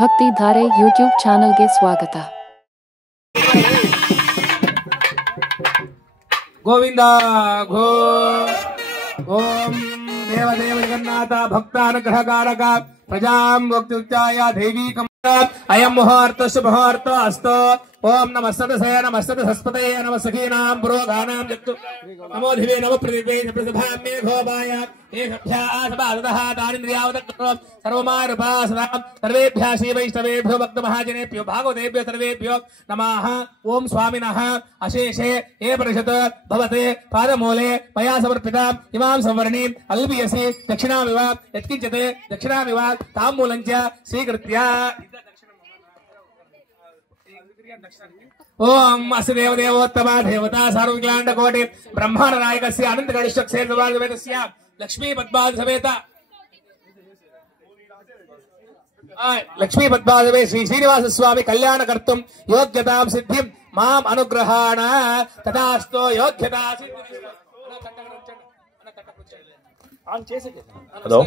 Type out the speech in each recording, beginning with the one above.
ಭಕ್ತಿ ಧಾರೆ ಯೂಟ್ಯೂಬ್ ಚಾನೆಲ್ಗೆ ಸ್ವಾಗತ. ಗೋವಿಂದ ಗೋ ಓಂ ದೇವದೇವ ಜಗನ್ನಾಥ ಭಕ್ತಾನುಗ್ರಹಕಾರಕ ಪ್ರಜಾಂ ಭಕ್ತ್ಯುಚ್ಚಾಯ ದೈವೀಕಂ ಅಯಂ ಮುಹೂರ್ತ ಶುಭಮುಹೂರ್ತ ಅಸ್ತು. ಓಂ ನಮಸ್ತದಸಯ ನಮಸ್ತದಸಸ್ಪತಯೇ ನಮಃ ಸಖೀನಾಂ ಪುರೋಗಾನಾಂ ಜತ್ತು ನಮೋ ಧಿವೇ ನಮಃ ಪ್ರತಿಭೇ ಪ್ರತಿಭಾಮ್ಯೇ ಘೋಪಾಯ ಏಷಭ್ಯಾಸಭಾಸದಃ ತಾನಿಂದ್ರಿಯಾವತಕ್ರೋ ಸರ್ವಮಾರುಪಾಸದಾಂ ಸರ್ವೇಭ್ಯಃ ಶ್ರೀವೈಷ್ಣವೇಭ್ಯೋ ಭಕ್ತಮಹಾಜನೇಭ್ಯೋ ಭಾಗವತೇಭ್ಯೋ ಸರ್ವೇಭ್ಯೋ ನಮಃ. ಓಂ ಸ್ವಾಮಿನಃ ಅಶೇಷೇ ಏ ಪರಿಷತ್ ಭವತೆ ಪಾದಮೂಲೆ ಮಯಾ ಸಮರ್ಪಿತ ಇಮಾಂ ಸಂವರ್ಣೀಂ ಅಲ್ಬಿಯಸಿ ದಕ್ಷಿಣಾಮಿವ ಯತ್ಕಿಂಚಿತ್ ದಕ್ಷಿಣಾಮಿವ ತಾಂಬೂಲಂಚ ಸ್ವೀಕೃತ್ಯ. ಓಂ ಅಸ್ಯ ದೇವದೇವೋತ್ತಮ ದೇವತಾ ಸಾರ್ವಜ್ಞಾಂಡ ಕೋಟಿ ಬ್ರಹ್ಮಾಂಡ ನಾಯಕಸ್ಯ ಅನಂತ ಗಣೇಶಸ್ಯ ಸಮೇತಸ್ಯ ಲಕ್ಷ್ಮೀ ಪದ್ಮಾವತಿ ಸಮೇತ ಲಕ್ಷ್ಮೀ ಪದ್ಮಾವತಿ ಶ್ರೀ ಶ್ರೀನಿವಾಸ ಸ್ವಾಮಿ ಕಲ್ಯಾಣ ಕರ್ತುಂ ಯೋಗ್ಯತಾಂ ಸಿದ್ಧಿಂ ಮಾಂ ಅನುಗ್ರಹಾಣ ತಥಾಸ್ತು ಯೋಗ್ಯತಾ ಸಿದ್ಧಿ. హలో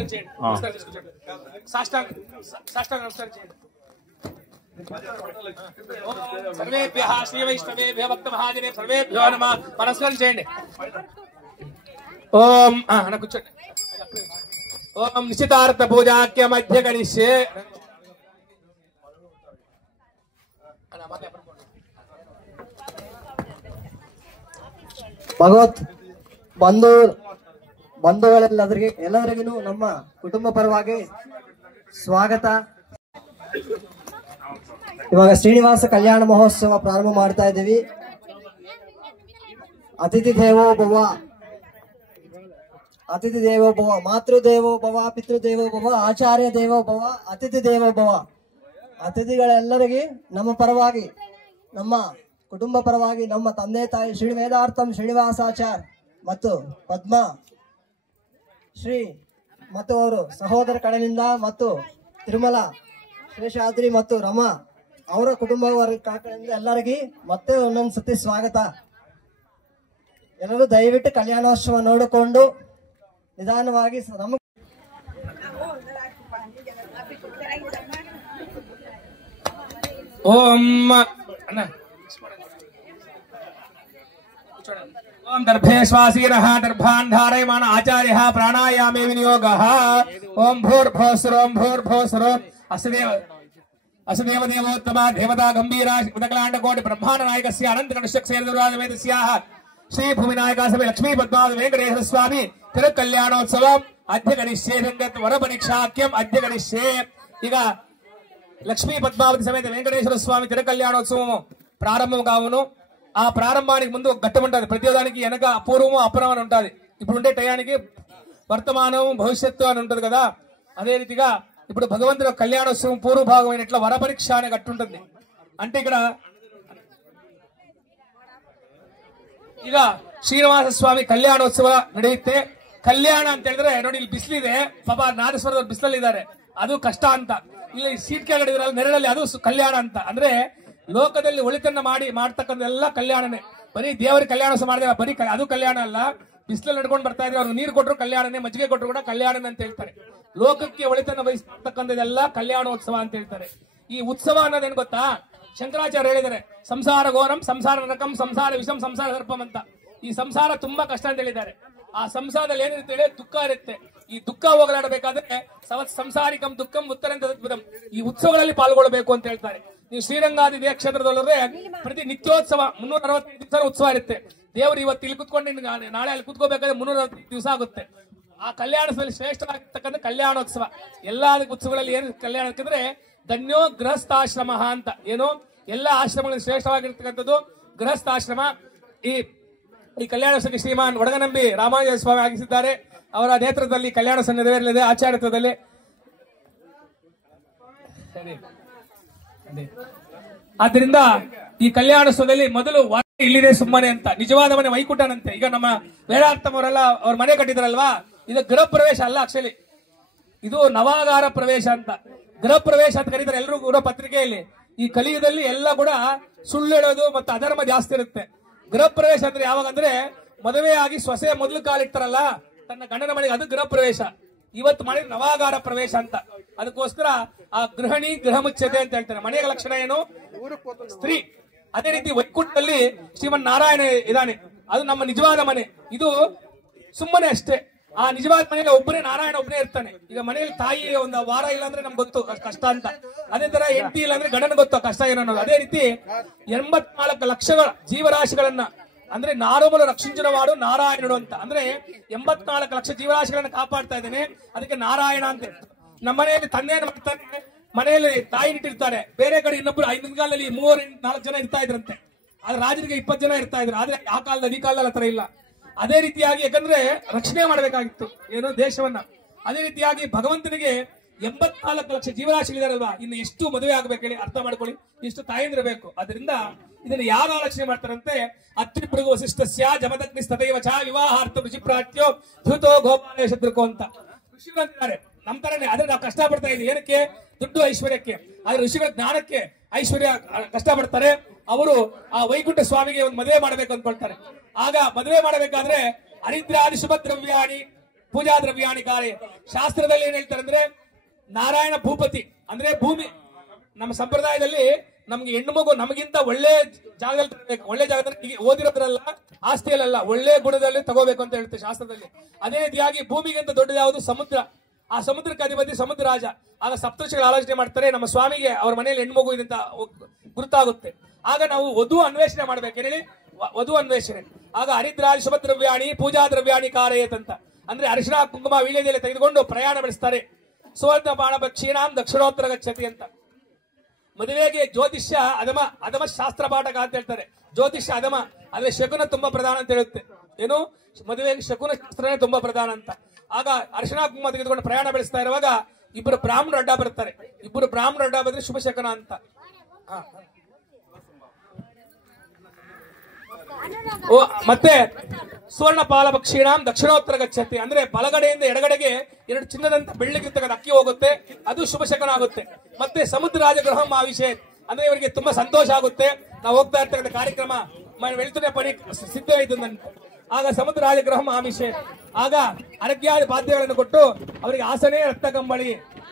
సర్వేభ్యః శ్రీ వైష్ణవేభ్యో భక్త మహాజనే సర్వేభ్యో నమః. నమస్కారం చేయండి. ఓం అన్న కూర్చోండి. ఓం నిశ్చితార్థ పూజాఖ్య మధ్య గణిష్యే. ಭಗವತ್ ಬಂಧುಗಳೆಲ್ಲರಿಗೂ ನಮ್ಮ ಕುಟುಂಬ ಪರವಾಗಿ ಸ್ವಾಗತ. ಇವಾಗ ಶ್ರೀನಿವಾಸ ಕಲ್ಯಾಣ ಮಹೋತ್ಸವ ಪ್ರಾರಂಭ ಮಾಡ್ತಾ ಇದ್ದೀವಿ. ಅತಿಥಿ ದೇವೋ ಭವ, ಅತಿಥಿ ದೇವೋ ಭವ, ಮಾತೃದೇವೋ ಭವ, ಪಿತೃದೇವೋ ಭವ, ಆಚಾರ್ಯ ದೇವೋ ಭವ, ಅತಿಥಿ ದೇವೋ ಭವ. ಅತಿಥಿಗಳೆಲ್ಲರಿಗೆ ನಮ್ಮ ಪರವಾಗಿ, ನಮ್ಮ ಕುಟುಂಬ ಪರವಾಗಿ, ನಮ್ಮ ತಂದೆ ತಾಯಿ ಶ್ರೀ ವೇದಾರ್ಥಂ ಶ್ರೀನಿವಾಸಾಚಾರ್ ಮತ್ತು ಪದ್ಮ ಶ್ರೀ ಮತ್ತು ಅವರು ಸಹೋದರ ಕಡೆಯಿಂದ ಮತ್ತು ತಿರುಮಲ ಶೇಷಾದ್ರಿ ಮತ್ತು ರಮಾ ಅವರ ಕುಟುಂಬ ಕಡೆಯಿಂದ ಎಲ್ಲರಿಗೆ ಮತ್ತೆ ಒಂದೊಂದು ಸತಿ ಸ್ವಾಗತ. ಎಲ್ಲರೂ ದಯವಿಟ್ಟು ಕಲ್ಯಾಣೋತ್ಸವ ನೋಡಿಕೊಂಡು ನಿಧಾನವಾಗಿ ಓಂ ಓಂ ದರ್ಭೇಶ್ವಾಸೀನಃ ದರ್ಭಾನ್ ಧಾರಯಮಾನ ಆಚಾರ್ಯಃ ಪ್ರಾಣಾಯಾಮೇ ವಿನಿಯೋಗಃ. ಓಂ ಭೂರ್ಭೋಸ್ರೋಂ ಭೂರ್ಭೋಸ್ರೋಂ ಅಸ್ಯ ದೇವದೇವೋತ್ತಮ ದೇವತಾ ಗಂಭೀರ ಉದಕಲಾಂಡ ಕೋಟಿ ಬ್ರಹ್ಮಾಂಡ ನಾಯಕಸ್ಯ ಅನಂತ ಗಣೇಶಸ್ಯ ಶ್ರೀ ಭೂಮಿನಾಯಕ ಸಭೆ ಲಕ್ಷ್ಮೀ ಪದ್ಮಾವತಿ ವೆಂಕಟೇಶ್ವರ ಸ್ವಾಮಿ ತಿರುಕಲ್ಯಾಣೋತ್ಸವ ಅಧ್ಯ ಗಣಿಷ್ಯೇ ವರ ಪರೀಕ್ಷಾಖ್ಯಂ ಅಧ್ಯ ಗಣಿಷ್ಯೇ. ಈಗ లక్ష్మీ పద్మావతి సమేత వెంకటేశ్వర స్వామి తిరుకల్యాణోత్సవం ప్రారంభం కావును. ఆ ప్రారంభానికి ముందు ఒక ఘట్టం ఉంటుంది. ప్రతిదానికి వెనక అపూర్వము అపూర్వం అని ఉంటుంది. ఇప్పుడు ఉండే టయానికి వర్తమానం భవిష్యత్తు అని ఉంటుంది కదా. అదే రీతిగా ఇప్పుడు భగవంతుడు కళ్యాణోత్సవం పూర్వభాగమైన ఇట్లా వరపరీక్ష అనే ఘట్టు ఉంటుంది. అంటే ఇక్కడ ಈಗ ಶ್ರೀನಿವಾಸ ಸ್ವಾಮಿ ಕಲ್ಯಾಣೋತ್ಸವ ನಡೆಯುತ್ತೆ. ಕಲ್ಯಾಣ ಅಂತ ಹೇಳಿದ್ರೆ ನೋಡಿ, ಇಲ್ಲಿ ಬಿಸಿಲಿದೆ, ಪಾಪ ನಾದೇಶ್ವರದವ್ರು ಬಿಸಿಲಲ್ಲಿದ್ದಾರೆ, ಅದು ಕಷ್ಟ ಅಂತ. ಇಲ್ಲಿ ಸೀಟ್ ಕೆಳಗಡೆ ಇದ್ರಲ್ಲ ನೆರಳಲ್ಲಿ, ಅದು ಕಲ್ಯಾಣ ಅಂತ. ಅಂದ್ರೆ ಲೋಕದಲ್ಲಿ ಒಳಿತನ್ನ ಮಾಡ್ತಕ್ಕಂಥ ಎಲ್ಲ ಕಲ್ಯಾಣನೇ. ಬರೀ ದೇವರಿಗೆ ಕಲ್ಯಾಣೋತ್ಸವ ಮಾಡಿದ್ರೆ ಬರೀ ಅದು ಕಲ್ಯಾಣ ಅಲ್ಲ. ಬಿಸಿಲಲ್ಲಿ ನಡ್ಕೊಂಡು ಬರ್ತಾ ಇದ್ರೆ ಅವ್ರು ನೀರು ಕೊಟ್ಟರು ಕಲ್ಯಾಣನೇ, ಮಜ್ಜಿಗೆ ಕೊಟ್ಟರು ಕೂಡ ಕಲ್ಯಾಣನೇ ಅಂತ ಹೇಳ್ತಾರೆ. ಲೋಕಕ್ಕೆ ಒಳಿತನ್ನ ವಹಿಸ್ತಕ್ಕಂಥದ್ದೆಲ್ಲ ಕಲ್ಯಾಣೋತ್ಸವ ಅಂತ ಹೇಳ್ತಾರೆ. ಈ ಉತ್ಸವ ಅನ್ನೋದೇನು ಗೊತ್ತಾ, ಶಂಕರಾಚಾರ್ಯ ಹೇಳಿದ್ದಾರೆ, ಸಂಸಾರ ಘೋರಂ, ಸಂಸಾರ ನರಕಂ, ಸಂಸಾರ ವಿಷಂ, ಸಂಸಾರ ಸರ್ಪಂ ಅಂತ. ಈ ಸಂಸಾರ ತುಂಬಾ ಕಷ್ಟ ಅಂತ ಹೇಳಿದ್ದಾರೆ. ಆ ಸಂಸಾರದಲ್ಲಿ ಏನಿರುತ್ತೆ ಹೇಳಿ, ದುಃಖ ಇರುತ್ತೆ. ಈ ದುಃಖ ಹೋಗಲಾಡಬೇಕಾದ್ರೆ ಸಂಸಾರಿಕಂ ದುಃಖಂ ಉತ್ತರಂತ ಅದ್ಭುತಂ, ಈ ಉತ್ಸವಗಳಲ್ಲಿ ಪಾಲ್ಗೊಳ್ಳಬೇಕು ಅಂತ ಹೇಳ್ತಾರೆ. ನೀವು ಶ್ರೀರಂಗಾದಿ ಕ್ಷೇತ್ರದಲ್ಲೇ ಪ್ರತಿ ನಿತ್ಯೋತ್ಸವ 365 ದಿವಸ ಉತ್ಸವ ಇರುತ್ತೆ. ದೇವರು ಇವತ್ತು ಇಲ್ಲಿ ಕುತ್ಕೊಂಡು ನಾಳೆ ಅಲ್ಲಿ ಕುತ್ಕೋಬೇಕಾದ್ರೆ 365 ದಿವಸ ಆಗುತ್ತೆ. ಆ ಕಲ್ಯಾಣದಲ್ಲಿ ಶ್ರೇಷ್ಠವಾಗಿರ್ತಕ್ಕಂಥ ಕಲ್ಯಾಣೋತ್ಸವ. ಎಲ್ಲಾ ಉತ್ಸವಗಳಲ್ಲಿ ಏನು ಕಲ್ಯಾಣ ಅಂತಂದ್ರೆ ಧನ್ಯೋ ಗೃಹಸ್ಥಾಶ್ರಮ ಅಂತ. ಏನು, ಎಲ್ಲಾ ಆಶ್ರಮಗಳಲ್ಲಿ ಶ್ರೇಷ್ಠವಾಗಿರ್ತಕ್ಕಂಥದ್ದು ಗೃಹಸ್ಥಾಶ್ರಮ. ಈ ಕಲ್ಯಾಣೋತ್ಸವಕ್ಕೆ ಶ್ರೀಮಾನ್ ಒಡಗನಂಬಿ ರಾಮಾನುಜ ಸ್ವಾಮಿ ಆಗಿಸಿದ್ದಾರೆ. ಅವರ ನೇತೃತ್ವದಲ್ಲಿ ಕಲ್ಯಾಣೋತ್ಸವ ನೆರವೇರಲಿದೆ ಆಚಾರ್ಯತ್ವದಲ್ಲಿ. ಆದ್ದರಿಂದ ಈ ಕಲ್ಯಾಣೋತ್ಸವದಲ್ಲಿ ಮೊದಲು ಇಲ್ಲಿದೆ ಸುಮ್ಮನೆ ಅಂತ, ನಿಜವಾದ ಮನೆ ವೈಕುಂಠನಂತೆ. ಈಗ ನಮ್ಮ ವೇದಾರ್ಥಂ ಅವರೆಲ್ಲ ಅವ್ರ ಮನೆ ಕಟ್ಟಿದಾರಲ್ವಾ, ಇದು ಗೃಹ ಪ್ರವೇಶ ಅಲ್ಲ, ಆಕ್ಚುಲಿ ಇದು ನವಾಗಾರ ಪ್ರವೇಶ ಅಂತ. ಗೃಹ ಪ್ರವೇಶ ಅಂತ ಕರೀತಾರೆ ಎಲ್ಲರೂ ಕೂಡ ಪತ್ರಿಕೆಯಲ್ಲಿ. ಈ ಕಲಿಯುಗದಲ್ಲಿ ಎಲ್ಲ ಕೂಡ ಸುಳ್ಳು ಹೇಳೋದು ಮತ್ತೆ ಅಧರ್ಮ ಜಾಸ್ತಿ ಇರುತ್ತೆ. ಗೃಹ ಪ್ರವೇಶ ಅಂದ್ರೆ ಯಾವಾಗ ಅಂದ್ರೆ, ಮದುವೆ ಆಗಿ ಸೊಸೆ ಮೊದಲು ಕಾಲಿಡ್ತಾರಲ್ಲ ತನ್ನ ಗಂಡನ ಮನೆಗೆ, ಅದು ಗೃಹ ಪ್ರವೇಶ. ಇವತ್ತು ಮನೆ ನವಾಗಾರ ಪ್ರವೇಶ ಅಂತ. ಅದಕ್ಕೋಸ್ಕರ ಆ ಗೃಹಿಣಿ ಗೃಹ ಮುಚ್ಚತೆ ಅಂತ ಹೇಳ್ತಾರೆ. ಮನೆಯ ಲಕ್ಷಣ ಏನು? ಸ್ತ್ರೀ. ಅದೇ ರೀತಿ ವೈಕುಂಠದಲ್ಲಿ ಶ್ರೀಮನ್ ನಾರಾಯಣ ಇದ್ದಾನೆ, ಅದು ನಮ್ಮ ನಿಜವಾದ ಮನೆ. ಇದು ಸುಮ್ಮನೆ ಅಷ್ಟೇ. ಆ ನಿಜವಾದ ಮನೆಯಲ್ಲಿ ಒಬ್ಬನೇ ನಾರಾಯಣ ಒಬ್ಬನೇ ಇರ್ತಾನೆ. ಈಗ ಮನೆಯಲ್ಲಿ ತಾಯಿ ಒಂದು ವಾರ ಇಲ್ಲ ಅಂದ್ರೆ ನಮ್ಗೆ ಗೊತ್ತು ಕಷ್ಟ ಅಂತ. ಅದೇ ತರ ಹೆಂಡತಿ ಇಲ್ಲ ಅಂದ್ರೆ ಗಂಡನ ಗೊತ್ತು ಕಷ್ಟ ಏನು ಅನ್ನೋದು. ಅದೇ ರೀತಿ 84 ಲಕ್ಷಗಳ ಜೀವರಾಶಿಗಳನ್ನ ಅಂದ್ರೆ ನಾರೋಮಲು ರಕ್ಷಿಂಚನವಾಡು ನಾರಾಯಣನು ಅಂತ, ಅಂದ್ರೆ 84 ಲಕ್ಷ ಜೀವರಾಶಿಗಳನ್ನ ಕಾಪಾಡ್ತಾ ಇದ್ದೇನೆ, ಅದಕ್ಕೆ ನಾರಾಯಣ ಅಂತ. ನಮ್ಮ ಮನೆಯಲ್ಲಿ ತಂದೆಯನ್ನು ಮಾಡ್ತಾನೆ, ಮನೆಯಲ್ಲಿ ತಾಯಿ ಇಟ್ಟಿರ್ತಾರೆ. ಬೇರೆ ಕಡೆ ಇನ್ನೊಬ್ರು ಹಿಂದಿನ 3-4 ಜನ ಇರ್ತಾ ಇದ್ರಂತೆ. ಆದ್ರೆ ರಾಜರಿಗೆ 20 ಜನ ಇರ್ತಾ ಇದ್ರು. ಆದ್ರೆ ಆ ಕಾಲದಲ್ಲಿ ಈ ಕಾಲದಲ್ಲಿ ಆತರ ಇಲ್ಲ. ಅದೇ ರೀತಿಯಾಗಿ ಯಾಕಂದ್ರೆ ರಕ್ಷಣೆ ಮಾಡಬೇಕಾಗಿತ್ತು ಏನು ದೇಶವನ್ನ. ಅದೇ ರೀತಿಯಾಗಿ ಭಗವಂತನಿಗೆ 84 ಲಕ್ಷ ಜೀವರಾಶಿಗಳಿದಾರಲ್ವಾ, ಇನ್ನು ಎಷ್ಟು ಮದುವೆ ಆಗ್ಬೇಕು ಹೇಳಿ ಅರ್ಥ ಮಾಡ್ಕೊಳ್ಳಿ, ಎಷ್ಟು ತಾಯಂದಿರಬೇಕು. ಅದರಿಂದ ಇದನ್ನ ಯಾರು ಆಲೋಚನೆ ಮಾಡ್ತಾರಂತೆ, ಅತ್ರಿಪೃಗು ವಸಿಷ್ಠಸ್ಯ ಜಮದಗ್ನಿ ತಥೈವ ಚ ವಿವಾಹಾರ್ಥ ಋಷಿಪ್ರಾಚ್ಯೋ ಧೃತೋ ಗೋಪಾಲೇಶ ದೃಕೋ ಅಂತ ಋಷಿಗಳು ಅಂತಾರೆ. ನಮ್ ತರನೇ. ಆದ್ರೆ ನಾವು ಕಷ್ಟ ಪಡ್ತಾ ಇದ್ದೀವಿ ಏನಕ್ಕೆ? ದುಡ್ಡು ಐಶ್ವರ್ಯಕ್ಕೆ. ಆದ್ರೆ ಋಷಿಗಳ ಜ್ಞಾನಕ್ಕೆ ಐಶ್ವರ್ಯ ಕಷ್ಟಪಡ್ತಾರೆ. ಅವರು ಆ ವೈಕುಂಠ ಸ್ವಾಮಿಗೆ ಒಂದು ಮದುವೆ ಮಾಡಬೇಕು ಅಂದ್ಕೊಳ್ತಾರೆ. ಆಗ ಮದುವೆ ಮಾಡಬೇಕಾದ್ರೆ ಹರಿದ್ರಾದಿ ಶುಭ ದ್ರವ್ಯಾಣಿ ಪೂಜಾ ದ್ರವ್ಯಾಣಿ ಕಾರ್ಯ. ಶಾಸ್ತ್ರದಲ್ಲಿ ಏನ್ ಹೇಳ್ತಾರೆ ಅಂದ್ರೆ, ನಾರಾಯಣ ಭೂಪತಿ ಅಂದ್ರೆ ಭೂಮಿ. ನಮ್ಮ ಸಂಪ್ರದಾಯದಲ್ಲಿ ನಮ್ಗೆ ಹೆಣ್ಣು ಮಗು ನಮಗಿಂತ ಒಳ್ಳೆ ಜಾಗದಲ್ಲಿ ತರಬೇಕು. ಒಳ್ಳೆ ಜಾಗದಲ್ಲಿ ಓದಿರೋದ್ರಲ್ಲ, ಆಸ್ತಿಯಲ್ಲ, ಒಳ್ಳೆ ಗುಣದಲ್ಲಿ ತಗೋಬೇಕು ಅಂತ ಹೇಳುತ್ತೆ ಶಾಸ್ತ್ರದಲ್ಲಿ. ಅದೇ ರೀತಿಯಾಗಿ ಭೂಮಿಗಿಂತ ದೊಡ್ಡದು ಯಾವುದು? ಸಮುದ್ರ. ಆ ಸಮುದ್ರಕ್ಕೆ ಅಧಿಪತಿ ಸಮುದ್ರ ರಾಜ. ಆಗ ಸಪ್ತರ್ಷಿಗಳು ಆಲೋಚನೆ ಮಾಡ್ತಾರೆ, ನಮ್ಮ ಸ್ವಾಮಿಗೆ ಅವ್ರ ಮನೆಯಲ್ಲಿ ಹೆಣ್ಣು ಮಗು ಇದೆ ಅಂತ ಗುರುತಾಗುತ್ತೆ. ಆಗ ನಾವು ವಧು ಅನ್ವೇಷಣೆ ಮಾಡ್ಬೇಕು. ಹೇಳಿ ವಧು ಅನ್ವೇಷಣೆ. ಆಗ ಹರಿದ್ರಾದಿ ಶುಭ ದ್ರವ್ಯಾಣಿ ಪೂಜಾ ದ್ರವ್ಯಾಣಿ ಕಾರಯತ್ ಅಂತ, ಅಂದ್ರೆ ಅರಿಶಿನ ಕುಂಕುಮ ವೀಳ್ಯದೆಲೆ ತೆಗೆದುಕೊಂಡು ಪ್ರಯಾಣ ಬೆಳೆಸ್ತಾರೆ. ಸುವರ್ಣ ಬಾಣ ಕ್ಷೀಣಾಂ ದಕ್ಷಿಣೋತ್ತರ ಗಚ್ಚತಿ ಅಂತ. ಮದುವೆಗೆ ಜ್ಯೋತಿಷ್ಯ ಅಧಮ ಶಾಸ್ತ್ರ ಪಾಠಕ ಅಂತ ಹೇಳ್ತಾರೆ. ಜ್ಯೋತಿಷ್ಯ ಅಧಮ, ಅಲ್ಲೇ ಶಕುನ ತುಂಬಾ ಪ್ರಧಾನ ಅಂತ ಹೇಳುತ್ತೆ. ಏನು? ಮದುವೆಗೆ ಶಕುನ ಶಾಸ್ತ್ರನೇ ತುಂಬಾ ಪ್ರಧಾನ ಅಂತ. ಆಗ ಅರಿಶಿನ ಕುಂಕುಮ ತೆಗೆದುಕೊಂಡು ಪ್ರಯಾಣ ಬೆಳೆಸ್ತಾ ಇರುವಾಗ ಇಬ್ಬರು ಬ್ರಾಹ್ಮಣರು ಅಡ್ಡ ಬರ್ತಾರೆ. ಇಬ್ಬರು ಬ್ರಾಹ್ಮಣರು ಅಡ್ಡ ಬಂದ್ರೆ ಶುಭ ಶಕನ ಅಂತ. ಮತ್ತೆ ಸುವರ್ಣ ಪಾಲ ಪಕ್ಷೀಣಾಂ ದಕ್ಷಿಣೋತ್ತರ ಗಚ್ಚತಿ, ಅಂದ್ರೆ ಬಲಗಡೆಯಿಂದ ಎಡಗಡೆಗೆ 2 ಚಿನ್ನದಂತ ಬೆಳ್ಳಿಗಿರ್ತಕ್ಕಂಥ ಅಕ್ಕಿ ಹೋಗುತ್ತೆ, ಅದು ಶುಭ ಶಕನ ಆಗುತ್ತೆ. ಮತ್ತೆ ಸಮುದ್ರ ರಾಜಗೃಹಂ ಆವಿಷೆ, ಅಂದ್ರೆ ಇವರಿಗೆ ತುಂಬಾ ಸಂತೋಷ ಆಗುತ್ತೆ. ನಾವು ಹೋಗ್ತಾ ಇರ್ತಕ್ಕಂಥ ಕಾರ್ಯಕ್ರಮ ವೆಳ್ತುನೆ ಪರಿ ಸಿದ್ಧ ಆಯ್ತು ನಂತ. ಆಗ ಸಮುದ್ರ ರಾಜಗೃಹಂ ಆಮಿಷೆ, ಆಗ ಅರಗ್ಯಾದಿ ಬಾಧ್ಯಗಳನ್ನು ಕೊಟ್ಟು ಅವರಿಗೆ ಆಸನೆ ರಕ್ತ ಕಂಬಳಿ.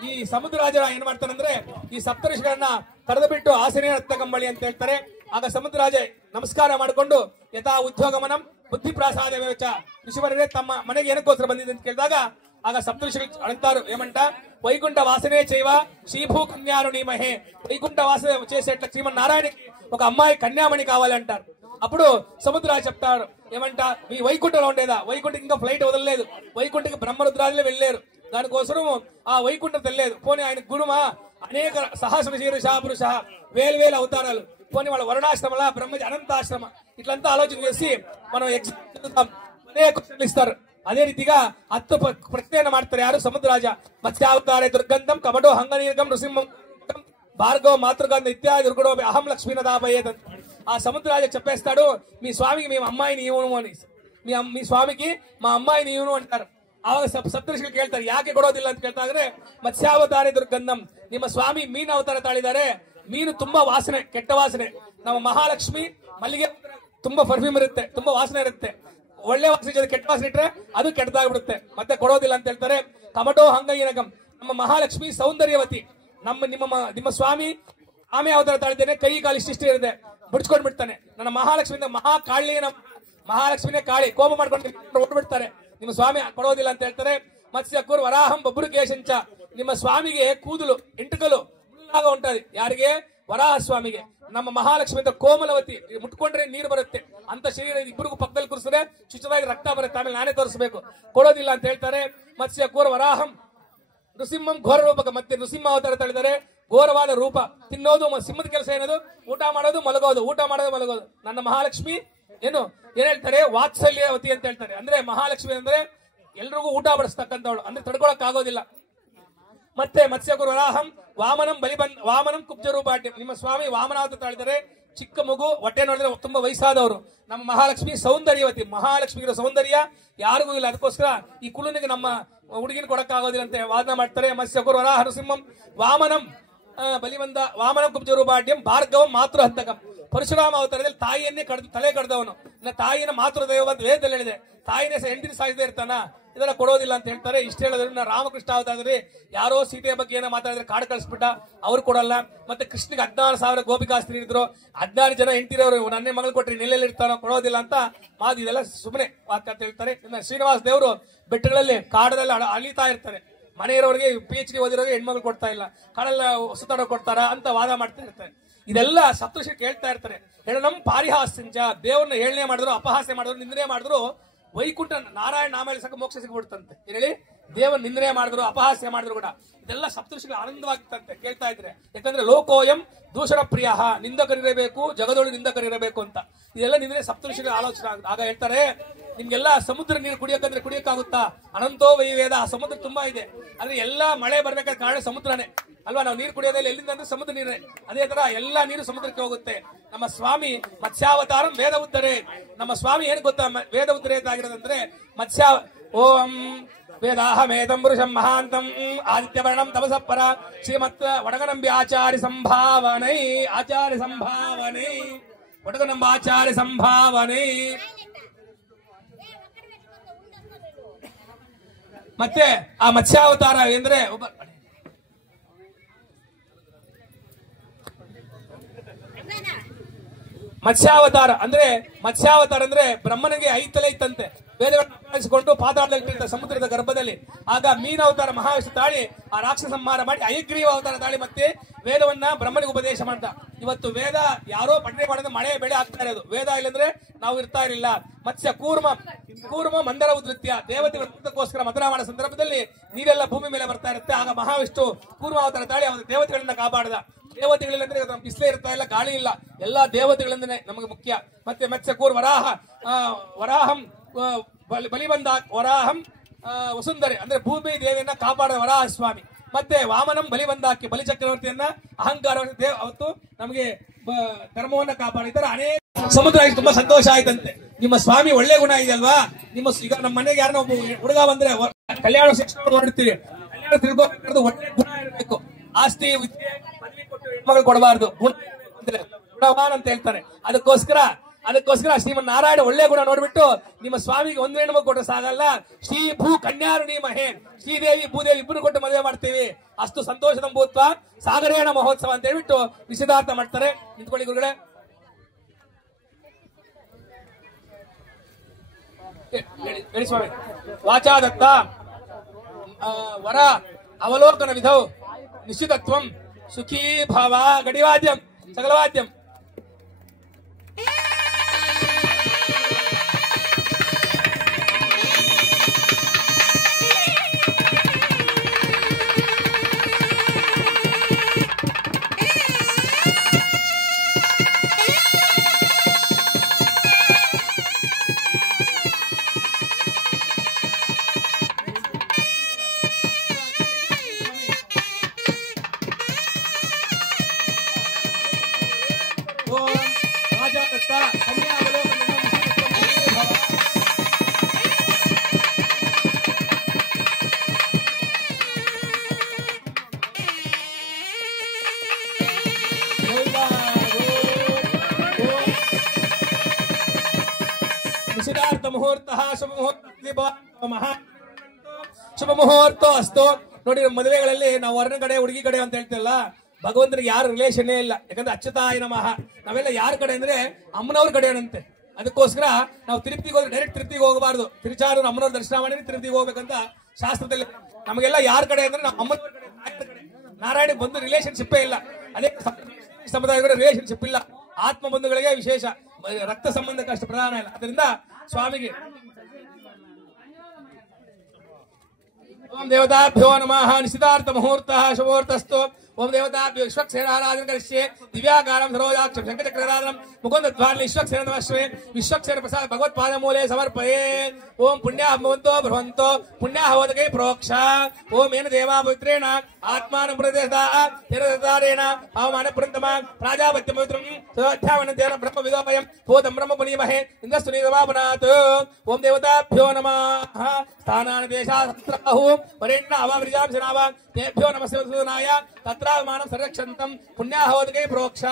ಈ ಸಮುದ್ರ ರಾಜ ಏನ್ ಮಾಡ್ತಾನಂದ್ರೆ ಈ ಸಪ್ತಋಷಿಗಳನ್ನ ಕರೆದು ಬಿಟ್ಟು ಆಸನೆ ರಕ್ತ ಕಂಬಳಿ ಅಂತ ಹೇಳ್ತಾರೆ. ಆಗ ಸಮುದ್ರ ರಾಜ ನಮಸ್ಕಾರ ಮಾಡಿಕೊಂಡು ಯಥಾ ಉದ್ಯೋಗಮನಂ ಬುದ್ಧಿ ಪ್ರಾಸಾದ ವೇಚ, ಋಷಿವರೇ ತಮ್ಮ ಮನೆಗೆ ಏನಕ್ಕೋಸ್ಕರ ಬಂದಿದೆ ಅಂತ ಕೇಳಿದಾಗ ಆಗ ಸಪ್ತಋಷಿಗಳು ಅಳ್ತಾರು. ఏమంట? వైకుంఠ వాసనే చైవ శ్రీభూ కన్యాను నీమహే. వైకుంఠ వాసన చేసేట్ల శ్రీమన్నారాయణకి ఒక అమ్మాయి కన్యామణి కావాలి అంటారు. అప్పుడు సముద్రాలు చెప్తారు ఏమంట, మీ వైకుంఠంలో ఉండేదా? వైకుంఠకి ఇంకా ఫ్లైట్ వదలలేదు, వైకుంఠకి బ్రహ్మరుద్రాదులే వెళ్ళారు, దానికోసం ఆ వైకుంఠం తెలియలేదు. పోనీ ఆయన గురుమా అనేక సహస్ర శీర్ష పురుష వేలు అవతారాలు, పోనీ వాళ్ళ వరుణాశ్రమల బ్రహ్మజ అనంతాశ్రమ ఇట్లంతా ఆలోచన చేసి మనం ఎగ్జామ్ అనేక క్వశ్చన్లు ఇస్తారు. ಅದೇ ರೀತಿగా 10 ಪ್ರಶ್ನೆಯನ್ನು ಮಾಡ್ತಾರೆ. ಯಾರು? ಸಮುದ್ರರಾಜ. ಮತ್ಸ್ಯಾವತಾರೇ ದುರ್ಗಂಧಂ ಕಪಟೋ ಹಂಗನೀರ್ಗಂ ನೃಸಿಂಹಂ భార్గవ మాతృగంధ ఇత్యాది దుర్గుడో అహం లక్ష్మీనదాభయేత్. ఆ సముద్రరాజ చెప్పేస్తాడు, మీ స్వామికి మేము అమ్మాయిని ఇవ్వను అని. మీ స్వామికి మా అమ్మాయిని ఇవ్వను అంటారు. ಆವಾಗ ಸಪ್ತಋಷಿಗಳು ಕೇಳ್ತಾರೆ, ಯಾಕೆ ಕೊಡೋದಿಲ್ಲ ಅಂತ ಕೇಳ್ತಾ ಇದ್ರೆ, ಮತ್ಸ್ಯಾವತಾರೇ ದುರ್ಗಂಧಂ, ನಿಮ್ಮ ಸ್ವಾಮಿ ಮೀನು ಅವತಾರ ತಾಳಿದ್ದಾರೆ, ಮೀನು ತುಂಬಾ ವಾಸನೆ, ಕೆಟ್ಟ ವಾಸನೆ. ನಮ್ಮ ಮಹಾಲಕ್ಷ್ಮಿ ಮಲ್ಲಿಗೆ ತುಂಬಾ ಪರ್ಫ್ಯೂಮ್ ಇರುತ್ತೆ, ತುಂಬಾ ವಾಸನೆ ಇರುತ್ತೆ. ಒಳ್ಳೆ ವಾಸನೆ ಜೊತೆ ಕೆಟ್ಟ ವಾಸನೆ ಇಟ್ರೆ ಅದು ಕೆಟ್ಟದಾಗ್ಬಿಡುತ್ತೆ, ಮತ್ತೆ ಕೊಡೋದಿಲ್ಲ ಅಂತ ಹೇಳ್ತಾರೆ. ಕಮಟೋ ಹಂಗಯ್ಯನಗಂ, ನಮ್ಮ ಮಹಾಲಕ್ಷ್ಮಿ ಸೌಂದರ್ಯವತಿ, ನಿಮ್ಮ ಸ್ವಾಮಿ ಆಮೆ ಅವತಾರ ತಾಳಿದ್ದೇನೆ, ಕೈ ಕಾಲು ಇಷ್ಟಿಷ್ಟೇ ಇರುತ್ತೆ, ಬಿಡ್ಸ್ಕೊಂಡ್ ಬಿಡ್ತಾನೆ. ನನ್ನ ಮಹಾಲಕ್ಷ್ಮಿಯಿಂದ ಮಹಾಲಕ್ಷ್ಮಿನೇ ಕಾಳಿ ಕೋಪ ಮಾಡ್ಕೊಂಡು ಓಡ್ಬಿಡ್ತಾರೆ. ನಿಮ್ಮ ಸ್ವಾಮಿ ಕೊಡೋದಿಲ್ಲ ಅಂತ ಹೇಳ್ತಾರೆ. ಮತ್ಸ್ಯಕೂರ್ ವರಾಹಂ ಬಬ್ರು ಕೇಶಂಚ, ನಿಮ್ಮ ಸ್ವಾಮಿಗೆ ಕೂದಲು ಎಂಟುಕಲು ಉಂಟది. ಯಾರಿಗೆ? ವರಾಹ ಸ್ವಾಮಿಗೆ. ನಮ್ಮ ಮಹಾಲಕ್ಷ್ಮಿಯಿಂದ ಕೋಮಲವತಿ, ಮುಟ್ಕೊಂಡ್ರೆ ನೀರು ಬರುತ್ತೆ ಅಂತ ಶರೀರ ಇಬ್ಬರಿಗೂ ಪಕ್ಕದಲ್ಲಿ ಕೂರಿಸಿದ್ರೆ ಶುಚಿಯಾಗಿ ರಕ್ತ ಬರುತ್ತೆ, ಆಮೇಲೆ ನಾನೇ ತೋರಿಸಬೇಕು, ಕೊಡೋದಿಲ್ಲ ಅಂತ ಹೇಳ್ತಾರೆ. ಮತ್ಸ್ಯಕೂರ್ ವರಾಹಂ ನೃಸಿಂಹಂ ಘೋರ ರೂಪಕ, ಮತ್ತೆ ನೃಸಿಂಹ ಅವತಾರ ತಳಿದರೆ ಘೋರವಾದ ರೂಪ. ತಿನ್ನೋದು ಸಿಂಹದ ಕೆಲಸ ಏನದು? ಊಟ ಮಾಡೋದು ಮಲಗೋದು, ಊಟ ಮಾಡೋದು ಮಲಗೋದು. ನನ್ನ ಮಹಾಲಕ್ಷ್ಮಿ ಏನ್ ಹೇಳ್ತಾರೆ? ವಾತ್ಸಲ್ಯವತಿ ಅಂತ ಹೇಳ್ತಾರೆ. ಅಂದ್ರೆ ಮಹಾಲಕ್ಷ್ಮಿ ಅಂದ್ರೆ ಎಲ್ರಿಗೂ ಊಟ ಬಡಿಸ್ತಕ್ಕಂಥವಳು, ಅಂದ್ರೆ ತಡ್ಕೊಳಕ್ ಆಗೋದಿಲ್ಲ. ಮತ್ತೆ ಮತ್ಸ್ಯಕುರು ವರಾಹಂ ವಾಮನಂ ವಾಮನಂ ಕುಬ್ಜ ರೂಪಾಟ್ಯ, ನಿಮ್ಮ ಸ್ವಾಮಿ ವಾಮನಾವತಾರ ತಾಳಿದರೆ ಚಿಕ್ಕ ಮಗು, ಹೊಟ್ಟೆ ನೋಡಿದ್ರೆ ತುಂಬಾ ವಯಸ್ಸಾದವರು. ನಮ್ಮ ಮಹಾಲಕ್ಷ್ಮಿ ಸೌಂದರ್ಯವತಿ, ಮಹಾಲಕ್ಷ್ಮಿಗಿರೋ ಸೌಂದರ್ಯ ಯಾರಿಗೂ ಇಲ್ಲ, ಅದಕ್ಕೋಸ್ಕರ ಈ ಕುಲನಿಗೆ ನಮ್ಮ ಹುಡುಗಿನ ಕೊಡಕ್ಕಾಗೋದಿಲ್ಲ ಅಂತ ವಾದನ ಮಾಡ್ತಾರೆ. ಮತ್ಸ್ಯಕುರು ವರಾಹ ನೃಸಿಂಹಂ ವಾಮನಂ ವಾಮನಂ ಕುಬ್ಜ ರೂಪಾಟ್ಯಂ ಭಾರ್ಗವಂ ಮಾತೃ ಹಂತಕಂ, ಪರಶುರಾಮ ಅವತಾರದಲ್ಲಿ ತಾಯಿಯನ್ನೇ ತಲೆ ಕಡ್ದವನು. ತಾಯಿನ ಮಾತೃ ದೈವ ಅಂತ ವೇದದಲ್ಲಿ ಹೇಳಿದೆ. ತಾಯಿನೇ ಹೆಂಡತಿನ ಸಾಯಿಸದೇ ಇರ್ತಾನ, ಇದೆಲ್ಲ ಕೊಡೋದಿಲ್ಲ ಅಂತ ಹೇಳ್ತಾರೆ. ಇಷ್ಟ ಹೇಳೋದ್ರಿಂದ ರಾಮಕೃಷ್ಣ ಅವತಾರದಲ್ಲಿ ಯಾರೋ ಸೀತೆಯ ಬಗ್ಗೆ ಏನೋ ಮಾತಾಡಿದ್ರೆ ಕಾಡು ಕಳಿಸ್ಬಿಟ್ಟ, ಅವ್ರು ಕೊಡಲ್ಲ. ಮತ್ತೆ ಕೃಷ್ಣಗೆ 16,000 ಗೋಪಿಕಾಸ್ತ್ರೀ ಇದ್ರು, 16 ಜನ ಹೆಂಡತಿರವರು ನನ್ನ ಮಗಳು ಕೊಟ್ರಿ ನೆಲೆಯಲ್ಲಿ ಇರ್ತಾನೋ ಕೊಡೋದಿಲ್ಲ ಅಂತ ಮಾತು. ಇದೆಲ್ಲ ಸುಮ್ಮನೆ ಮಾತು ಅಂತ ಹೇಳ್ತಾರೆ. ಇನ್ನು ಶ್ರೀನಿವಾಸ ದೇವರು ಬೆಟ್ಟಗಳಲ್ಲಿ ಕಾಡದಲ್ಲಿ ಅಲಿತಾ ಇರ್ತಾರೆ. ಮನೆಯವರಿಗೆ PhD ಓದಿರೋರಿಗೆ ಹೆಣ್ಮಗಳು ಕೊಡ್ತಾ ಇಲ್ಲ, ಕಾಡಲ್ಲ ಸುತ್ತಾಡೋ ಕೊಡ್ತಾರ ಅಂತ ವಾದ ಮಾಡ್ತಾ ಇರ್ತಾರೆ. ಇದೆಲ್ಲ ಸಪ್ತಋಷಿ ಕೇಳ್ತಾ ಇರ್ತಾರೆ. ಹೇಳನಂ ಪಾರಿಹಾಸ್ಯಂಚ, ದೇವ್ರನ್ನ ಹೇಳನೆ ಮಾಡಿದ್ರು, ಅಪಹಾಸ್ಯ ಮಾಡಿದ್ರು, ನಿಂದನೆ ಮಾಡಿದ್ರು ವೈಕುಂಠ ನಾರಾಯಣ ನಾಮ ಹೇಳಿ ಸಾಕು ಮೋಕ್ಷ ಸಿಗ್ಬಿಡ್ತಂತೆ. ಹೇಳಿ ದೇವರ ನಿಂದನೆ ಮಾಡಿದ್ರು, ಅಪಹಾಸ್ಯ ಮಾಡಿದ್ರು ಕೂಡ ಇದೆಲ್ಲ ಸಪ್ತಋಷಿಗಳು ಆನಂದವಾಗಿತ್ತಂತೆ ಕೇಳ್ತಾ ಇದ್ರೆ. ಯಾಕಂದ್ರೆ ಲೋಕೋಯಂ ದೂಷಣ ಪ್ರಿಯ, ನಿಂದಕರಿರಬೇಕು, ಜಗದೊಳು ನಿಂದಕರಿರಬೇಕು ಅಂತ. ಇದೆಲ್ಲ ನಿಂದನೆ ಸಪ್ತಋಷಿಗಳ ಆಲೋಚನೆ. ಆಗ ಹೇಳ್ತಾರೆ, ನಿಮ್ಗೆಲ್ಲ ಸಮುದ್ರ ನೀರು ಕುಡಿಯೋಕಂದ್ರೆ ಕುಡಿಯೋಕ್ಕಾಗುತ್ತಾ? ಅನಂತೋ ವೈವೇದ, ಸಮುದ್ರ ತುಂಬಾ ಇದೆ. ಅಂದ್ರೆ ಎಲ್ಲಾ ಮಳೆ ಬರ್ಬೇಕಾದ್ರೆ ಕಾರಣ ಸಮುದ್ರನೇ ಅಲ್ವಾ. ನಾವು ನೀರು ಕುಡಿಯೋದಿಲ್ಲ ಎಲ್ಲಿಂದ ಅಂದ್ರೆ ಸಮುದ್ರ ನೀರೇ. ಅದೇ ತರ ಎಲ್ಲಾ ನೀರು ಸಮುದ್ರಕ್ಕೆ ಹೋಗುತ್ತೆ. ನಮ್ಮ ಸ್ವಾಮಿ ಮತ್ಸ್ಯಾವತಾರಂ ವೇದ ಉದ್ಧರೆ. ನಮ್ಮ ಸ್ವಾಮಿ ಏನ್ ಗೊತ್ತಾ ವೇದ ಉದ್ಧರೇತಾಗಿರೋದಂದ್ರೆ ಮತ್ಸ್ಯ ಓಂ ವೇದಾಹಮೇದಂ ಪುರುಷಂ ಮಹಾಂತಂ ಆದಿತ್ಯವರ್ಣಂ ತಪಸಪ್ಪರ ಶ್ರೀಮತ್ ವಡಗನಂಬಿ ಆಚಾರ್ಯ ಸಂಭಾವನೈ. ಆಚಾರ್ಯ ಸಂಭಾವನೈ, ವಡಗನಂಬ ಆಚಾರ್ಯ ಸಂಭಾವನೈ. ಮತ್ತೆ ಆ ಮತ್ಸ್ಯಾವತಾರ ಅಂದ್ರೆ ಮತ್ಸ್ಯಾವತಾರ ಅಂದ್ರೆ ಬ್ರಹ್ಮನಿಗೆ 5 ತಲೆ ಇತ್ತಂತೆ. ವೇದಗಳನ್ನು ಅಭ್ಯಾಸಿಕೊಂಡು ಪಾತಾಳದಲ್ಲಿ ಸಮುದ್ರದ ಗರ್ಭದಲ್ಲಿ. ಆಗ ಮೀನಾವತಾರ ಮಹಾವಿಷ್ಣು ತಾಳಿ ಆ ರಾಕ್ಷಸ ಸಂಹಾರ ಮಾಡಿ ಅಯಗ್ರೀವ ಅವತಾರ ತಾಳಿ ಮತ್ತೆ ವೇದವನ್ನ ಬ್ರಹ್ಮನಿಗೆ ಉಪದೇಶ ಮಾಡ್ದ. ಇವತ್ತು ವೇದ ಯಾರೋ ಪಠನೆ ಮಾಡಿದ್ರೆ ಮಳೆ ಬೆಳೆ ಆಗ್ತಾ ಇರೋದು. ವೇದ ಇಲ್ಲಂದ್ರೆ ನಾವು ಇರ್ತಾ ಇರಲಿಲ್ಲ. ಮತ್ಸ್ಯ ಕೂರ್ಮ ಮಂದರ ಉದ್ರತ್ಯ, ದೇವತೆಗೋಸ್ಕರ ಮಥನ ಮಾಡೋ ಸಂದರ್ಭದಲ್ಲಿ ನೀರೆಲ್ಲ ಭೂಮಿ ಮೇಲೆ ಬರ್ತಾ ಇರುತ್ತೆ. ಆಗ ಮಹಾವಿಷ್ಣು ಕೂರ್ಮ ಅವತಾರ ತಾಳಿ ಅವರ ದೇವತೆಗಳನ್ನ ಕಾಪಾಡದ. ದೇವತೆಗಳಿಂದ್ರೆ ಬಿಸಿಲೇ ಇರ್ತಾ ಇಲ್ಲ, ಗಾಳಿ ಇಲ್ಲ, ಎಲ್ಲಾ ದೇವತೆಗಳಿಂದನೇ ನಮಗೆ ಮುಖ್ಯ. ಮತ್ತೆ ಮತ್ಸ್ಯ ವರಾಹಂ ಬಲಿಬಂಧ ವರಾಹಂ ವಸುಂಧರೆ ಅಂದ್ರೆ ಭೂಮಿ ದೇವಿಯನ್ನ ಕಾಪಾಡ ವರಾಹ ಸ್ವಾಮಿ. ಮತ್ತೆ ವಾಮನಂ ಬಲಿಬಂಧಾಕಿ, ಬಲಿಚಕ್ರವರ್ತಿಯನ್ನ ಅಹಂಕಾರ ಅವತ್ತು ನಮಗೆ ಧರ್ಮವನ್ನ ಕಾಪಾಡಿದ್ದಾರೆ. ಅನೇಕ ಸಮುದ್ರ ತುಂಬಾ ಸಂತೋಷ ಆಯ್ತಂತೆ. ನಿಮ್ಮ ಸ್ವಾಮಿ ಒಳ್ಳೆ ಗುಣ ಇದೆ ಅಲ್ವಾ. ಈಗ ನಮ್ಮ ಮನೆಗೆ ಯಾರನ್ನ ಒಬ್ಬ ಹುಡುಗ ಬಂದ್ರೆ ಕಲ್ಯಾಣ ಶಿಕ್ಷಣ ಹೊರಡ್ತೀವಿ, ಕಲ್ಯಾಣ ತಿಳ್ಕೋಬೇಕಾದ್ರೆ ಒಳ್ಳೆ ಗುಣ ಇರಬೇಕು. ಆಸ್ತಿ ವಿದ್ಯೆ ಪದವಿ ಕೊಟ್ಟು ಹೆಣ್ಮಗಳು ಕೊಡಬಾರ್ದು, ಗುಣವಾನ್ ಅಂತ ಹೇಳ್ತಾರೆ. ಅದಕ್ಕೋಸ್ಕರ ಶ್ರೀಮನ್ ನಾರಾಯಣ ಒಳ್ಳೆ ಗುಣ ನೋಡ್ಬಿಟ್ಟು ನಿಮ್ಮ ಸ್ವಾಮಿಗೆ ಒಂದು ಹೆಣ್ಮಗು ಕೊಟ್ಟರೆ ಸಾಗಲ್ಲ, ಶ್ರೀ ಭೂ ಕನ್ಯಾರುಣಿ ಮಹೇ, ಶ್ರೀದೇವಿ ಭೂದೇವಿ ಇಬ್ಬರು ಕೊಟ್ಟು ಮದುವೆ ಮಾಡ್ತೀವಿ. ಅಷ್ಟು ಸಂತೋಷದ ಭೂತ್ವ ಸಾಗರೇಣ ಮಹೋತ್ಸವ ಅಂತ ಹೇಳ್ಬಿಟ್ಟು ನಿಶ್ಚಿತಾರ್ಥ ಮಾಡ್ತಾರೆ. ನಿಂತ್ಕೊಳ್ಳಿ ಗುರುಗಳೇ. ಹೇಳಿ ಸ್ವಾಮಿ. ವಾಚಾದತ್ತ ವರ ಅವಲೋಕನ ವಿಧೌ ನಿಶ್ಚಿತತ್ವಂ ಸುಖೀ ಭಾವ ಗಡಿವಾದ್ಯಂ ಸಕಲವಾದ್ಯಂ. ನಿಶ್ಚಿತಾರ್ಥ ಮುಹೂರ್ತ ಶುಭ ಮುಹೂರ್ತ ಅಸ್ತು. ನೋಡಿ, ಮದುವೆಗಳಲ್ಲಿ ನಾವು ವರನ ಕಡೆ ಹುಡುಗಿ ಕಡೆ ಅಂತ ಹೇಳ್ತೀವಲ್ಲ, ಭಗವಂತನಿಗೆ ಯಾರು ರಿಲೇಷನ್ನೇ ಇಲ್ಲ. ಯಾಕಂದ್ರೆ ಅಚ್ಯುತಾಯ ನಮಃ. ನಾವೆಲ್ಲ ಯಾರ ಕಡೆ ಅಂದ್ರೆ ಅಮ್ಮನವ್ರ ಕಡೆ ಏನಂತೆ. ಅದಕ್ಕೋಸ್ಕರ ನಾವು ತಿರುಪತಿಗೆ ಹೋದ್ರೆ ಡೈರೆಕ್ಟ್ ತಿರುಪತಿಗೆ ಹೋಗಬಾರ್ದು, ತಿರುಚಾರು ಅಮ್ಮನವ್ರ ದರ್ಶನ ಮಾಡಿ ತಿರುಪತಿಗೆ ಹೋಗ್ಬೇಕಂತ ಶಾಸ್ತ್ರದಲ್ಲಿ. ನಮಗೆಲ್ಲ ಯಾರ ಕಡೆ ಅಂದ್ರೆ ನಾವು ಅಮ್ಮನವ್ರ ಕಡೆ, ನಾರಾಯಣ ಬಂಧು ರಿಲೇಷನ್ಶಿಪ್ ಇಲ್ಲ. ಅದೇ ಸಮುದಾಯಗಳ ರಿಲೇಷನ್ಶಿಪ್ ಇಲ್ಲ. ಆತ್ಮ ಬಂಧುಗಳಿಗೆ ವಿಶೇಷ, ರಕ್ತ ಸಂಬಂಧಕ್ಕೆ ಅಷ್ಟು ಪ್ರಧಾನ ಇಲ್ಲ. ಅದರಿಂದ ಸ್ವಾಮಿಗೆ ಓಂ ದೇವತಾಭ್ಯೋ ನಮಃ. ನಿಶ್ಚಿತಾರ್ಥ ಮುಹೂರ್ತ ಶುಭೋರ್ತಸ್ತು. ಓಂ ದೇವತಾಭ್ಯೋ ವಿಶ್ವಕ್ಷೇನಾರಾಧನ ಕರಿಷ್ಯೆ. ದಿವ್ಯಾಕಾರಂ ಸರೋಜಾಕ್ಷಂ ಶಂಕಚಕ್ರಾರಾಧನಂ ಮುಕುಂದಧ್ವಾರ್ಲಿ ವಿಶ್ವಕ್ಷೇನ ನಮಶ್ವೇ. ವಿಶ್ವಕ್ಷೇನ ಪ್ರಸಾದ ಭಗವತ್ಪಾದ ಮೂಲೆ ಸಮರ್ಪಯೇ. ಓಂ ಪುಣ್ಯ ಭವಂತೋ ಭವಂತೋ ಪುಣ್ಯ ಹವದಕೈ ಪ್ರೋಕ್ಷ. ಓಂ ಏನ ದೇವಾ ಪವಿತ್ರೇಣ ಆತ್ಮಾನ ಪ್ರದೇಶಾರೇಣ ಅವಮಾನ ಪುರಂತಮ ಪ್ರಾಜಾಪತ್ಯ ಪವಿತ್ರಂ ಸದಾಧ್ಯಾವನಂತೇನ ಬ್ರಹ್ಮ ವಿದೋಪಯಂ ಭೂತಂ ಬ್ರಹ್ಮ ಪುನೀಮಹೇ ಇಂದ್ರಸ್ತು ನೀತವಾಪುನಾತ್. ಓಂ ದೇವತಾಭ್ಯೋ ನಮಃ. ಸ್ಥಾನಾನ ದೇಶಾಸ್ತ್ರಾಹು ವರೆಣ್ಯ ಅವಾವೃಜಾಂ ಶನಾವ ತೇಭ್ಯೋ ನಮಸ್ತೆ ವಸುನಾಯ ತತ್ರಾಮಾನಂ ಸಂರಕ್ಷಂತಂ ಪುಣ್ಯಾಹವದಕೈ ಪ್ರೋಕ್ಷ.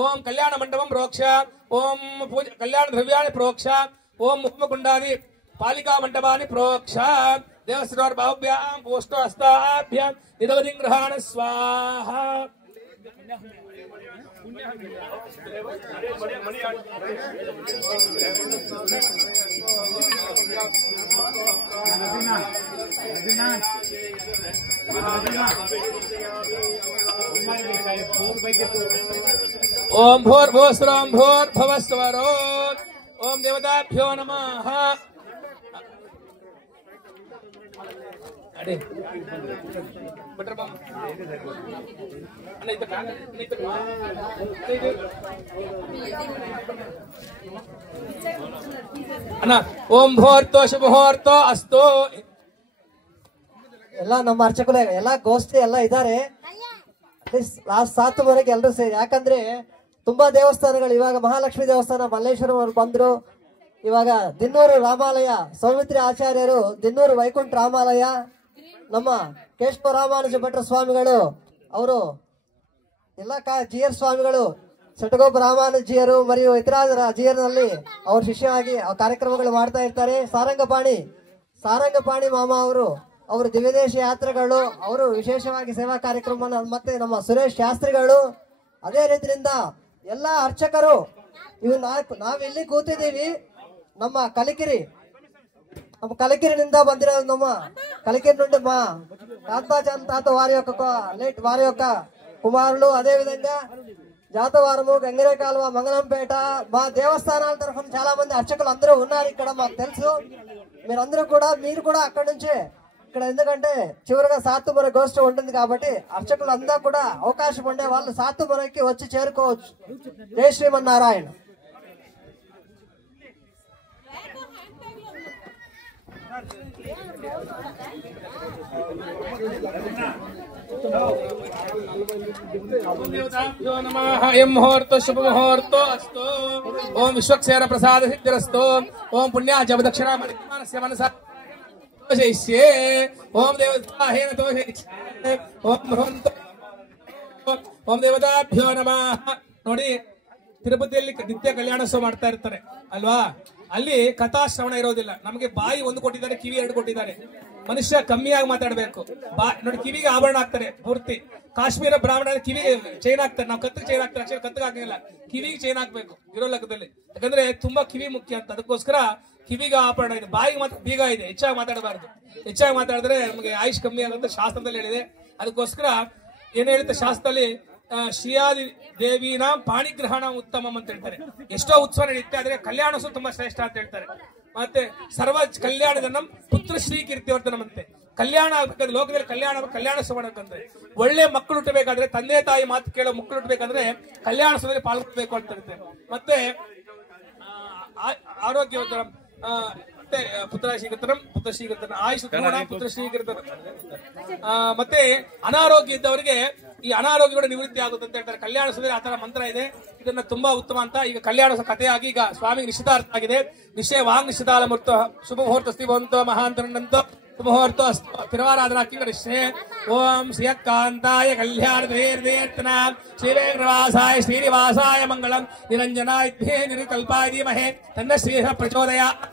ಓಂ ಕಲ್ಯಾಣ ಮಂಟಪಂ ಪ್ರೋಕ್ಷ. ಓಂ ಕಲ್ಯಾಣ ದ್ರವ್ಯಾಣಿ ಪ್ರೋಕ್ಷ. ಓಂ ಮುಕ್ಮಕುಂಡಾದಿ ಪಾಲಿಕಾ ಮಂಟಪಾನಿ ಪ್ರೋಕ್ಷ ದೇವಸ್ಥಾನೋರ್ಭಾವ್ಯಾಂ ಪೋಷ್ಟೋ ಹಸ್ತಾಭ್ಯಾಂ ನಿರವಧಿ ಗೃಹಾಣ ಸ್ವಾಹ. ಓಂ ಭೂರ್ಭುವಸ್ವರಂ ಭೂರ್ಭುವಸ್ವರೋ. ಓಂ ದೇವತಾಭ್ಯೋ ನಮಃ. ಅಡೆ ಬಿಟ್ರಪ್ಪ ಅಣ್ಣ. ಓಂ ಭೋರ್ತೋ ಶುಭೋರ್ತೋ ಅಸ್ತು. ಎಲ್ಲ ನಮ್ಮ ಅರ್ಚಕರು ಎಲ್ಲ ಗೋಷ್ಠಿ ಎಲ್ಲ ಇದ್ದಾರೆ. ಲಾಸ್ಟ್ 7 ಎಲ್ಲರೂ ಸೇರಿ, ಯಾಕಂದ್ರೆ ತುಂಬಾ ದೇವಸ್ಥಾನಗಳು ಇವಾಗ ಮಹಾಲಕ್ಷ್ಮಿ ದೇವಸ್ಥಾನ ಮಲ್ಲೇಶ್ವರಂ ಅವರು ಬಂದ್ರು. ಇವಾಗ ದಿನ್ನೂರು ರಾಮಾಲಯ ಸೌಮಿತ್ರಿ ಆಚಾರ್ಯರು, ದಿನ್ನೂರು ವೈಕುಂಠ ರಾಮಾಲಯ, ನಮ್ಮ ಕೇಶವ ರಾಮಾನುಜ ಭಟ್ರ ಸ್ವಾಮಿಗಳು, ಅವರು ಎಲ್ಲ ಜಿಯರ್ ಸ್ವಾಮಿಗಳು, ಸಟಗೋಪ ರಾಮಾನುಜಿಯರು మరియు ಇತರ ಜಿಯರ್ನಲ್ಲಿ ಅವ್ರ ಶಿಷ್ಯವಾಗಿ ಕಾರ್ಯಕ್ರಮಗಳು ಮಾಡ್ತಾ ಇರ್ತಾರೆ. ಸಾರಂಗಪಾಣಿ ಮಾಮ ಅವರು ದಿವ್ಯದೇಶ ಯಾತ್ರೆಗಳು, ಅವರು ವಿಶೇಷವಾಗಿ ಸೇವಾ ಕಾರ್ಯಕ್ರಮ, ಮತ್ತೆ ನಮ್ಮ ಸುರೇಶ್ ಶಾಸ್ತ್ರಿಗಳು. ಅದೇ ರೀತಿಯಿಂದ ಎಲ್ಲ ಅರ್ಚಕರು ಇವು ನಾವಿಲ್ಲಿ ಕೂತಿದ್ದೀವಿ. ನಮ್ಮ ಕಲಿಕಿರಿನಿಂದ ಬಂದಿರೋ ನಮ್ಮ కలికిరి నుండి మా కాంతాచార్య తాత వారి యొక్క కుమారులు, అదే విధంగా జాతవారము, గంగిరే కాలువ, మంగళంపేట మా దేవస్థానాల తరఫున చాలా మంది అర్చకులు అందరూ ఉన్నారు ఇక్కడ. మాకు తెలుసు మీరు కూడా అక్కడ నుంచే ఇక్కడ, ఎందుకంటే చివరిగా సాతుమర గోష్ఠి ఉంటుంది కాబట్టి అర్చకులు అంతా కూడా అవకాశం ఉండే వాళ్ళు సాతుమరకి వచ్చి చేరుకోవచ్చు. జై శ్రీమన్నారాయణ. एं मुहूर्तो शुभ मुहूर्तो अस्तु. ओम विश्वक्सेन प्रसाद सिद्धिरस्तु. ओम पुण्या जप दक्षिणा मनस्य मनसा तोषयिष्ये. ओम देवताहेन तोषयिष्ये. ओम देवताभ्यो नमः. ನೋಡಿ, ತಿರುಪತಿಯಲ್ಲಿ ನಿತ್ಯ ಕಲ್ಯಾಣೋತ್ಸವ ಮಾಡ್ತಾ ಇರ್ತಾರೆ ಅಲ್ವಾ? ಅಲ್ಲಿ ಕಥಾ ಶ್ರವಣ ಇರೋದಿಲ್ಲ. ನಮಗೆ ಬಾಯಿ 1 ಕೊಟ್ಟಿದ್ದಾರೆ, ಕಿವಿ 2 ಕೊಟ್ಟಿದ್ದಾರೆ. ಮನುಷ್ಯ ಕಮ್ಮಿಯಾಗಿ ಮಾತಾಡಬೇಕು. ನೋಡಿ, ಕಿವಿಗೆ ಆಭರಣ ಹಾಕ್ತಾರೆ ಪೂರ್ತಿ. ಕಾಶ್ಮೀರ ಬ್ರಾಹ್ಮಣ ಕಿವಿಗೆ ಚೈನ್ ಹಾಕ್ತಾರೆ, ನಾವು ಕತ್ತಿಗೆ ಚೈನ್ ಹಾಕ್ತಾರೆ. ಅಕ್ಷರ ಕತ್ತಿಗೆ ಹಾಕಿಲ್ಲ, ಕಿವಿಗೆ ಚೈನ್ ಹಾಕ್ಬೇಕು ಇರೋ ಲೆಕ್ಕದಲ್ಲಿ. ಯಾಕಂದ್ರೆ ತುಂಬಾ ಕಿವಿ ಮುಖ್ಯ ಅಂತ, ಅದಕ್ಕೋಸ್ಕರ ಕಿವಿಗೆ ಆಭರಣ ಇದೆ. ಬಾಯಿಗೆ ಮಾತ್ರ ಬೀಗ ಇದೆ. ಹೆಚ್ಚಾಗಿ ಮಾತಾಡಬಾರ್ದು. ಹೆಚ್ಚಾಗಿ ಮಾತಾಡಿದ್ರೆ ನಮಗೆ ಆಯುಷ್ ಕಮ್ಮಿ ಆಗುತ್ತೆ ಶಾಸ್ತ್ರದಲ್ಲಿ ಹೇಳಿದೆ. ಅದಕ್ಕೋಸ್ಕರ ಏನ್ ಹೇಳುತ್ತೆ ಶಾಸ್ತ್ರದಲ್ಲಿ, ಶ್ರೀಯಾದಿ ದೇವಿನ ಪಾಣಿಗ್ರಹಣ ಉತ್ತಮಂ ಅಂತ ಹೇಳ್ತಾರೆ. ಎಷ್ಟೋ ಉತ್ಸವ ನಡೆಯುತ್ತೆ, ಆದ್ರೆ ಕಲ್ಯಾಣೋತ್ಸವ ತುಂಬಾ ಶ್ರೇಷ್ಠ ಅಂತ ಹೇಳ್ತಾರೆ. ಮತ್ತೆ ಸರ್ವ ಕಲ್ಯಾಣದ ಪುತ್ರ ಶ್ರೀ ಕೀರ್ತಿವರ್ಧನಂತೆ. ಕಲ್ಯಾಣ ಆಗ್ಬೇಕಾದ್ರೆ ಲೋಕದಲ್ಲಿ ಕಲ್ಯಾಣೋತ್ಸವ ಮಾಡಬೇಕಂದ್ರೆ, ಒಳ್ಳೆ ಮಕ್ಕಳು ಹುಟ್ಟಬೇಕಾದ್ರೆ, ತಂದೆ ತಾಯಿ ಮಾತು ಕೇಳೋ ಮಕ್ಕಳು ಹುಟ್ಟಬೇಕಾದ್ರೆ ಕಲ್ಯಾಣೋತ್ಸವದಲ್ಲಿ ಪಾಲ್ಗೊಳ್ಬೇಕು ಅಂತ ಇರುತ್ತೆ. ಮತ್ತೆ ಆರೋಗ್ಯವಂತರ ಮತ್ತೆ ಪುತ್ರ ಶ್ರೀಕರ್ತನ ಆಯುಷ್ ಪುತ್ರ ಶ್ರೀಕರ್ತನ. ಮತ್ತೆ ಅನಾರೋಗ್ಯ ಇದ್ದವರಿಗೆ ಈ ಅನಾರೋಗ್ಯ ಕೂಡ ನಿವೃತ್ತಿ ಆಗುತ್ತೆ ಅಂತ ಹೇಳ್ತಾರೆ. ಕಲ್ಯಾಣೋತ್ಸವದಲ್ಲಿ ಆ ತರ ಮಂತ್ರ ಇದೆ. ಇದನ್ನ ತುಂಬಾ ಉತ್ತಮ ಅಂತ. ಈಗ ಕಲ್ಯಾಣೋತ್ಸವ ಕಥೆಯಾಗಿ ಈಗ ಸ್ವಾಮಿಗೆ ನಿಶ್ಚಿತಾರ್ಥ ಆಗಿದೆ. ನಿಶ್ಚಯ ವಾಂಗ್ ನಿಶ್ಚಿತಾಲ ಮುಹೂರ್ತ ಶುಭ ಮುಹೂರ್ತ ಸ್ಥಿವಂತೋ ಮಹಾಂತರಂತೋ ಮುಹೂರ್ತ ತಿರುವಾರಾಧನಾ ನಿಶ್ಚಯ. ಓಂ ಶ್ರೀಯಕಾಂತಾಯ ಕಲ್ಯಾಣ ಧೀರ್ಧೀರ್ತನ ಶ್ರೀವೇಂಕಟವಾಸಾಯ ಶ್ರೀನಿವಾಸಾಯ ಮಂಗಳಂ ನಿರಂಜನಾಯ ನಿರುಕಲ್ಪಾಯ ಧೀಮಹಿ ತನ್ನ ಶ್ರೀ ಪ್ರಚೋದಯಾತ್.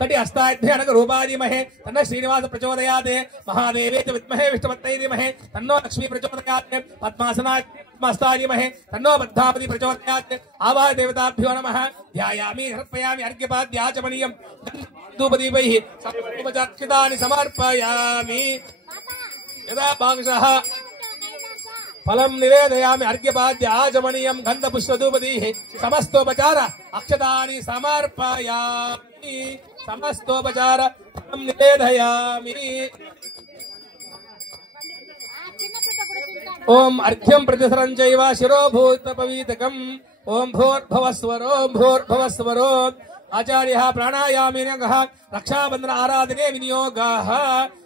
ಕಟಿ ಹಸ್ತಾಯ ಅನಗ ರೂಪಾಯ ಧೀಮಹಿ ತನ್ನ ಶ್ರೀನಿವಾಸ ಪ್ರಚೋದಯಾತ್. ಮಹಾದೇವೇ ವಿದ್ಮಹೇ ವಿಷ್ಣುಪತ್ನೈ ಧೀಮಹಿ ತನ್ನೋ ಲಕ್ಷ್ಮೀ ಪ್ರಚೋದಯಾತ್. ಪದ್ಮಾಸನಾಯ ಮಸ್ತಾಜಿಮಹೇ ತನ್ನೋ ಬದ್ಧಾಪತಿ ಪ್ರಚೋದಯಾತ್. ಆವಾಹ ದೇವತಾಭ್ಯೋ ನಮಃ. ಧ್ಯಾಯಾಮಿ ಸಮರ್ಪಯಾಮಿ ಅರ್ಘ್ಯಪಾದ್ಯಾಚಮನೀಯಂ ಧೂಪದೀಪೈಃ ಸಮರ್ಪಯಾಮಿ ಸಮರ್ಪಯಾಮಿ. ಯದಾ ಭಾಗಶಃ ಫಲಂ ನಿವೇದಯಾಮಿ ಅರ್ಘ್ಯಪಾದ್ಯಾಚಮನೀಯಂ ಗಂಧಪುಷ್ಪಧೂಪದೀಃ ಸಮಸ್ತೋಪಚಾರ ಅಕ್ಷತಾನಿ ಸಮರ್ಪಯಾಮಿ. ಸಮಸ್ತೋಪಚಾರ ಫಲಂ ನಿವೇದಯಾಮಿ. ಓಂ ಅರ್ಘ್ಯಂ ಪ್ರತಿಸರಂಚೈವ ಶಿರೋಭೂತ ಪವೀತಕಂ. ಓಂ ಭೂರ್ಭುವಸ್ವರೋ ಭೂರ್ಭುವಸ್ವರೋ. ಆಚಾರ್ಯ ಪ್ರಾಣಾಯಾಮಿನಃ ರಕ್ಷಾಬಂಧನ ಆರಾಧನೆ ವಿನಿಯೋಗಃ.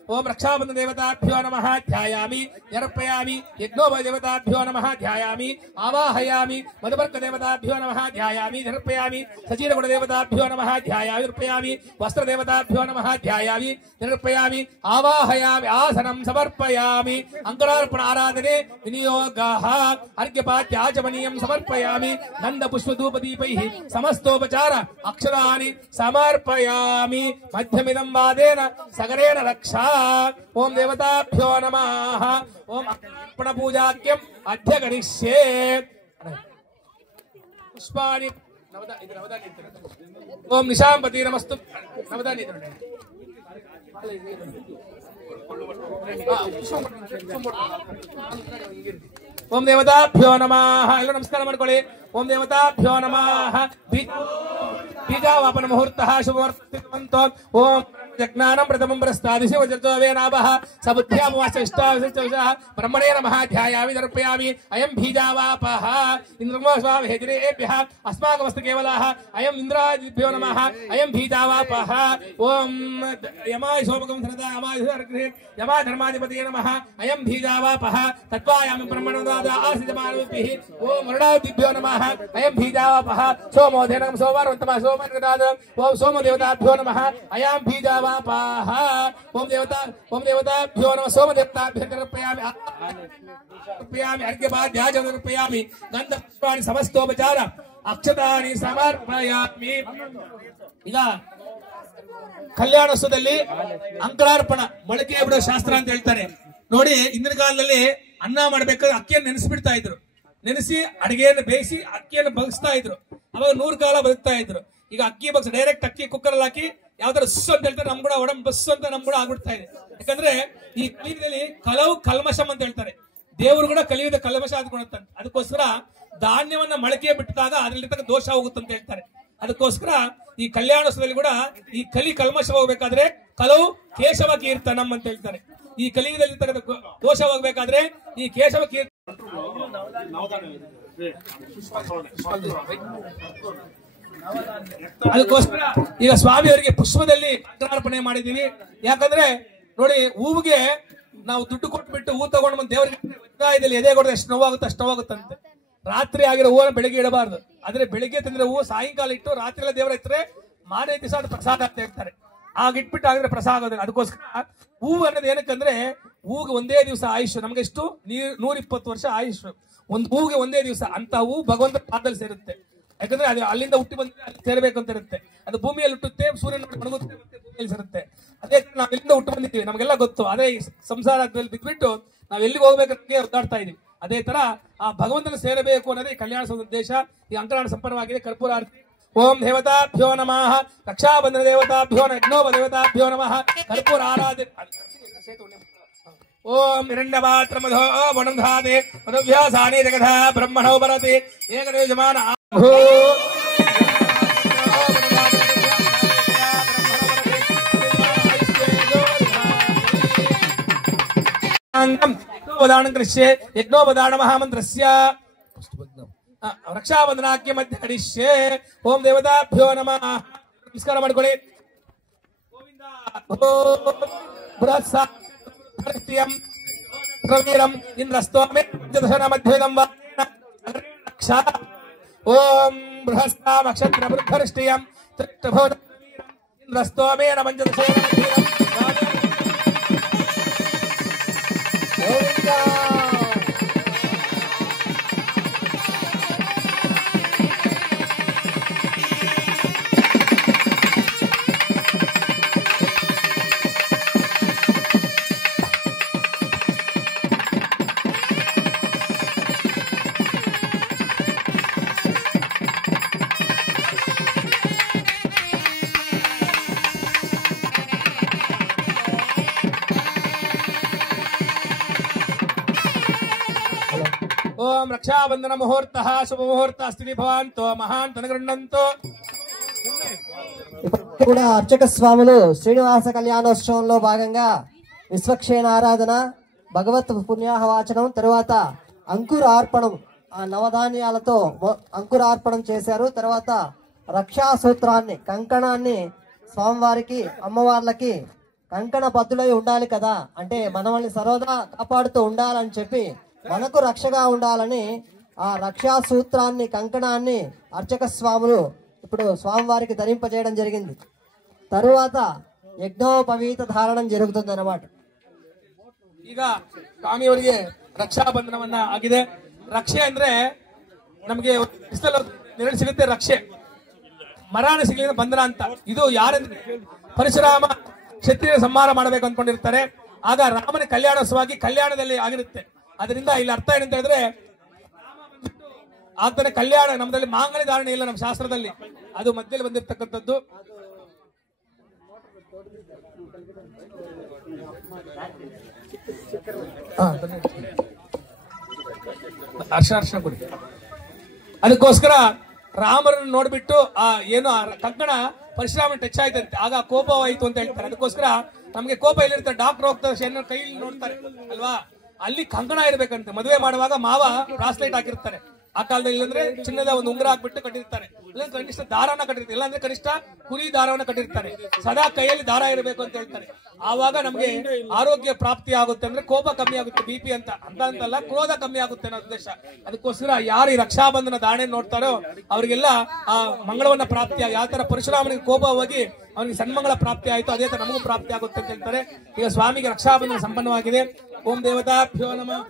ओम रक्षाबंधन देवताभ्यो नमः ध्यायामि समर्पयामि यज्ञोपवीत देवताभ्यो नमः ध्यायामि आवाहयामि मधुपर्क देवताभ्यो नमः ध्यायामि समर्पयामि सचीरगुण देवताभ्यो नमः ध्यायामि समर्पयामि वस्त्र देवताभ्यो नमः ध्यायामि समर्पयामि आवाहयामि आसनं समर्पयामि अंकुरार्पण आराधने विनियोगः अर्घ्यपाद्य आचमनीयं समर्पयामि नंद पुष्प धूप दीपैः समस्तोपचार अक्षराणि समर्पयामि मध्यमिदं वादेन सगरेण रक्षा ओम देवताभ्यो नमः ओम अर्पण पूजाक्यम अद्य गणिष्ये पुष्पाणि ओम निशांपति नमस्तु नवदानि ओम देवताभ्यो नमः ಎಲ್ಲರೂ ನಮಸ್ಕಾರ ಮಾಡ್ಕೊಳ್ಳಿ ओम देवताभ्यो नमः बीजावापन मुहूर्तः शुभवर्तितवन्तो ओम जज्ञानं प्रथमं प्रस्तादिशि वजर्तवे नाभः सबुद्ध्यामवासष्टाविशः ब्रह्मणे नमः ध्यायामि समर्पयामि अयं बीजावापः इन्द्रमो स्वाहेतिरेभ्यः अस्माकमस्तु केवलः अयं इन्द्रादिभ्यो नमः अयं बीजावापः ओम यमाय सोमकं सनदा अमाय सर्गृहे यमा धर्माधिपतये नमः अयं बीजावापः तत्त्वायामि ब्रह्मणोदादा आसितमानविभिः ओम मरुडादिभ्यो नमः अयं बीजावापः सोमोधेनं सोमवारवन्तमः सोमर्गदाद ओम सोमदेवताभ्यो नमः अयं बीजावापः ओम देवताभ्यो नमः सोमदेवताभ्यो समर्पयामि अर्घ्यपाद्याय समर्पयामि गन्धपुष्पाणि समस्तोपचार अक्षतानि समर्पयामि ಈಗ ಕಲ್ಯಾಣೋತ್ಸವದಲ್ಲಿ ಅಂಕರಾರ್ಪಣ ಮೊಳಕೆ ಬಿಡೋ ಶಾಸ್ತ್ರ ಅಂತ ಹೇಳ್ತಾರೆ ನೋಡಿ. ಇಂದಿನ ಕಾಲದಲ್ಲಿ ಅನ್ನ ಮಾಡ್ಬೇಕಾದ್ರೆ ಅಕ್ಕಿಯನ್ನು ನೆನೆಸ್ಬಿಡ್ತಾ ಇದ್ರು, ನೆನೆಸಿ ಅಡಿಗೆಯನ್ನು ಬೇಯಿಸಿ ಅಕ್ಕಿಯನ್ನು ಬಗ್ಸ್ತಾ ಇದ್ರು. ಅವಾಗ 100 ಕಾಲ ಬದುಕ್ತಾ ಇದ್ರು. ಈಗ ಅಕ್ಕಿ ಬಗ್ಸ್ ಡೈರೆಕ್ಟ್ ಅಕ್ಕಿ ಕುಕ್ಕರ್ ಅಲ್ಲಿ ಹಾಕಿ ಯಾವ್ದಾರ ಸ್ಸು ಅಂತ ಹೇಳ್ತಾರೆ, ನಮ್ ಕೂಡ ಒಡಂ ಬಸ್ಸು ಅಂತ ನಮ್ ಕೂಡ ಆಗ್ಬಿಡ್ತಾ ಇದೆ. ಯಾಕಂದ್ರೆ ಈ ಕಲಿಯುಗದಲ್ಲಿ ಕಲವು ಕಲ್ಮಶಂ ಅಂತ ಹೇಳ್ತಾರೆ, ದೇವರು ಕೂಡ ಕಲಿಯುವುದ ಕಲ್ಮಶ ಆದ್ಕೊಳುತ್ತಂತೆ. ಅದಕ್ಕೋಸ್ಕರ ಧಾನ್ಯವನ್ನ ಮೊಳಕೆ ಬಿಟ್ಟಾಗ ಅದ್ರಲ್ಲಿರ್ತಕ್ಕ ದೋಷ ಹೋಗುತ್ತಂತ ಹೇಳ್ತಾರೆ. ಅದಕ್ಕೋಸ್ಕರ ಈ ಕಲ್ಯಾಣೋತ್ಸವದಲ್ಲಿ ಕೂಡ ಈ ಕಲಿ ಕಲ್ಮಶ ಹೋಗ್ಬೇಕಾದ್ರೆ ಕಲವು ಕೇಶವ ಕೀರ್ತನಂ ಅಂತ ಹೇಳ್ತಾರೆ. ಈ ಕಲಿಯುಗದಲ್ಲಿ ದೋಷ ಹೋಗ್ಬೇಕಾದ್ರೆ ಈ ಕೇಶವ ಕೀರ್ತನ ಅದಕ್ಕೋಸ್ಕರ ಈಗ ಸ್ವಾಮಿಯವರಿಗೆ ಪುಷ್ಪದಲ್ಲಿ ಅಂಕರಾರ್ಪಣೆ ಮಾಡಿದೀವಿ. ಯಾಕಂದ್ರೆ ನೋಡಿ, ಹೂವಿಗೆ ನಾವು ದುಡ್ಡು ಕೊಟ್ಬಿಟ್ಟು ಹೂ ತಗೊಂಡು ಬಂದು ದೇವರಿಗೆ ಎದೆ ಕೊಡದೆ ಎಷ್ಟು ನೋವಾಗುತ್ತೆ ಅಷ್ಟು ನೋವಾಗುತ್ತಂತೆ. ರಾತ್ರಿ ಆಗಿರೋ ಹೂವನ್ನ ಬೆಳಿಗ್ಗೆ ಇಡಬಾರ್ದು. ಆದ್ರೆ ಬೆಳಿಗ್ಗೆ ತಂದ್ರೆ ಹೂವು ಸಾಯಂಕಾಲ ಇಟ್ಟು ರಾತ್ರಿ ಎಲ್ಲ ದೇವರ ಇಟ್ಟರೆ ಮಾರನೇ ದಿವಸ ಅದು ಪ್ರಸಾದ ಅಂತ ಹೇಳ್ತಾರೆ. ಆಗ ಇಟ್ಬಿಟ್ಟು ಆಗಿದ್ರೆ ಪ್ರಸಾದ ಆಗೋದಿಲ್ಲ. ಅದಕ್ಕೋಸ್ಕರ ಹೂವು ಅನ್ನೋದು ಏನಕ್ಕಂದ್ರೆ ಹೂಗೆ ಒಂದೇ ದಿವಸ ಆಯುಷ್. ನಮ್ಗೆ ಎಷ್ಟು 120 ವರ್ಷ ಆಯುಷ್ ಒಂದು ಹೂಗೆ ಒಂದೇ ದಿವಸ. ಅಂತ ಹೂ ಭಗವಂತ ಪಾದದಲ್ಲಿ ಸೇರುತ್ತೆ. ಯಾಕಂದ್ರೆ ಅದು ಅಲ್ಲಿಂದ ಹುಟ್ಟಿ ಬಂದ್ರೆ ಅಲ್ಲಿ ಸೇರಬೇಕು ಅಂತ ಇರುತ್ತೆ. ಅದು ಭೂಮಿಯಲ್ಲಿ ಹುಟ್ಟುತ್ತೆ, ಸೂರ್ಯನ ಒಣಗುತ್ತೆ, ಮತ್ತೆ ಭೂಮಿಯಲ್ಲಿ ಸೇರುತ್ತೆ. ಅದೇ ನಾವ್ ಎಲ್ಲಿಂದ ಹುಟ್ಟು ಬಂದಿದ್ದೀವಿ ನಮಗೆಲ್ಲ ಗೊತ್ತು. ಅದೇ ಸಂಸಾರದಲ್ಲಿ ಬಿದ್ಬಿಟ್ಟು ನಾವ್ ಎಲ್ಲಿಗೆ ಹೋಗ್ಬೇಕಂತ ಒದ್ದಾಡ್ತಾ ಇದೀವಿ. ಅದೇ ತರ ಆ ಭಗವಂತನ ಸೇರಬೇಕು ಅನ್ನೋದೇ ಈ ಕಲ್ಯಾಣ ಉದ್ದೇಶ. ಈ ಅಂಕರಾರ್ಪಣೆ ಸಂಪನ್ನವಾಗಿದೆ. ಕರ್ಪೂರ ಆರತಿ. ಓಂ ದೇವತಾಭ್ಯೋ ನಮಃ ರಕ್ಷಾಬಂಧನ ದೇವತಾಭ್ಯೋ ಯಜ್ಞೋಪ ದೇವತಾಭ್ಯೋ ನಮಃ ಕರ್ಪೂರ ಆರಾಧನೆ. ಓಂ ಹಿರಣ್ಯಪಾತ್ರ ಮಧೋ ವನಂಧಾತೆ ಮಧುವ್ಯಾಸಾನಿ ಜಗಧ ಬ್ರಹ್ಮಣೋ ಭರತಿ ಏಕದೇ ಯಜಮಾನ यज्ञोपदानं करिष्ये यज्ञोपदान महामन्त्रस्य रक्षाबंधनाख्य मध्य करिष्ये ओम देवताभ्यो नमः नमस्कार ಮಾಡ್ಕೊಳ್ಳಿ. बृहत्सात्यं प्रवीरं इंद्रस्तोमे दशन मध्यदं रक्षा ओम बृहस्ता नक्षत्र वृद्धरिष्टियं त्रिभुवन इंद्रस्तोमे नमञ्जदशे ओम रक्षाबंधन मुहूर्त शुभ मुहूर्त स्थिति भवन्तो महान् तनगृह्णन्तो కూడా అర్చక స్వాములు శ్రీనివాస కళ్యాణోత్సవంలో భాగంగా విశ్వక్షేణ ఆరాధన, భగవత్ పుణ్యాహవాచనం, తర్వాత అంకురార్పణం, ఆ నవధాన్యాలతో అంకురార్పణం చేశారు. తర్వాత రక్షా సూత్రాన్ని, కంకణాన్ని స్వామివారికి అమ్మవార్లకి కంకణ బద్దులై ఉండాలి కదా, అంటే మనల్ని సర్వదా కాపాడుతూ ఉండాలని చెప్పి మనకు రక్షగా ఉండాలని ఆ రక్షా సూత్రాన్ని కంకణాన్ని అర్చక స్వాములు ఇప్పుడు స్వామివారికి ధరింపజేయడం జరిగింది. తరువాత ಯಜ್ಞೋಪವೀತ ಧಾರಣಂ ಜರುಗುತ್ತದೆ ಅన్నమాట. ಈಗ ಸ್ವಾಮಿಯವರಿಗೆ ರಕ್ಷಾಬಂಧನವನ್ನ ಆಗಿದೆ. ರಕ್ಷೆ ಅಂದ್ರೆ ನಮಗೆ ನೆರಳು ಸಿಗುತ್ತೆ, ರಕ್ಷೆ ಮರಾಣ ಸಿಗಲಿಲ್ಲ ಬಂಧನ ಅಂತ. ಇದು ಯಾರೆಂದ್ರೆ ಪರಶುರಾಮ ಕ್ಷತ್ರಿಯ ಸಂಹಾರ ಮಾಡಬೇಕು ಅಂದ್ಕೊಂಡಿರ್ತಾರೆ. ಆಗ ರಾಮನ ಕಲ್ಯಾಣೋತ್ಸವವಾಗಿ ಕಲ್ಯಾಣದಲ್ಲಿ ಆಗಿರುತ್ತೆ. ಅದರಿಂದ ಇಲ್ಲಿ ಅರ್ಥ ಏನಂತ ಹೇಳಿದ್ರೆ ಆತನ ಕಲ್ಯಾಣ ನಮ್ಮದಲ್ಲಿ ಮಾಂಗಲ್ಯ ಧಾರಣೆ ಇಲ್ಲ ನಮ್ಮ ಶಾಸ್ತ್ರದಲ್ಲಿ, ಅದು ಮಧ್ಯದಲ್ಲಿ ಬಂದಿರತಕ್ಕಂಥದ್ದು. ಅರ್ಶನ ಕೊಡಿ. ಅದಕ್ಕೋಸ್ಕರ ರಾಮರನ್ನು ನೋಡ್ಬಿಟ್ಟು ಆ ಏನು ಕಂಕಣ ಪರಶುರಾಮನ ಟಚ್ ಆಯ್ತಂತೆ, ಆಗ ಕೋಪವಾಯಿತು ಅಂತ ಹೇಳ್ತಾರೆ. ಅದಕ್ಕೋಸ್ಕರ ನಮ್ಗೆ ಕೋಪ ಎಲ್ಲಿರ್ತಾರೆ, ಡಾಕ್ಟರ್ ಹೋಗ್ತಾರೆ ಕೈಯಲ್ಲಿ ನೋಡ್ತಾರೆ ಅಲ್ವಾ, ಅಲ್ಲಿ ಕಂಕಣ ಇರ್ಬೇಕಂತೆ. ಮದುವೆ ಮಾಡುವಾಗ ಮಾವ ಬ್ರಾಸ್ಲೈಟ್ ಹಾಕಿರ್ತಾರೆ. ಆ ಕಾಲದಲ್ಲಿ ಇಲ್ಲಂದ್ರೆ ಚಿನ್ನದ ಒಂದು ಉಂಗುರ ಹಾಕ್ಬಿಟ್ಟು ಕಟ್ಟಿರ್ತಾರೆ, ಇಲ್ಲ ಕನಿಷ್ಠ ದಾರನ ಕಟ್ಟಿರ್ತಾರೆ, ಇಲ್ಲಾಂದ್ರೆ ಕನಿಷ್ಠ ಕುರಿ ದಾರವನ್ನ ಕಟ್ಟಿರ್ತಾರೆ. ಸದಾ ಕೈಯಲ್ಲಿ ದಾರ ಇರಬೇಕು ಅಂತ ಹೇಳ್ತಾರೆ. ಆವಾಗ ನಮ್ಗೆ ಆರೋಗ್ಯ ಪ್ರಾಪ್ತಿ ಆಗುತ್ತೆ, ಅಂದ್ರೆ ಕೋಪ ಕಮ್ಮಿ ಆಗುತ್ತೆ, ಬಿಪಿ ಅಂತಲ್ಲ ಕ್ರೋಧ ಕಮ್ಮಿ ಆಗುತ್ತೆ ಅನ್ನೋ ಉದ್ದೇಶ. ಅದಕ್ಕೋಸ್ಕರ ಯಾರು ಈ ರಕ್ಷಾಬಂಧನ ದಾಣೆ ನೋಡ್ತಾರೋ ಅವರಿಗೆಲ್ಲ ಆ ಮಂಗಳವನ್ನ ಪ್ರಾಪ್ತಿ ಆಗಿ, ಯಾವ ತರ ಪರಶುರಾಮನಿಗೆ ಕೋಪ ಹೋಗಿ ಅವನಿಗೆ ಸನ್ಮಂಗಳ ಪ್ರಾಪ್ತಿ ಆಯ್ತು, ಅದೇ ತರ ನಮಗೂ ಪ್ರಾಪ್ತಿ ಆಗುತ್ತೆ ಅಂತ ಹೇಳ್ತಾರೆ. ಈಗ ಸ್ವಾಮಿಗೆ ರಕ್ಷಾಬಂಧನ ಸಂಪನ್ನವಾಗಿದೆ. ಓಂ ದೇವತಾಭ್ಯೋ ನಮಃ.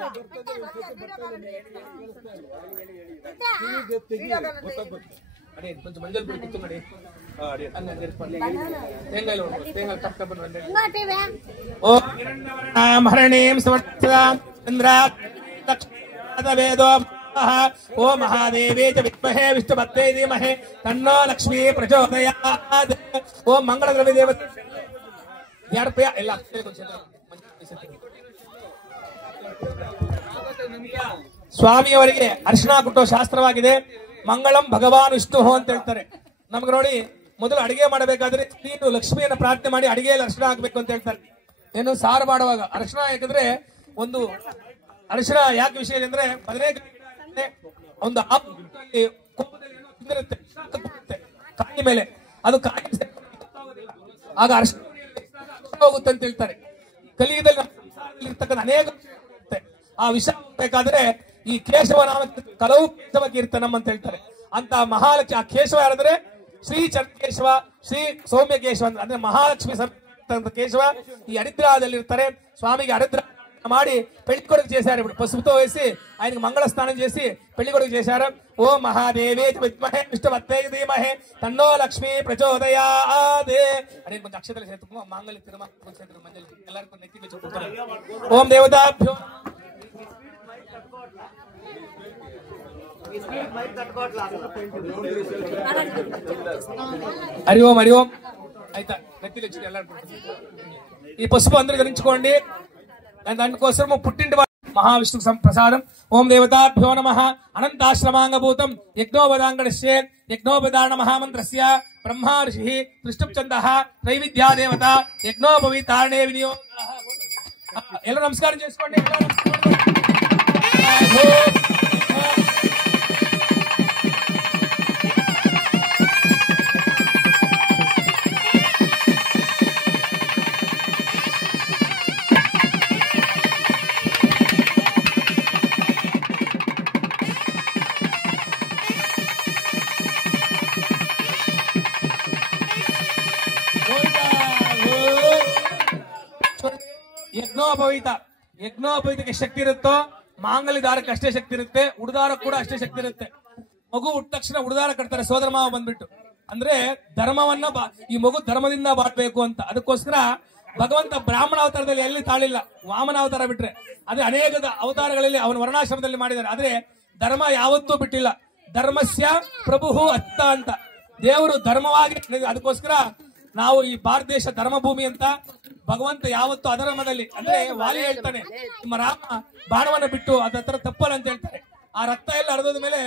కొంచెం మంజలు పొడి కూర్చోండి. ఓం హరణీం సమర్థేదో ఓ మహాదేవే చ విద్మహే విష్ణుపత్నే ధీమహి తన్నో లక్ష్మీ ప్రచోదయాత్. ఓం మంగళ ద్రవ్య దేవత ಯಾರಪ್ಪ ಎಲ್ಲ ಸ್ವಾಮಿಯವರಿಗೆ ಅರ್ಶನ ಕೊಟ್ಟೋ ಶಾಸ್ತ್ರವಾಗಿದೆ. ಮಂಗಳಂ ಭಗವಾನ್ ವಿಷ್ಣು ಅಂತ ಹೇಳ್ತಾರೆ. ನಮ್ಗೆ ನೋಡಿ ಮೊದಲು ಅಡಿಗೆ ಮಾಡಬೇಕಾದ್ರೆ ನೀನು ಲಕ್ಷ್ಮಿಯನ್ನ ಪ್ರಾರ್ಥನೆ ಮಾಡಿ ಅಡಿಗೆಯಲ್ಲಿ ಅರ್ಶನ ಹಾಕ್ಬೇಕು ಅಂತ ಹೇಳ್ತಾರೆ. ಏನು ಸಾರು ಮಾಡುವಾಗ ಅರ್ಶನ ಯಾಕಂದ್ರೆ ಒಂದು ಅರ್ಶನ ಯಾಕೆ ವಿಷಯ ಅಂದ್ರೆ ಒಂದು ಕಾಯಿ ಮೇಲೆ ಅದು ಕಾಯಿ ಆಗ ಅರ್ಶನ ಹೋಗುತ್ತೆ ಅಂತ ಹೇಳ್ತಾರೆ. ಕಲಿಯುಗದಲ್ಲಿ ಇರ್ತಕ್ಕಂಥ ಅನೇಕ ಆ ವಿಷ ಬೇಕಾದ್ರೆ ಈ ಕೇಶವ ನಾಮ ಕಲವು ಕೇಶವ ಕೀರ್ತನಂ ಅಂತ ಹೇಳ್ತಾರೆ. ಅಂತ ಮಹಾಲಕ್ಷ್ಮಿ ಆ ಕೇಶವ ಯಾರಂದ್ರೆ ಶ್ರೀ ಚಂದ್ರಕೇಶವ, ಶ್ರೀ ಸೌಮ್ಯ ಕೇಶವ ಅಂದ್ರೆ ಮಹಾಲಕ್ಷ್ಮಿ ಕೇಶವ ಈ ಹರಿದ್ರಾದಲ್ಲಿ ಇರ್ತಾರೆ. స్వామికి హరిద్ర ಮಾಡಿ పెళ్లి కొడుకు చేశారు. ఇప్పుడు పసుపుతో వేసి ఆయనకు మంగళ స్నానం చేసి పెళ్లి కొడుకు చేశారు. ఓ మహాదేవే విద్మహే విష్ణుపత్నే ధీమహి తన్నో లక్ష్మీ ప్రచోదయాత్ అని కొంచెం అక్షతలు చేతుకు మాంగళ్య తిరుమల ಎಲ್ಲರಿಗೂ ನೆತ್ತಿಗೆ ಚುಟ್ಟುತ್ತಾರೆ. ಓಂ ದೇವತಾಭ್ಯೋ హరి ఓం హరి ఓం. అయితే నెత్తిలు వచ్చి ಎಲ್ಲರೂ ఈ పసుపు అందరూ ధరించుకోండి. దానికోసం పుట్టింటి మహావిష్ణు ప్రసాదం. ఓం దేవతాభ్యో నమః. అనంతాశ్రమాంగభూతం యజ్ఞోపదాంగణస్య యజ్ఞోపదాన మహామంత్రస్య బ్రహ్మా ఋషి విష్ణుచందః త్రైవిద్యా దేవత యజ్ఞోపవీతారణే వినియోగ. ಎಲ್ಲರೂ ನಮಸ್ಕಾರ చేసుకోండి. ಯಜ್ಞೋಪವೀತಕ್ಕೆ ಶಕ್ತಿ ಇರುತ್ತೋ ಮಾಂಗಲ್ಯ ದಾರಕ್ಕೆ ಅಷ್ಟೇ ಶಕ್ತಿ ಇರುತ್ತೆ, ಉಡುದಾರಕ್ಕೆ ಕೂಡ ಅಷ್ಟೇ ಶಕ್ತಿ ಇರುತ್ತೆ. ಮಗು ಹುಟ್ಟ ತಕ್ಷಣ ಉಡುದಾರ ಕಟ್ತಾರೆ ಸೋದರ ಮಾವ ಬಂದ್ಬಿಟ್ಟು, ಅಂದ್ರೆ ಧರ್ಮವನ್ನ ಈ ಮಗು ಧರ್ಮದಿಂದ ಬಾಳ್ಬೇಕು ಅಂತ. ಅದಕ್ಕೋಸ್ಕರ ಭಗವಂತ ಬ್ರಾಹ್ಮಣ ಅವತಾರದಲ್ಲಿ ಎಲ್ಲಿ ತಾಳಿಲ್ಲ, ವಾಮನ ಅವತಾರ ಬಿಟ್ರೆ ಅದೇ ಅನೇಕ ಅವತಾರಗಳಲ್ಲಿ ಅವನ ವರ್ಣಾಶ್ರಮದಲ್ಲಿ ಮಾಡಿದ್ದಾರೆ. ಆದ್ರೆ ಧರ್ಮ ಯಾವತ್ತೂ ಬಿಟ್ಟಿಲ್ಲ. ಧರ್ಮಸ್ಯ ಪ್ರಭು ಅತ್ತ ಅಂತ ದೇವರು ಧರ್ಮವಾಗಿ. ಅದಕ್ಕೋಸ್ಕರ ನಾವು ಈ ಭಾರತ ದೇಶ ಧರ್ಮಭೂಮಿ ಅಂತ ಭಗವಂತ ಯಾವತ್ತು ಅಧರ್ಮದಲ್ಲಿ, ಅಂದ್ರೆ ವಾಲಿ ಹೇಳ್ತಾನೆ ನಿಮ್ಮ ರಾಮ ಬಾಣವನ್ನ ಬಿಟ್ಟು ಅದರ ತಪ್ಪಲ್ಲ ಅಂತ ಹೇಳ್ತಾರೆ. ಆ ರಕ್ತ ಎಲ್ಲ ಹರಿದ ಮೇಲೆ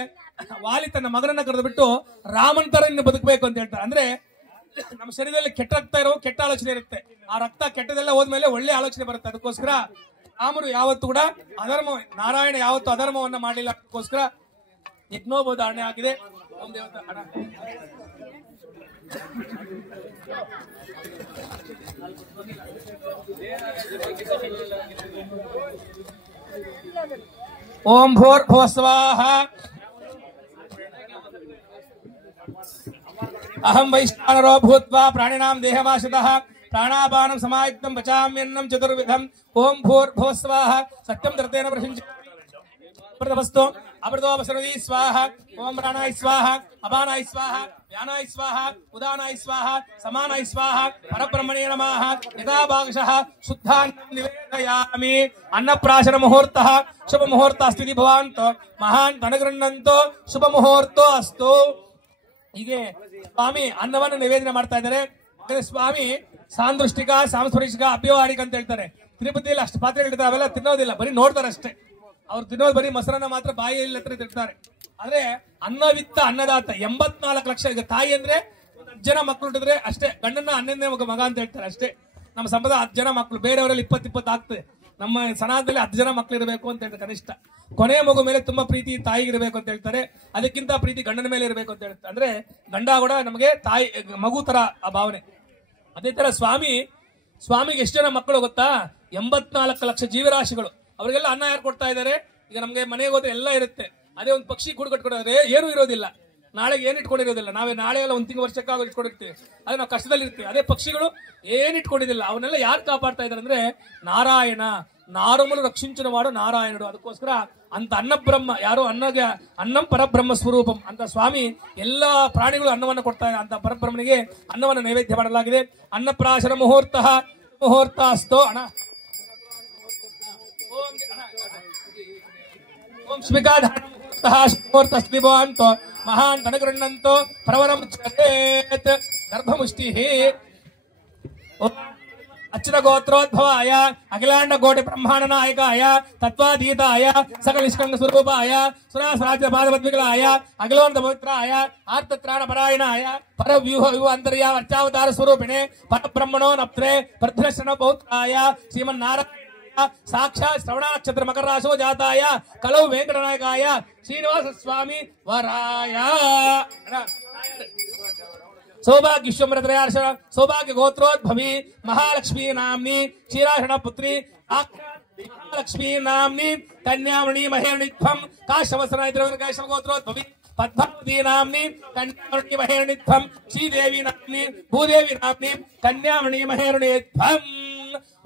ವಾಲಿ ತನ್ನ ಮಗನನ್ನ ಕರೆದು ಬಿಟ್ಟು ರಾಮನ್ ತರ ಇನ್ನು ಬದುಕಬೇಕು ಅಂತ ಹೇಳ್ತಾರೆ. ಅಂದ್ರೆ ನಮ್ಮ ಶರೀರದಲ್ಲಿ ಕೆಟ್ಟ ರಕ್ತ ಇರೋ ಕೆಟ್ಟ ಆಲೋಚನೆ ಇರುತ್ತೆ, ಆ ರಕ್ತ ಕೆಟ್ಟದೆಲ್ಲ ಹೋದ್ಮೇಲೆ ಒಳ್ಳೆ ಆಲೋಚನೆ ಬರುತ್ತೆ. ಅದಕ್ಕೋಸ್ಕರ ರಾಮರು ಯಾವತ್ತು ಕೂಡ ಅಧರ್ಮ, ನಾರಾಯಣ ಯಾವತ್ತು ಅಧರ್ಮವನ್ನ ಮಾಡಲಿಲ್ಲ. ಅದಕ್ಕೋಸ್ಕರ ಯಜ್ಞೋಪಧಾರಣೆ ಆಗಿದೆ. ಓಂ ದೇವತಾ ಅಣ್ಣ. ಓಂ ಭೂರ್ಭುವಸ್ವಾಹ. ಅಹಂ ವೈಶ್ವಾನರೋ ಭೂತ್ವಾ ಪ್ರಾಣಿನಾಂ ದೇಹಮಾಶ್ರಿತಃ ಪ್ರಾಣಾಪಾನಂ ಸಮಾಯುಕ್ತಂ ಪಚಾಮ್ಯನ್ನಂ ಚತುರ್ವಿಧಂ. ಓಂ ಭೂರ್ಭುವಸ್ವಾಹ. ಸತ್ಯಂ ಧೃತೇನ ಪ್ರಥಮಸ್ತು ಅಮೃತೋಪಸರದಿ ಸ್ವಾಹ. ಓಂ ಪ್ರಾಣಾಯ ಸ್ವಾಹ, ಅಪಾನಾಯ ಸ್ವಾಹ, ವ್ಯಾನಾಯ ಸ್ವಾಹ, ಉದಾನಾಯ ಸ್ವಾಹ, ಸಮಾನಾಯ ಸ್ವಾಹ. ಪರಬ್ರಹ್ಮಣೇ ನಮಃ. ಯಥಾ ಭಾಗಶಃ ಶುದ್ಧಾನ್ನಂ ನಿವೇದಯಾಮಿ. ಅನ್ನಪ್ರಾಶನ ಮುಹೂರ್ತಃ ಶುಭ ಮುಹೂರ್ತ ಅಸ್ತಿ ಭವಾಂತೋ ಮಹಾನ್ ಅನುಗೃಹ್ಣಂತೋ ಶುಭ ಮುಹೂರ್ತೋ ಅಸ್ತು. ಹೀಗೆ ಸ್ವಾಮಿ ಅನ್ನವನ್ನು ನಿವೇದನೆ ಮಾಡ್ತಾ ಇದ್ದಾರೆ. ಸ್ವಾಮಿ ಸಾಂದೃಷ್ಟಿಕ, ಸಾಂಸ್ಕೃತಿಕ, ಅಭ್ಯವಾಡಿಕ ಅಂತ ಹೇಳ್ತಾರೆ. ತಿರುಪತಿಯಲ್ಲಿ ಅಷ್ಟು ಪಾತ್ರೆಗಳಿರ್ತಾರೆ, ಅವೆಲ್ಲ ತಿನ್ನೋದಿಲ್ಲ, ಬರೀ ನೋಡ್ತಾರೆ ಅಷ್ಟೇ. ಅವ್ರು ತಿನ್ನೋದು ಬರೀ ಮೊಸರನ್ನ ಮಾತ್ರ ಬಾಯಿಯಲ್ಲಿ ಹತ್ರ ತಿಂತಾರೆ. ಆದ್ರೆ ಅನ್ನವಿತ್ತ ಅನ್ನದಾತ 84 ಲಕ್ಷ. ಈಗ ತಾಯಿ ಅಂದ್ರೆ 10 ಜನ ಮಕ್ಕಳು ಹುಟ್ಟಿದ್ರೆ ಅಷ್ಟೇ, ಗಂಡನ್ನ 11ನೇ ಮಗ ಅಂತ ಹೇಳ್ತಾರೆ ಅಷ್ಟೇ. ನಮ್ಮ ಸಂಪ್ರದಾಯ 10 ಜನ ಮಕ್ಕಳು, ಬೇರೆಯವರಲ್ಲಿ 20 ಆಗ್ತದೆ. ನಮ್ಮ ಸನಾತನದಲ್ಲಿ 10 ಜನ ಮಕ್ಕಳು ಇರಬೇಕು ಅಂತ ಹೇಳ್ತಾರೆ ಕನಿಷ್ಠ. ಕೊನೆ ಮಗು ಮೇಲೆ ತುಂಬಾ ಪ್ರೀತಿ ತಾಯಿಗೆ ಇರಬೇಕು ಅಂತ ಹೇಳ್ತಾರೆ. ಅದಕ್ಕಿಂತ ಪ್ರೀತಿ ಗಂಡನ ಮೇಲೆ ಇರಬೇಕು ಅಂತ ಹೇಳ್ತಾರೆ. ಅಂದ್ರೆ ಗಂಡ ಕೂಡ ನಮಗೆ ತಾಯಿ ಮಗು ತರ ಆ ಭಾವನೆ. ಅದೇ ತರ ಸ್ವಾಮಿಗೆ ಎಷ್ಟು ಜನ ಮಕ್ಕಳು ಗೊತ್ತಾ? 84 ಲಕ್ಷ ಜೀವರಾಶಿಗಳು. ಅವರಿಗೆಲ್ಲ ಅನ್ನ ಯಾರು ಕೊಡ್ತಾ ಇದ್ದಾರೆ? ಈಗ ನಮ್ಗೆ ಮನೆಗೆ ಹೋದ್ರೆ ಎಲ್ಲ ಇರುತ್ತೆ, ಅದೇ ಒಂದು ಪಕ್ಷಿ ಕೂಡು ಕಟ್ಕೊಡೋದ್ರೆ ಏನೂ ಇರೋದಿಲ್ಲ, ನಾಳೆಗೆ ಏನ್ ಇಟ್ಕೊಂಡಿರೋದಿಲ್ಲ. ನಾವೇ ನಾಳೆ ಎಲ್ಲ 1 ತಿಂಗಳು ವರ್ಷಕ್ಕಾಗ ಇಟ್ಕೊಂಡಿರ್ತೀವಿ, ಅದೇ ನಾವು ಕಷ್ಟದಲ್ಲಿ ಇರ್ತೀವಿ. ಅದೇ ಪಕ್ಷಿಗಳು ಏನ್ ಇಟ್ಕೊಂಡಿದ್ದಿಲ್ಲ, ಅವನ್ನೆಲ್ಲ ಯಾರು ಕಾಪಾಡ್ತಾ ಇದಾರೆ ಅಂದ್ರೆ ನಾರಾಯಣ. ನಾರಮಲು ರಕ್ಷಿಂಚನ ಮಾಡು ನಾರಾಯಣುಡು. ಅದಕ್ಕೋಸ್ಕರ ಅಂತ ಅನ್ನಬ್ರಹ್ಮ ಯಾರು? ಅನ್ನಂ ಪರಬ್ರಹ್ಮ ಸ್ವರೂಪಂ ಅಂತ ಸ್ವಾಮಿ ಎಲ್ಲಾ ಪ್ರಾಣಿಗಳು ಅನ್ನವನ್ನು ಕೊಡ್ತಾ ಇದೆ. ಅಂತ ಪರಬ್ರಹ್ಮನಿಗೆ ಅನ್ನವನ್ನು ನೈವೇದ್ಯ ಮಾಡಲಾಗಿದೆ. ಅನ್ನಪ್ರಾಶನ ಮುಹೂರ್ತ ಅಸ್ತೋ ಅಣ್ಣ. ಓಂ ಸ್ಮಿಕಾಧಾರಮುಹೂರ್ತಃ ಮಹಾನ್ ತನಗೃಹ್ಣಂತೋ ಪ್ರವರಂ ಚೇತ್ ಗರ್ಭಮುಷ್ಟಿ. ಅಚ್ಯುತ ಗೋತ್ರೋದ್ಭವಾಯ ಅಖಿಲಾಂಡ ಕೋಟಿ ಬ್ರಹ್ಮಾಂಡ ನಾಯಕಾಯ ತತ್ವಾತೀತಾಯ ಸಕಲ ನಿಷ್ಕಂಗ ಸ್ವರೂಪಾಯ ಸುರಾಸರಾಜ್ಯ ಪಾದಪದ್ಮಿಗಳಾಯ ಅಖಿಲೋಂತ ಪವಿತ್ರಾಯ ಆರ್ತತ್ರಾಣ ಪರಾಯಣಾಯ ಪರವ್ಯೂಹ ಅಂತರ್ಯ ಅರ್ಚಾವತಾರ ಸ್ವರೂಪಿಣೆ ಪರಬ್ರಹ್ಮಣೋ ನಪ್ತ್ರೆ ಪ್ರಧ್ನಶ್ರಣ ಪೌತ್ರಾಯ ಶ್ರೀಮನ್ನಾರಾಯಣ ಸಾಕ್ಷಾತ್ ಶ್ರವಣ ನಕ್ಷತ್ರ ಮಕರ ರಾಶೋ ಜಾತಾಯ ಕಲವು ವೆಂಕಟನಾಯಕಾಯ ಶ್ರೀನಿವಾಸ ಸ್ವಾಮಿ ವರಾಯ. ಸೌಭಾಗ್ಯ ವಿಶ್ವಮ್ರತ್ರಯಾರ್ಷ ಸೌಭಾಗ್ಯ ಗೋತ್ರೋದ್ಭವಿ ಮಹಾಲಕ್ಷ್ಮೀ ನಾಮ್ನಿ ಕ್ಷೀರಾಷಣ ಪುತ್ರಿ ಮಹಾಲಕ್ಷ್ಮೀ ನಾಮ್ನಿ ಕನ್ಯಾಮಣಿ ಮಹೇರ್ಣಿತ್ವಂ ಕಾಶ್ಯವಸನ ಗೋತ್ರೋದ್ಭವಿ ಪದ್ಮಾವತಿ ನಾಮ್ನಿ ಕನ್ಯಾಮಣಿ ಮಹೇರ್ಣಿತ್ವಂ ಶ್ರೀದೇವಿ ನಾಮ್ನಿ ಭೂದೇವಿ ನಾಮ್ನಿ ಕನ್ಯಾಮಣಿ ಮಹೇರ್ಣಿತ್ವಂ.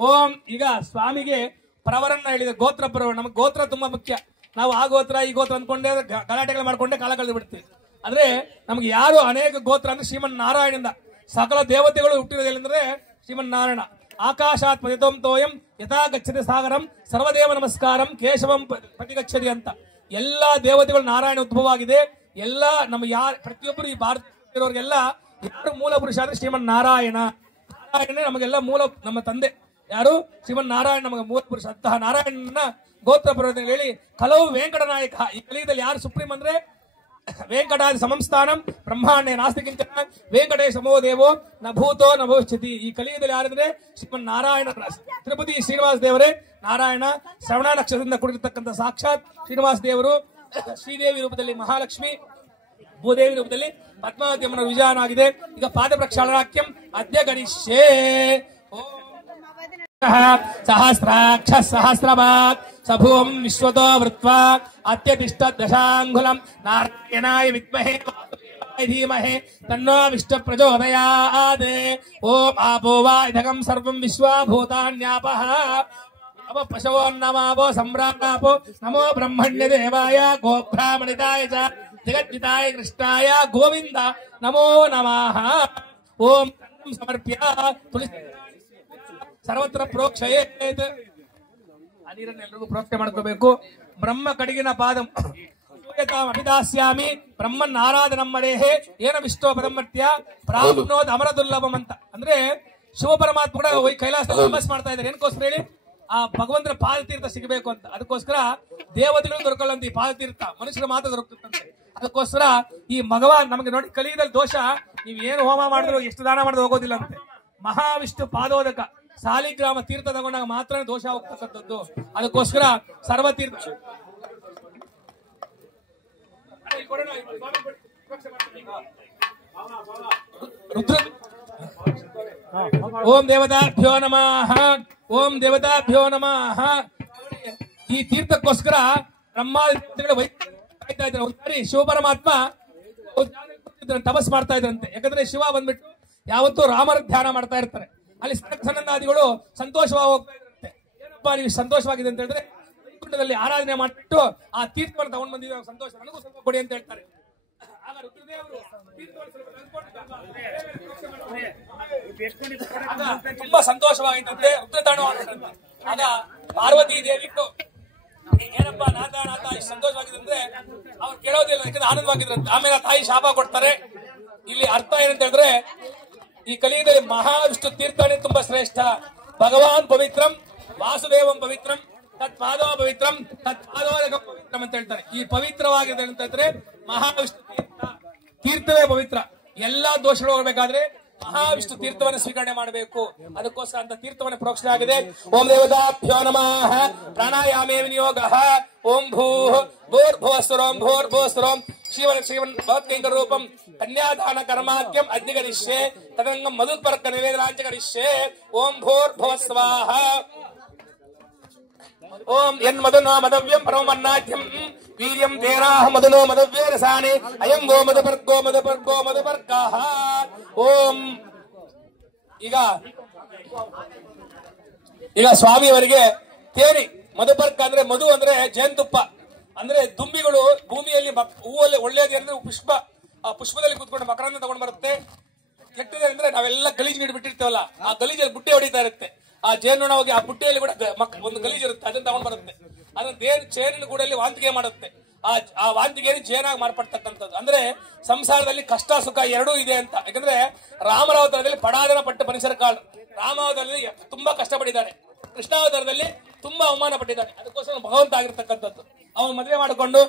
ಓಂ. ಈಗ ಸ್ವಾಮಿಗೆ ಪ್ರವರನ್ನ ಹೇಳಿದೆ, ಗೋತ್ರ ಪ್ರವರ. ನಮಗೆ ಗೋತ್ರ ತುಂಬಾ ಮುಖ್ಯ. ನಾವು ಆ ಗೋತ್ರ ಈ ಗೋತ್ರ ಅಂದ್ಕೊಂಡೆ ಗಲಾಟೆಗಳು ಮಾಡ್ಕೊಂಡೆ ಕಾಲ ಕಳೆದು ಬಿಡ್ತೀವಿ. ಆದ್ರೆ ನಮ್ಗೆ ಯಾರು ಅನೇಕ ಗೋತ್ರ ಅಂದ್ರೆ ಶ್ರೀಮನ್ ನಾರಾಯಣದಿಂದ ಸಕಲ ದೇವತೆಗಳು ಹುಟ್ಟಿರೋದೇನೆಂದ್ರೆ ಶ್ರೀಮನ್ ನಾರಾಯಣ. ಆಕಾಶಾತ್ ಪತಿತೋಂ ತೋಯಂ ಯಥಾ ಗಚ್ಚತಿ ಸಾಗರಂ ಸರ್ವದೇವ ನಮಸ್ಕಾರಂ ಕೇಶವಂ ಪ್ರತಿಗಚ್ಚತಿ ಅಂತ. ಎಲ್ಲಾ ದೇವತೆಗಳು ನಾರಾಯಣ ಉದ್ಭವ ಆಗಿದೆ. ಎಲ್ಲ ನಮ್ಮ ಪ್ರತಿಯೊಬ್ಬರು ಈ ಭಾರತ ಇರೋರಿಗೆಲ್ಲ ಯಾರು ಮೂಲ ಪುರುಷ ಅಂದ್ರೆ ಶ್ರೀಮನ್ ನಾರಾಯಣ. ನಾರಾಯಣ ನಮಗೆಲ್ಲ ಮೂಲ, ನಮ್ಮ ತಂದೆ ಯಾರು? ಶ್ರೀಮನ್ ನಾರಾಯಣ ನಮಗೆ ಮೂಲ ಪುರುಷ. ಅಂತಹ ನಾರಾಯಣನ ಗೋತ್ರ ಪರ್ವತ ಹೇಳಿ ಕಲವು ವೆಂಕಟನಾಯಕ. ಈ ಕಲಿಯುಗದಲ್ಲಿ ಯಾರು ಸುಪ್ರೀಂ ಅಂದ್ರೆ ವೆಂಕಟಾದಿ ಸಮಂಸ್ಥಾನಂ ಬ್ರಹ್ಮಾಂಡೇ ನಾಸ್ತಿ ಕಿಂಚನ ವೆಂಕಟೇಶ ಸಮೋ ದೇವೋ ನ ಭೂತೋ ನ ಭವಿಷ್ಯತಿ. ಈ ಕಲಿಯುಗದಲ್ಲಿ ಯಾರಂದ್ರೆ ಶ್ರೀಮನ್ ನಾರಾಯಣ. ತಿರುಪತಿ ಶ್ರೀನಿವಾಸ ದೇವರೇ ನಾರಾಯಣ. ಶ್ರವಣ ನಕ್ಷತ್ರದಿಂದ ಕೂಡಿರ್ತಕ್ಕಂಥ ಸಾಕ್ಷಾತ್ ಶ್ರೀನಿವಾಸ ದೇವರು ಶ್ರೀದೇವಿ ರೂಪದಲ್ಲಿ ಮಹಾಲಕ್ಷ್ಮಿ, ಭೂದೇವಿ ರೂಪದಲ್ಲಿ ಪದ್ಮಾವತಿ ಅಮ್ಮನ ವಿಜಯನಾಗಿದೆ. ಈಗ ಪಾದ ಪ್ರಕ್ಷಾಳನಾಕ್ಯಂ ಅದ್ಯ ಗರಿಷ್ಯೇ. ಸಹಸ್ರಾಕ್ಷ ಸಹಸ್ರಪಾತ್ ಸಭೂಂ ವಿಶ್ವತೋ ವೃತ್ವಾ ಅತ್ಯತಿಷ್ಠ ದಶಾಂಗುಲಂ ನಾರಾಯಣಾಯ ವಿದ್ಮಹೇ ಧೀಮಹಿ ತನ್ನೋ ವಿಷ್ಣು ಪ್ರಚೋದಯಾತ್. ಓಂ ಆಪೋ ವಾ ಇದಗಂ ಸರ್ವಂ ವಿಶ್ವಭೂತಾನ್ಯಾಪಃ ಅಪ ಪಶವೋನ್ನಮಾಪೋ ಸಮ್ರಾಟಾಪೋ ನಮೋ ಬ್ರಹ್ಮಣ್ಯ ದೇವಾಯ ಗೋಬ್ರಾಹ್ಮಣಿತಾಯ ಚ ಜಗದ್ವಿತಾಯ ಕೃಷ್ಣಾಯ ಗೋವಿಂದ ನಮೋ ನಮಃ. ಓಂ ಸಮರ್ಪ್ಯ ತುಳಸಿ ಸರ್ವತ್ರ ಪ್ರೋಕ್ಷಯೇತ್. ಆ ನೀರನ್ನೆಲ್ಲರಿಗೂ ಪ್ರೋಕ್ಷಣೆ ಮಾಡ್ಕೋಬೇಕು. ಬ್ರಹ್ಮ ಕಡಿಗಿನ ಪಾದಂ ಅಭಿದಾಸ್ಯಾಮಿ ಬ್ರಹ್ಮನ್ ಆರಾಧನಂ ಮಡೇಹೇ ಏನ ವಿಷ್ಣು ಪದಮರ್ತ್ಯ ಪ್ರಾಪ್ನೋದ್ ಅಮರ ದುರ್ಲಭಂ ಅಂತ. ಅಂದ್ರೆ ಶಿವ ಪರಮಾತ್ಮ ಕೂಡ ಕೈಲಾಸದಲ್ಲಿ ತಪಸ್ ಮಾಡ್ತಾ ಇದ್ದಾರೆ. ಏನಕ್ಕೋಸ್ಕರ ಹೇಳಿ? ಆ ಭಗವಂತರ ಪಾದತೀರ್ಥ ಸಿಗಬೇಕು ಅಂತ. ಅದಕ್ಕೋಸ್ಕರ ದೇವತೆಗಳು ದೊರಕಲ್ಲಂತ ಈ ಪಾದತೀರ್ಥ, ಮನುಷ್ಯರು ಮಾತ್ರ ದೊರಕುತ್ತಂತೆ. ಅದಕ್ಕೋಸ್ಕರ ಈ ಭಗವಾನ್ ನಮಗೆ ನೋಡಿ, ಕಲಿಯುಗದಲ್ಲಿ ದೋಷ ನೀವು ಏನು ಹೋಮ ಮಾಡಿದ್ರು ಎಷ್ಟು ದಾನ ಮಾಡಿದ್ರು ಹೋಗೋದಿಲ್ಲ ಅಂತೆ. ಮಹಾವಿಷ್ಣು ಪಾದೋದಕ ಸಾಲಿಗ್ರಾಮ ತೀರ್ಥ ತಗೊಂಡಾಗ ಮಾತ್ರ ದೋಷ ಹೋಗ್ತಕ್ಕಂಥದ್ದು. ಅದಕ್ಕೋಸ್ಕರ ಸರ್ವತೀರ್ಥ ರುದ್ರ ಓಂ ದೇವತಾಭ್ಯೋ ನಮಃ, ಓಂ ದೇವತಾಭ್ಯೋ ನಮಃ. ಈ ತೀರ್ಥಕ್ಕೋಸ್ಕರ ಬ್ರಹ್ಮಾದಿಗಳು ಕಾಯ್ತಾ ಇದ್ದಾರೆ. ಒಂದ್ಸಾರಿ ಶಿವ ಪರಮಾತ್ಮ ತಪಸ್ ಮಾಡ್ತಾ ಇದ್ರಂತೆ. ಯಾಕಂದ್ರೆ ಶಿವ ಬಂದ್ಬಿಟ್ಟು ಯಾವತ್ತೂ ರಾಮರ ಧ್ಯಾನ ಮಾಡ್ತಾ ಇರ್ತಾರೆ. ಅಲ್ಲಿ ಸನಂದಾದಿಗಳು ಸಂತೋಷವಾಗಿ ಹೋಗ್ತಾ ಇದ್ರಂತೆ. ಏನಪ್ಪಾ ನೀವು ಸಂತೋಷವಾಗಿದೆ ಅಂತ ಹೇಳಿದ್ರೆ ವೈಕುಂಠದಲ್ಲಿ ಆರಾಧನೆ ಮಾಡಿಬಿಟ್ಟು ಆ ತೀರ್ಥವನ್ನು ತಗೊಂಡ್ ಬಂದಿದ್ದೀವಿ, ಸಂತೋಷ ನನಗೂ ಸ್ವಲ್ಪ ಕೊಡಿ ಅಂತ ಹೇಳ್ತಾರೆ. ಆಗ ರುದ್ರದೇವರು ತುಂಬಾ ಸಂತೋಷವಾಗಿತ್ತಂತೆ. ರುದ್ರತಾಂಡವ ಮಾಡ್ಬಿಟ್ರಂತೆ. ಆಗ ಪಾರ್ವತಿ ದೇವಿ ಏನಪ್ಪಾ ನಾಥ ನಾಥ ಇಷ್ಟು ಸಂತೋಷವಾಗಿದೆ ಅಂದ್ರೆ ಅವ್ರು ಕೇಳೋದಿಲ್ಲ, ಯಾಕಂದ್ರೆ ಆನಂದವಾಗಿದ್ರಂತೆ. ಆಮೇಲೆ ತಾಯಿ ಶಾಪ ಕೊಡ್ತಾರೆ. ಇಲ್ಲಿ ಅರ್ಥ ಏನಂತ ಹೇಳಿದ್ರೆ ಈ ಕಲಿಯುಗದಲ್ಲಿ ಮಹಾವಿಷ್ಣು ತೀರ್ಥನೇ ತುಂಬಾ ಶ್ರೇಷ್ಠ. ಭಗವಾನ್ ಪವಿತ್ರಂ ವಾಸುದೇವಂ ಪವಿತ್ರಂ ತತ್ಪಾದೋ ಪವಿತ್ರಂ ತತ್ಪಾದೋ ಪವಿತ್ರಂ ಅಂತ ಹೇಳ್ತಾರೆ. ಈ ಪವಿತ್ರವಾಗಿದೆ ಅಂತ ಹೇಳಿದ್ರೆ ಮಹಾವಿಷ್ಣು ತೀರ್ಥವೇ ಪವಿತ್ರ. ಎಲ್ಲಾ ದೋಷಗಳು ಹೋಗಬೇಕಾದ್ರೆ ಮಹಾವಿಷ್ಣು ತೀರ್ಥವನ್ನು ಸ್ವೀಕರಣೆ ಮಾಡಬೇಕು. ಅದಕ್ಕೋಸ್ಕರ ಅಂತ ತೀರ್ಥವನ್ನು ಪ್ರೋಕ್ಷಣೆ ಆಗಿದೆ. ಓಂ ದೇವತಾಭ್ಯೋ ನಮಃ. ಪ್ರಾಣಾಯಾಮೇ ವಿನಿಯೋಗಃ. ಓಂ ಭೂಃ ಭೂರ್ಭುವಸ್ವರೋಂ ಭೂರ್ಭುವಸ್ವರೋಂ ಶ್ರೀವನ್ ಭಗವತ್ಕೈಂಕರ ರೂಪಂ ಕನ್ಯಾದಾನ ಕರ್ಮಾಕ್ಯಂ ಅಗ್ನಿಗರಿಷ್ಯೆ ತದಂಗಂ ಮಧುಪರ್ಕ ನಿವೇದನಾಂಚ ಕರಿಷ್ಯೆ. ಓಂ ಭೂರ್ಭುವಸ್ವಾಹ. ಓಂ ಎನ್ ಮಧುನೋ ಮಧವ್ಯಂ ಪರಮನ್ನಾದ್ಯಂ ವೀರ್ಯಂ ತೇನಾಹ ಮಧುನೋ ಮಧವ್ಯೇ ರಸಾನಿ ಅಯಂ ಗೋ ಮಧುಪರ್ಗೋ ಮಧುಪರ್ಗೋ ಮಧುಪರ್ಕಾಹ. ಓಂ ಈಗ ಸ್ವಾಮಿಯವರಿಗೆ ತೇರಿ ಮಧುಪರ್ಕ ಅಂದ್ರೆ ಮಧು ಅಂದ್ರೆ ಜೇನುತುಪ್ಪ ಅಂದ್ರೆ ದುಂಬಿಗಳು ಭೂಮಿಯಲ್ಲಿ ಹೂವಲ್ಲಿ ಒಳ್ಳೇದು ಅಂದ್ರೆ ಪುಷ್ಪ, ಆ ಪುಷ್ಪದಲ್ಲಿ ಕೂತ್ಕೊಂಡು ಮಕರಂದ ತಗೊಂಡ್ ಬರುತ್ತೆ. ಕೆಟ್ಟದೆ ಅಂದ್ರೆ ನಾವೆಲ್ಲ ಗಲೀಜು ನೀಡ್ಬಿಟ್ಟಿರ್ತೇವಲ್ಲ, ಆ ಗಲೀಜಲ್ಲಿ ಬುಟ್ಟೆ ಹೊಡಿತಾ ಇರುತ್ತೆ. ಆ ಜೇನುಣ ಹೋಗಿ ಆ ಬುಟ್ಟೆಯಲ್ಲಿ ಕೂಡ ಒಂದು ಗಲೀಜು ಇರುತ್ತೆ, ಅದನ್ನ ತಗೊಂಡ್ ಬರುತ್ತೆ. ಅದನ್ನ ಜೇನಿನ ಗೂಡಲ್ಲಿ ವಾಂತಿಗೆ ಮಾಡುತ್ತೆ. ಆ ವಾಂತಿಗೆ ಜೇನಾಗಿ ಮಾರ್ಪಡ್ತಕ್ಕಂಥದ್ದು. ಅಂದ್ರೆ ಸಂಸಾರದಲ್ಲಿ ಕಷ್ಟ ಸುಖ ಎರಡೂ ಇದೆ ಅಂತ. ಯಾಕಂದ್ರೆ ರಾಮರಾವತಾರದಲ್ಲಿ ಪಡಾದನ ಪಟ್ಟ ಪರಿಸರ ಕಾಳು. ರಾಮಾವತಾರದಲ್ಲಿ ತುಂಬಾ ಕಷ್ಟಪಟ್ಟಿದ್ದಾರೆ, ಕೃಷ್ಣಾವತಾರದಲ್ಲಿ ತುಂಬಾ ಅವಮಾನ ಪಟ್ಟಿದ್ದಾರೆ. ಅದಕ್ಕೋಸ್ಕರ ಭಗವಂತ ಆಗಿರ್ತಕ್ಕಂಥದ್ದು. ಅವ್ರು ಮದುವೆ ಮಾಡಿಕೊಂಡು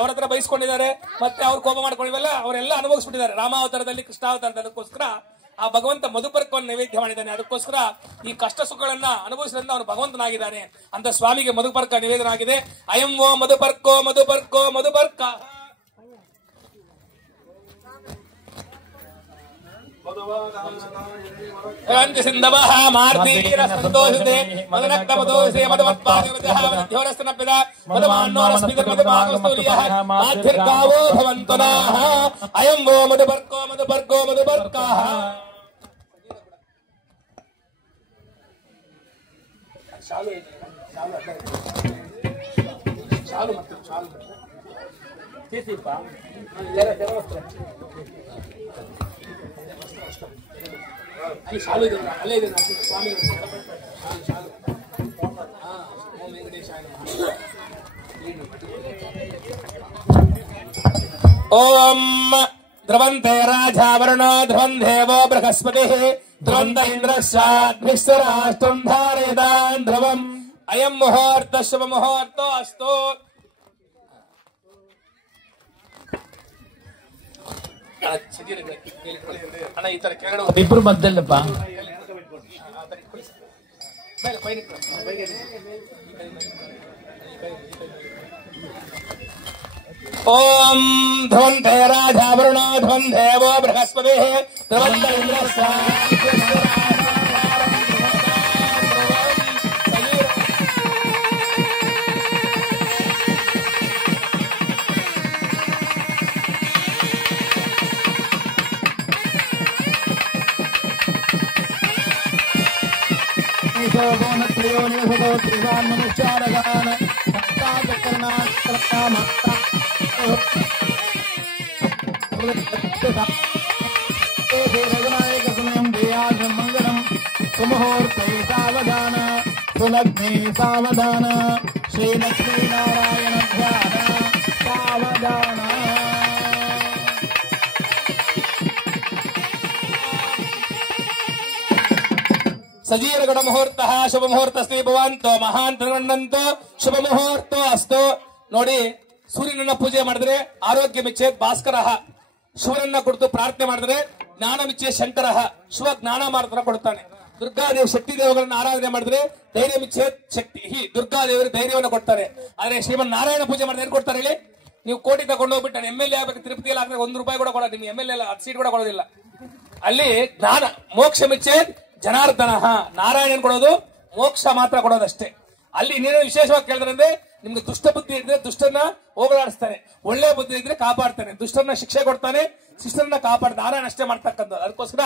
ಅವ್ರ ಹತ್ರ ಬಯಸ್ಕೊಂಡಿದ್ದಾರೆ, ಮತ್ತೆ ಅವ್ರು ಕೋಪ ಮಾಡ್ಕೊಂಡಿವೆಲ್ಲ ಅವರೆಲ್ಲ ಅನುಭವಿಸ್ಬಿಟ್ಟಿದ್ದಾರೆ ರಾಮಾವತಾರದಲ್ಲಿ ಕೃಷ್ಣಾವತಾರದಲ್ಲಿ. ಅದಕ್ಕೋಸ್ಕರ ಆ ಭಗವಂತ ಮಧುಪರ್ಕವನ್ನು ನೈವೇದ್ಯ ಮಾಡಿದ್ದಾನೆ. ಅದಕ್ಕೋಸ್ಕರ ಈ ಕಷ್ಟ ಸುಖಗಳನ್ನ ಅನುಭವಿಸಿದ್ರಿಂದ ಅವನು ಭಗವಂತನಾಗಿದ್ದಾನೆ ಅಂತ ಸ್ವಾಮಿಗೆ ಮಧುಪರ್ಕ ನಿವೇದನ ಆಗಿದೆ. ಅಯಂ ಓ ಮಧುಪರ್ಕೋ ಮಧುಪರ್ಕೋ ಮಧುಪರ್ಕ. ಸಿಂಧವಃ ಮಾರ್ತೀರ ಸಂತೋಷಿತೆ ಮದನಕ್ತ ಮಧೋಸೆ ಮಧುಮತ್ಪಾದಿವೃತಃ ಮಧ್ಯೋರಸ್ತನಪ್ಯದ ಮಧುಮಾನ್ನೋರಸ್ಮಿದರ್ ಮಧುಮಾನೋಸ್ತುಲ್ಯಃ ಮಾಧ್ಯರ್ಗಾವೋ ಭವಂತು ನಃ. ಅಯಂ ವೋ ಮಧುಪರ್ಕೋ ಮಧುಪರ್ಕೋ ಮಧುಪರ್ಕಃ. ಶಾಲು ಇದೆ, ಅಲ್ಲೇ ಇದೆ ಸ್ವಾಮಿ. ಓಂ ಧ್ರುವಂತೆ ರಾಜಾವರ್ಣೋ ಧ್ರುವಂ ದೇವೋ ಬೃಹಸ್ಪತಿ ಧ್ರುವಂತ ಇಂದ್ರಶ್ಚಾದ್ವಿಶ್ವರಾಷ್ಟ್ರಂ ಧಾರಯತಾನ್ ಧ್ರುವಂ. ಅಯಂ ಮುಹೂರ್ತ ಶುಭ ಮುಹೂರ್ತೋ ಅಸ್ತು. ಅಣ್ಣ ಈ ತರ ಕೆಳಗಡೆ ಇಬ್ರು ಮದ್ದಲ್ಲಪ್ಪ. ಓಂ ಧ್ರುವಂತೆ ರಾಜಾವರ್ಣೋ ಧ್ರುವಂ ದೇವೋ ಬೃಹಸ್ಪತಿ ಧ್ರುವಂತ ಇಂದ್ರಶ್ಚ. ಸುಮುಹೂರ್ತೆ ಸಾವಧಾನ ಸುಲಗ್ನೆ ಸಾವಧಾನ ಶ್ರೀಲಕ್ಷ್ಮೀ ನಾರಾಯಣ ಧ್ಯಾನ ಸಾವಧಾನ. ಸಜೀವಗಣ ಮುಹೂರ್ತ ಶುಭ ಮುಹೂರ್ತ ಶ್ರೀ ಭವಂತೋ ಮಹಾನ್ ತ್ರಿಗಣ್ಣಂತೋ ಶುಭ ಮುಹೂರ್ತೋ ಅಸ್ತು. ನೋಡಿ, ಸೂರ್ಯನನ್ನ ಪೂಜೆ ಮಾಡಿದ್ರೆ ಆರೋಗ್ಯ ಮಿಚ್ಚೆ ಭಾಸ್ಕರ. ಶಿವನನ್ನ ಕುರಿತು ಪ್ರಾರ್ಥನೆ ಮಾಡಿದ್ರೆ ಜ್ಞಾನ ಮಿಚ್ಚೆ ಶಂಕರ. ಶಿವ ಜ್ಞಾನ ಮಾರ್ಗನ ಕೊಡ್ತಾನೆ. ದುರ್ಗಾದೇವಿ ಶಕ್ತಿ ದೇವಗಳನ್ನ ಆರಾಧನೆ ಮಾಡಿದ್ರೆ ಧೈರ್ಯ ಮಿಚ್ಚೆ ಶಕ್ತಿ. ದುರ್ಗಾದೇವರು ಧೈರ್ಯವನ್ನು ಕೊಡ್ತಾರೆ. ಆದ್ರೆ ಶ್ರೀಮನ್ ನಾರಾಯಣ ಪೂಜೆ ಮಾಡಿದ್ರೆ ಏನ್ ಕೊಡ್ತಾರೆ ಹೇಳಿ? ನೀವು ಕೋಟಿ ತಗೊಂಡು ಹೋಗ್ಬಿಟ್ಟು ನಾನು MLA ಆಗ್ಬೇಕು ತಿರುಪತಿಯಲ್ಲಿ ಆಗ್ತದೆ, 1 ರೂಪಾಯಿ ಕೂಡ ಕೊಡೋದು ನಿಮ್ಗೆ, MLA ಎಲ್ಲ 10 ಸೀಟ್ ಕೂಡ ಕೊಡೋದಿಲ್ಲ. ಅಲ್ಲಿ ಜ್ಞಾನ ಮೋಕ್ಷ ಮಿಚ್ಚೆ ಜನಾರ್ದನ, ನಾರಾಯಣನ್ ಕೊಡೋದು ಮೋಕ್ಷ ಮಾತ್ರ ಕೊಡೋದಷ್ಟೇ. ಅಲ್ಲಿ ಇನ್ನೇನು ವಿಶೇಷವಾಗಿ ಕೇಳಿದ್ರೆ ನಿಮ್ಗೆ ದುಷ್ಟ ಬುದ್ಧಿ ಇದ್ರೆ ದುಷ್ಟನ್ನ ಹೋಗಲಾಡಿಸ್ತಾನೆ, ಒಳ್ಳೆ ಬುದ್ಧಿ ಇದ್ರೆ ಕಾಪಾಡ್ತಾನೆ, ದುಷ್ಟನ್ನ ಶಿಕ್ಷೆ ಕೊಡ್ತಾನೆ, ಶಿಷ್ಟರನ್ನ ಕಾಪಾಡ್ತಾನೆ. ನಾರಾಯಣ ಅಷ್ಟೇ ಮಾಡ್ತಕ್ಕಂಥದ್ದು. ಅದಕ್ಕೋಸ್ಕರ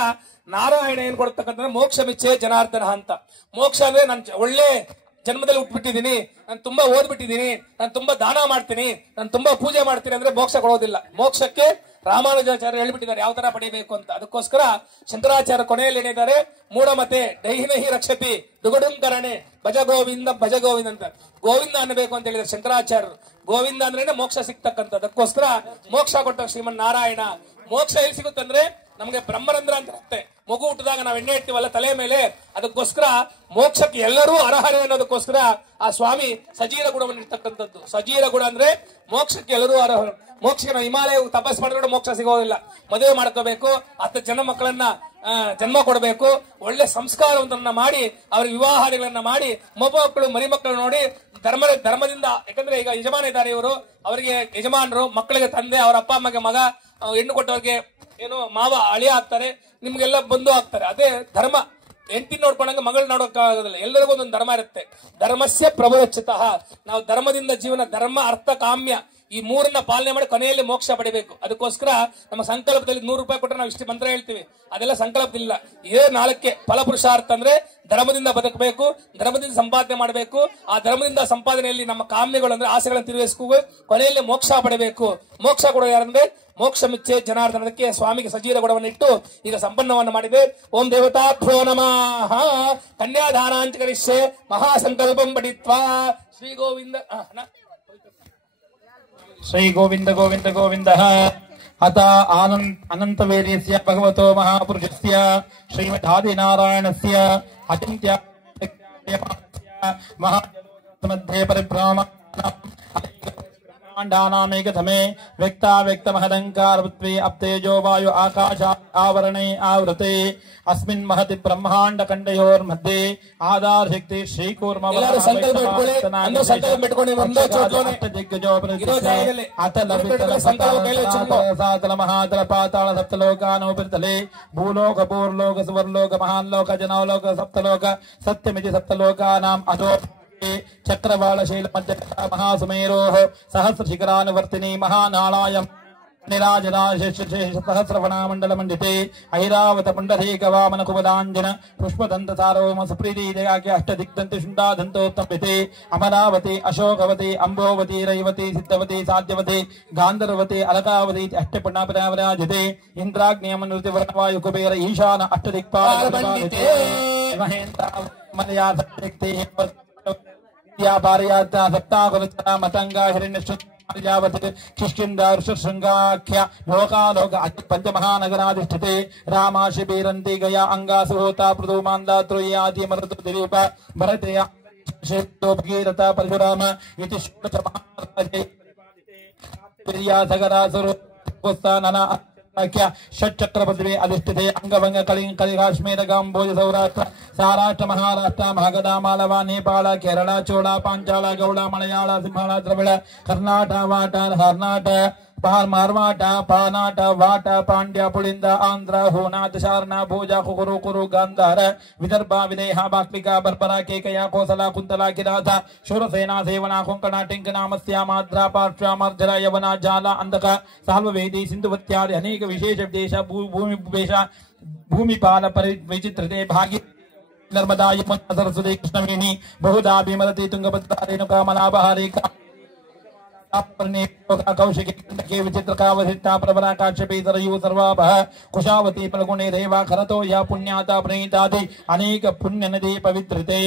ನಾರಾಯಣ ಏನ್ ಕೊಡ್ತಕ್ಕಂಥ ಮೋಕ್ಷ ಮಿಚ್ಚೆ ಜನಾರ್ದನ ಅಂತ. ಮೋಕ್ಷ ಅಂದ್ರೆ ನಾನು ಒಳ್ಳೆ ಜನ್ಮದಲ್ಲಿ ಹುಟ್ಬಿಟ್ಟಿದ್ದೀನಿ, ನಾನು ತುಂಬಾ ಓದ್ಬಿಟ್ಟಿದ್ದೀನಿ, ನಾನು ತುಂಬಾ ದಾನ ಮಾಡ್ತೀನಿ, ನಾನು ತುಂಬಾ ಪೂಜೆ ಮಾಡ್ತೀನಿ ಅಂದ್ರೆ ಮೋಕ್ಷ ಕೊಡೋದಿಲ್ಲ. ಮೋಕ್ಷಕ್ಕೆ ರಾಮಾನುಜಾಚಾರ್ಯ ಹೇಳ್ಬಿಟ್ಟಿದ್ದಾರೆ ಯಾವ ತರ ಪಡಿಬೇಕು ಅಂತ. ಅದಕ್ಕೋಸ್ಕರ ಶಂಕರಾಚಾರ್ಯ ಕೊನೆಯಲ್ಲಿ ಏನಿದ್ದಾರೆ, ಮೂಢಮತೆ ಡೈಹಿನಹಿ ರಕ್ಷತಿ ದುಗಡುಂಕರಣೆ ಭಜ ಗೋವಿಂದ ಭಜ ಗೋವಿಂದ ಅಂತ ಗೋವಿಂದ ಅನ್ನಬೇಕು ಅಂತ ಹೇಳಿದ್ದಾರೆ ಶಂಕರಾಚಾರ್ಯರು. ಗೋವಿಂದ ಅಂದ್ರೇನೆ ಮೋಕ್ಷ ಸಿಗ್ತಕ್ಕಂಥ. ಅದಕ್ಕೋಸ್ಕರ ಮೋಕ್ಷ ಕೊಟ್ಟ ಶ್ರೀಮನ್ ನಾರಾಯಣ. ಮೋಕ್ಷ ಎಲ್ಲಿ ಸಿಗುತ್ತಂದ್ರೆ ನಮಗೆ ಬ್ರಹ್ಮರಂಧ್ರ ಅಂತ ಇರುತ್ತೆ. ಮಗು ಹುಟ್ಟಿದಾಗ ನಾವು ಎಣ್ಣೆ ಇಡ್ತೀವಲ್ಲ ತಲೆ ಮೇಲೆ, ಅದಕ್ಕೋಸ್ಕರ ಮೋಕ್ಷಕ್ಕೆ ಎಲ್ಲರೂ ಅರ್ಹರೇ ಅನ್ನೋದಕ್ಕೋಸ್ಕರ ಆ ಸ್ವಾಮಿ ಸಜೀರ ಗುಣವನ್ನು ಇರ್ತಕ್ಕಂಥದ್ದು. ಸಜೀರ ಗುಣ ಅಂದ್ರೆ ಮೋಕ್ಷಕ್ಕೆ ಎಲ್ಲರೂ ಅರ್ಹರು. ಮೋಕ್ಷಕ್ಕೆ ನಾವು ಹಿಮಾಲಯ ತಪಸ್ ಮಾಡಿದ್ರೆ ಮೋಕ್ಷ ಸಿಗೋದಿಲ್ಲ. ಮದುವೆ ಮಾಡ್ಕೋಬೇಕು, 10 ಜನ ಮಕ್ಕಳನ್ನ ಜನ್ಮ ಕೊಡಬೇಕು, ಒಳ್ಳೆ ಸಂಸ್ಕಾರವನ್ನ ಮಾಡಿ ಅವ್ರಿಗೆ ವಿವಾಹಾದಿಗಳನ್ನ ಮಾಡಿ ಮೊಮ್ಮಕ್ಕಳು ಮರಿಮಕ್ಕಳು ನೋಡಿ ಧರ್ಮದಿಂದ. ಯಾಕಂದ್ರೆ ಈಗ ಯಜಮಾನ ಇದ್ದಾರೆ ಇವರು, ಅವರಿಗೆ ಯಜಮಾನರು, ಮಕ್ಕಳಿಗೆ ತಂದೆ, ಅವರ ಅಪ್ಪ ಅಮ್ಮಗೆ ಮಗ, ಹೆಣ್ಣು ಕೊಟ್ಟವ್ರಿಗೆ ಏನು ಮಾವ ಅಳಿಯ ಆಗ್ತಾರೆ, ನಿಮ್ಗೆಲ್ಲ ಬಂಧು ಆಗ್ತಾರೆ. ಅದೇ ಧರ್ಮ. ಹೆಂಡತಿ ನೋಡ್ಕೊಂಡಂಗೆ ಮಗಳು ನೋಡೋಕ್ಕಾಗೋದಿಲ್ಲ. ಎಲ್ಲರಿಗೂ ಒಂದೊಂದು ಧರ್ಮ ಇರುತ್ತೆ. ಧರ್ಮಸ್ಯ ಪ್ರಭುರಚಿತಃ. ನಾವು ಧರ್ಮದಿಂದ ಜೀವನ, ಧರ್ಮ ಅರ್ಥ ಕಾಮ್ಯ ಈ ಮೂರನ್ನ ಪಾಲನೆ ಮಾಡಿ ಕೊನೆಯಲ್ಲಿ ಮೋಕ್ಷ ಪಡಿಬೇಕು. ಅದಕ್ಕೋಸ್ಕರ ನಮ್ಮ ಸಂಕಲ್ಪದಲ್ಲಿ 100 ರೂಪಾಯಿ ಕೊಟ್ಟರೆ ನಾವು ಇಷ್ಟು ಮಂತ್ರ ಹೇಳ್ತೀವಿ, ಅದೆಲ್ಲ ಸಂಕಲ್ಪದಿಲ್ಲ. ಇದೇ 4 ಫಲಪುರುಷಾರ್ಥ ಅಂದ್ರೆ ಧರ್ಮದಿಂದ ಬದುಕಬೇಕು, ಧರ್ಮದಿಂದ ಸಂಪಾದನೆ ಮಾಡಬೇಕು. ಆ ಧರ್ಮದಿಂದ ಸಂಪಾದನೆಯಲ್ಲಿ ನಮ್ಮ ಕಾಮ್ಯಗಳು ಅಂದ್ರೆ ಆಸೆಗಳನ್ನು ತೀರಿಸಿಕೊಂಡು ಕೊನೆಯಲ್ಲಿ ಮೋಕ್ಷ ಪಡಬೇಕು. ಮೋಕ್ಷ ಕೊಡೋ ಯಾರಂದ್ರೆ ಮೋಕ್ಷ ಮಿಚ್ಚೆ ಜನಾರ್ದನಕ್ಕೆ ಸ್ವಾಮಿಗೆ ಸಜೀರ ಗುಣವನ್ನು ಇಟ್ಟು ಈಗ ಸಂಪನ್ನವನ್ನು ಮಾಡಿದೆ. ಓಂ ದೇವತಾಭ್ಯೋ ನಮಃ. ಕನ್ಯಾದಾನಾಂಚ ಕರಿಷ್ಯೆ ಮಹಾಸಂಕಲ್ಪಂ ಪಠಿತ್ವಾ ಶ್ರೀ ಗೋವಿಂದ ಶ್ರೀ ಗೋವಿಂದ ಗೋವಿಂದ ಗೋವಿಂದ. ಅತ ಅನಂತ ವೇರ್ಯಸ್ಯ ಭಗವತೋ ಮಹಾಪುರುಷಸ್ಯ ಶ್ರೀಮಠಾದಿನಾರಾಯಣಸ್ಯ ಅಚಿಂತ್ಯ ಮಹಾಮಧ್ಯೆ ಪರಿಭ್ರಮ ब्रह्मांडानामेकधमे व्यक्ताव्यक्तमहदङ्कारवत्वे अप्तेजो वायु आकाश आवरणे आवृते अस्मिन् महति ब्रह्मांड खण्डयोर्मध्ये आधार शक्ति श्रीकूर्म अतल महातल पाताल सप्तलोकानोपरितले भूलोक पूर्लोक सुवर्लोक महालोक जनोलोक सप्तलोक सत्यमिति सप्तलोकानाम् अधो चक्रवालशील मध्य महासुमेरोः सहस्र शिखरानुवर्तिनी महानालायं निराजराजसहस्रवणामण्डल मंडिते ऐरावत पुंडरीक वामन कुमदांजन पुष्पदंत सार्वभौम सुप्रीतिदेहाख्य अष्टदिग्दंति शुंडादंतोत्तम्बिते अमरावती अशोकवती अंबोवती रैवती सिद्धवती साध्यवती गांधर्वती अलकावती अष्टपुण्यपरावराजिते इंद्राग्नियमनुति वर्णवायु कुबेर ईशान अष्टदिक्पाल महेन्द्र मलयासक्ति व्यापारयात्रा सप्ताकुलचना मतंगा हिरण्यश्रुत किष्किंधा ऋषशृंगाख्या लोकालोक पंचमहानगराधिष्ठिते रामाशिबीरन्ति गया अंगासुहोता पृथुमान्दा त्रोयादि मरुतु दिलीप भरते भगीरथ परशुराम इति शुक्लचमासगरासुर षट्चक्र पृथ्वी अधिष्ठिते अंगभंग कलिकाश्मीर गांबोज सौराष्ट्र सौराष्ट्र महाराष्ट्र महागधा मालवा नेपाल केरल चोला पांचाल गौड़ मलयाल सिंहल द्रविड़ कर्नाटक वाट हर्नाट मारवाट पानाट वाट पांड्य पुलिंद आंध्र होनाथ शारण भोजा कुरु कुरु गांधार विदर्भ विदेह बाक्लिका बर्बरा केकया कोसला कुंतला किरात शूरसेना सेवना कोंकण टिंकना मत्स्यामाद्रा पार्श्व मर्जर यवना जाला अंधक साल्ववेदी सिंधुवत्यादि अनेक विशेष विदेश भूमि भूमिपाल परिविचित्रते भाग्य नर्मदा यमुना सरस्वती कृष्णवेणी बहुधा भीमरती तुंगभद्रा रेणुका मलाबहारी कौशिकी विचित्रकावधिष्ठा प्रबला काश्यपी सरयू सर्वाभः कुशावती फल्गुणी रेवा खरतो या पुण्याता प्रणीतादि अनेक पुण्य नदी पवित्रते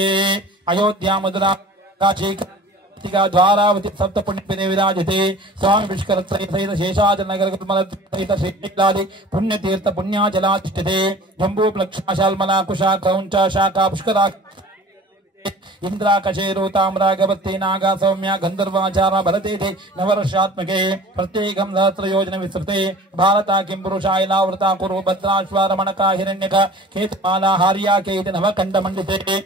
अयोध्या मधुरा काशी द्वारावती सप्त पुण्य विराजते स्वामी विष्कर सहित शेषाचल नगर सहित श्रीलादि पुण्य तीर्थ पुण्याचलाधिष्ठिते जम्बू प्लक्षाशाल्मला कुशा क्रौंचा शाखा पुष्करा इंद्रा कशेरु ताम्रा गवत्ती नागा सौम्या गंधर्वाचारा भरते थे नववर्षात्मके प्रत्येकं सहस्र योजन विस्तृते भारता किं पुरुषायलावृता कुरु भद्राश्वारमणका हिरण्यक केतुमाला हार्या केत नवकंड मंडिते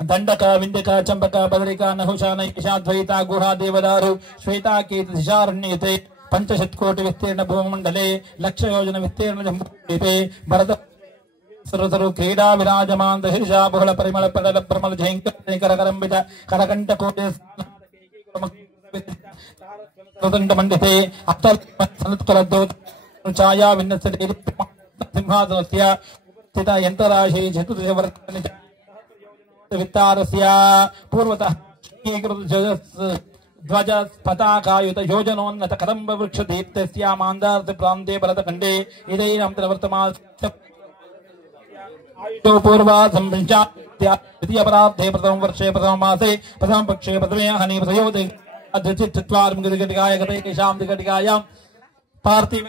ದಂಡಕ ವಿಂಡಕ ಚಂಪಕ ಬದರಿಕ ನಹುಷ ನೈಷಾದ್ವೈತ ಗುಹಾ ದೇವದಾರು ಶ್ವೇತಾಕೇತ ದಿಶಾರಣ್ಯತೆ ಪಂಚಶತ್ಕೋಟಿ ವಿಸ್ತೀರ್ಣ ಭೂಮಂಡಲೆ ಲಕ್ಷ ಯೋಜನ ವಿಸ್ತೀರ್ಣ ಜಂಬೂದ್ವೀಪೆ ಭರತ ಸರಸರು ಕ್ರೀಡಾ ವಿರಾಜಮಾನ್ ದಶಿಷಾ ಬಹುಳ ಪರಿಮಳ ಪಡಲ ಪ್ರಮಲ ಜಯಂಕರಕರಂಬಿತ ಕರಕಂಠ ಕೋಟೆ ಮಂಡಿತೆ ಛಾಯಾ ವಿನ್ಯಸ್ತೆ ಸಿಂಹಾಸನಸ್ಯ ಸ್ಥಿತ ಯಂತರಾಶಿ ಚತುರ್ವರ್ಗ ವಿತ್ತಾರಸ್ಯ ಪೂರ್ವತಃ ಧ್ವಜ ಪತಾಕಾಯುತ ಯೋಜನೋನ್ನತ ಕದಂಬ ವೃಕ್ಷ ದೀಪ್ತಸ್ಯ ಮಾಂದಾರ್ಥ ಪ್ರಾಂತೆ ಭರತಖಂಡೇ ಇದೈನಂ ಪ್ರವರ್ತಮಾನ पूर्वा द्वितीय परार्धे प्रथम वर्षे प्रथम मासे प्रथम पक्षे प्रथमे हनि प्रयोदे अद्वितीयत्वार्मगतिघटिकाय गतैकेषां दिघटिकायां पार्थिव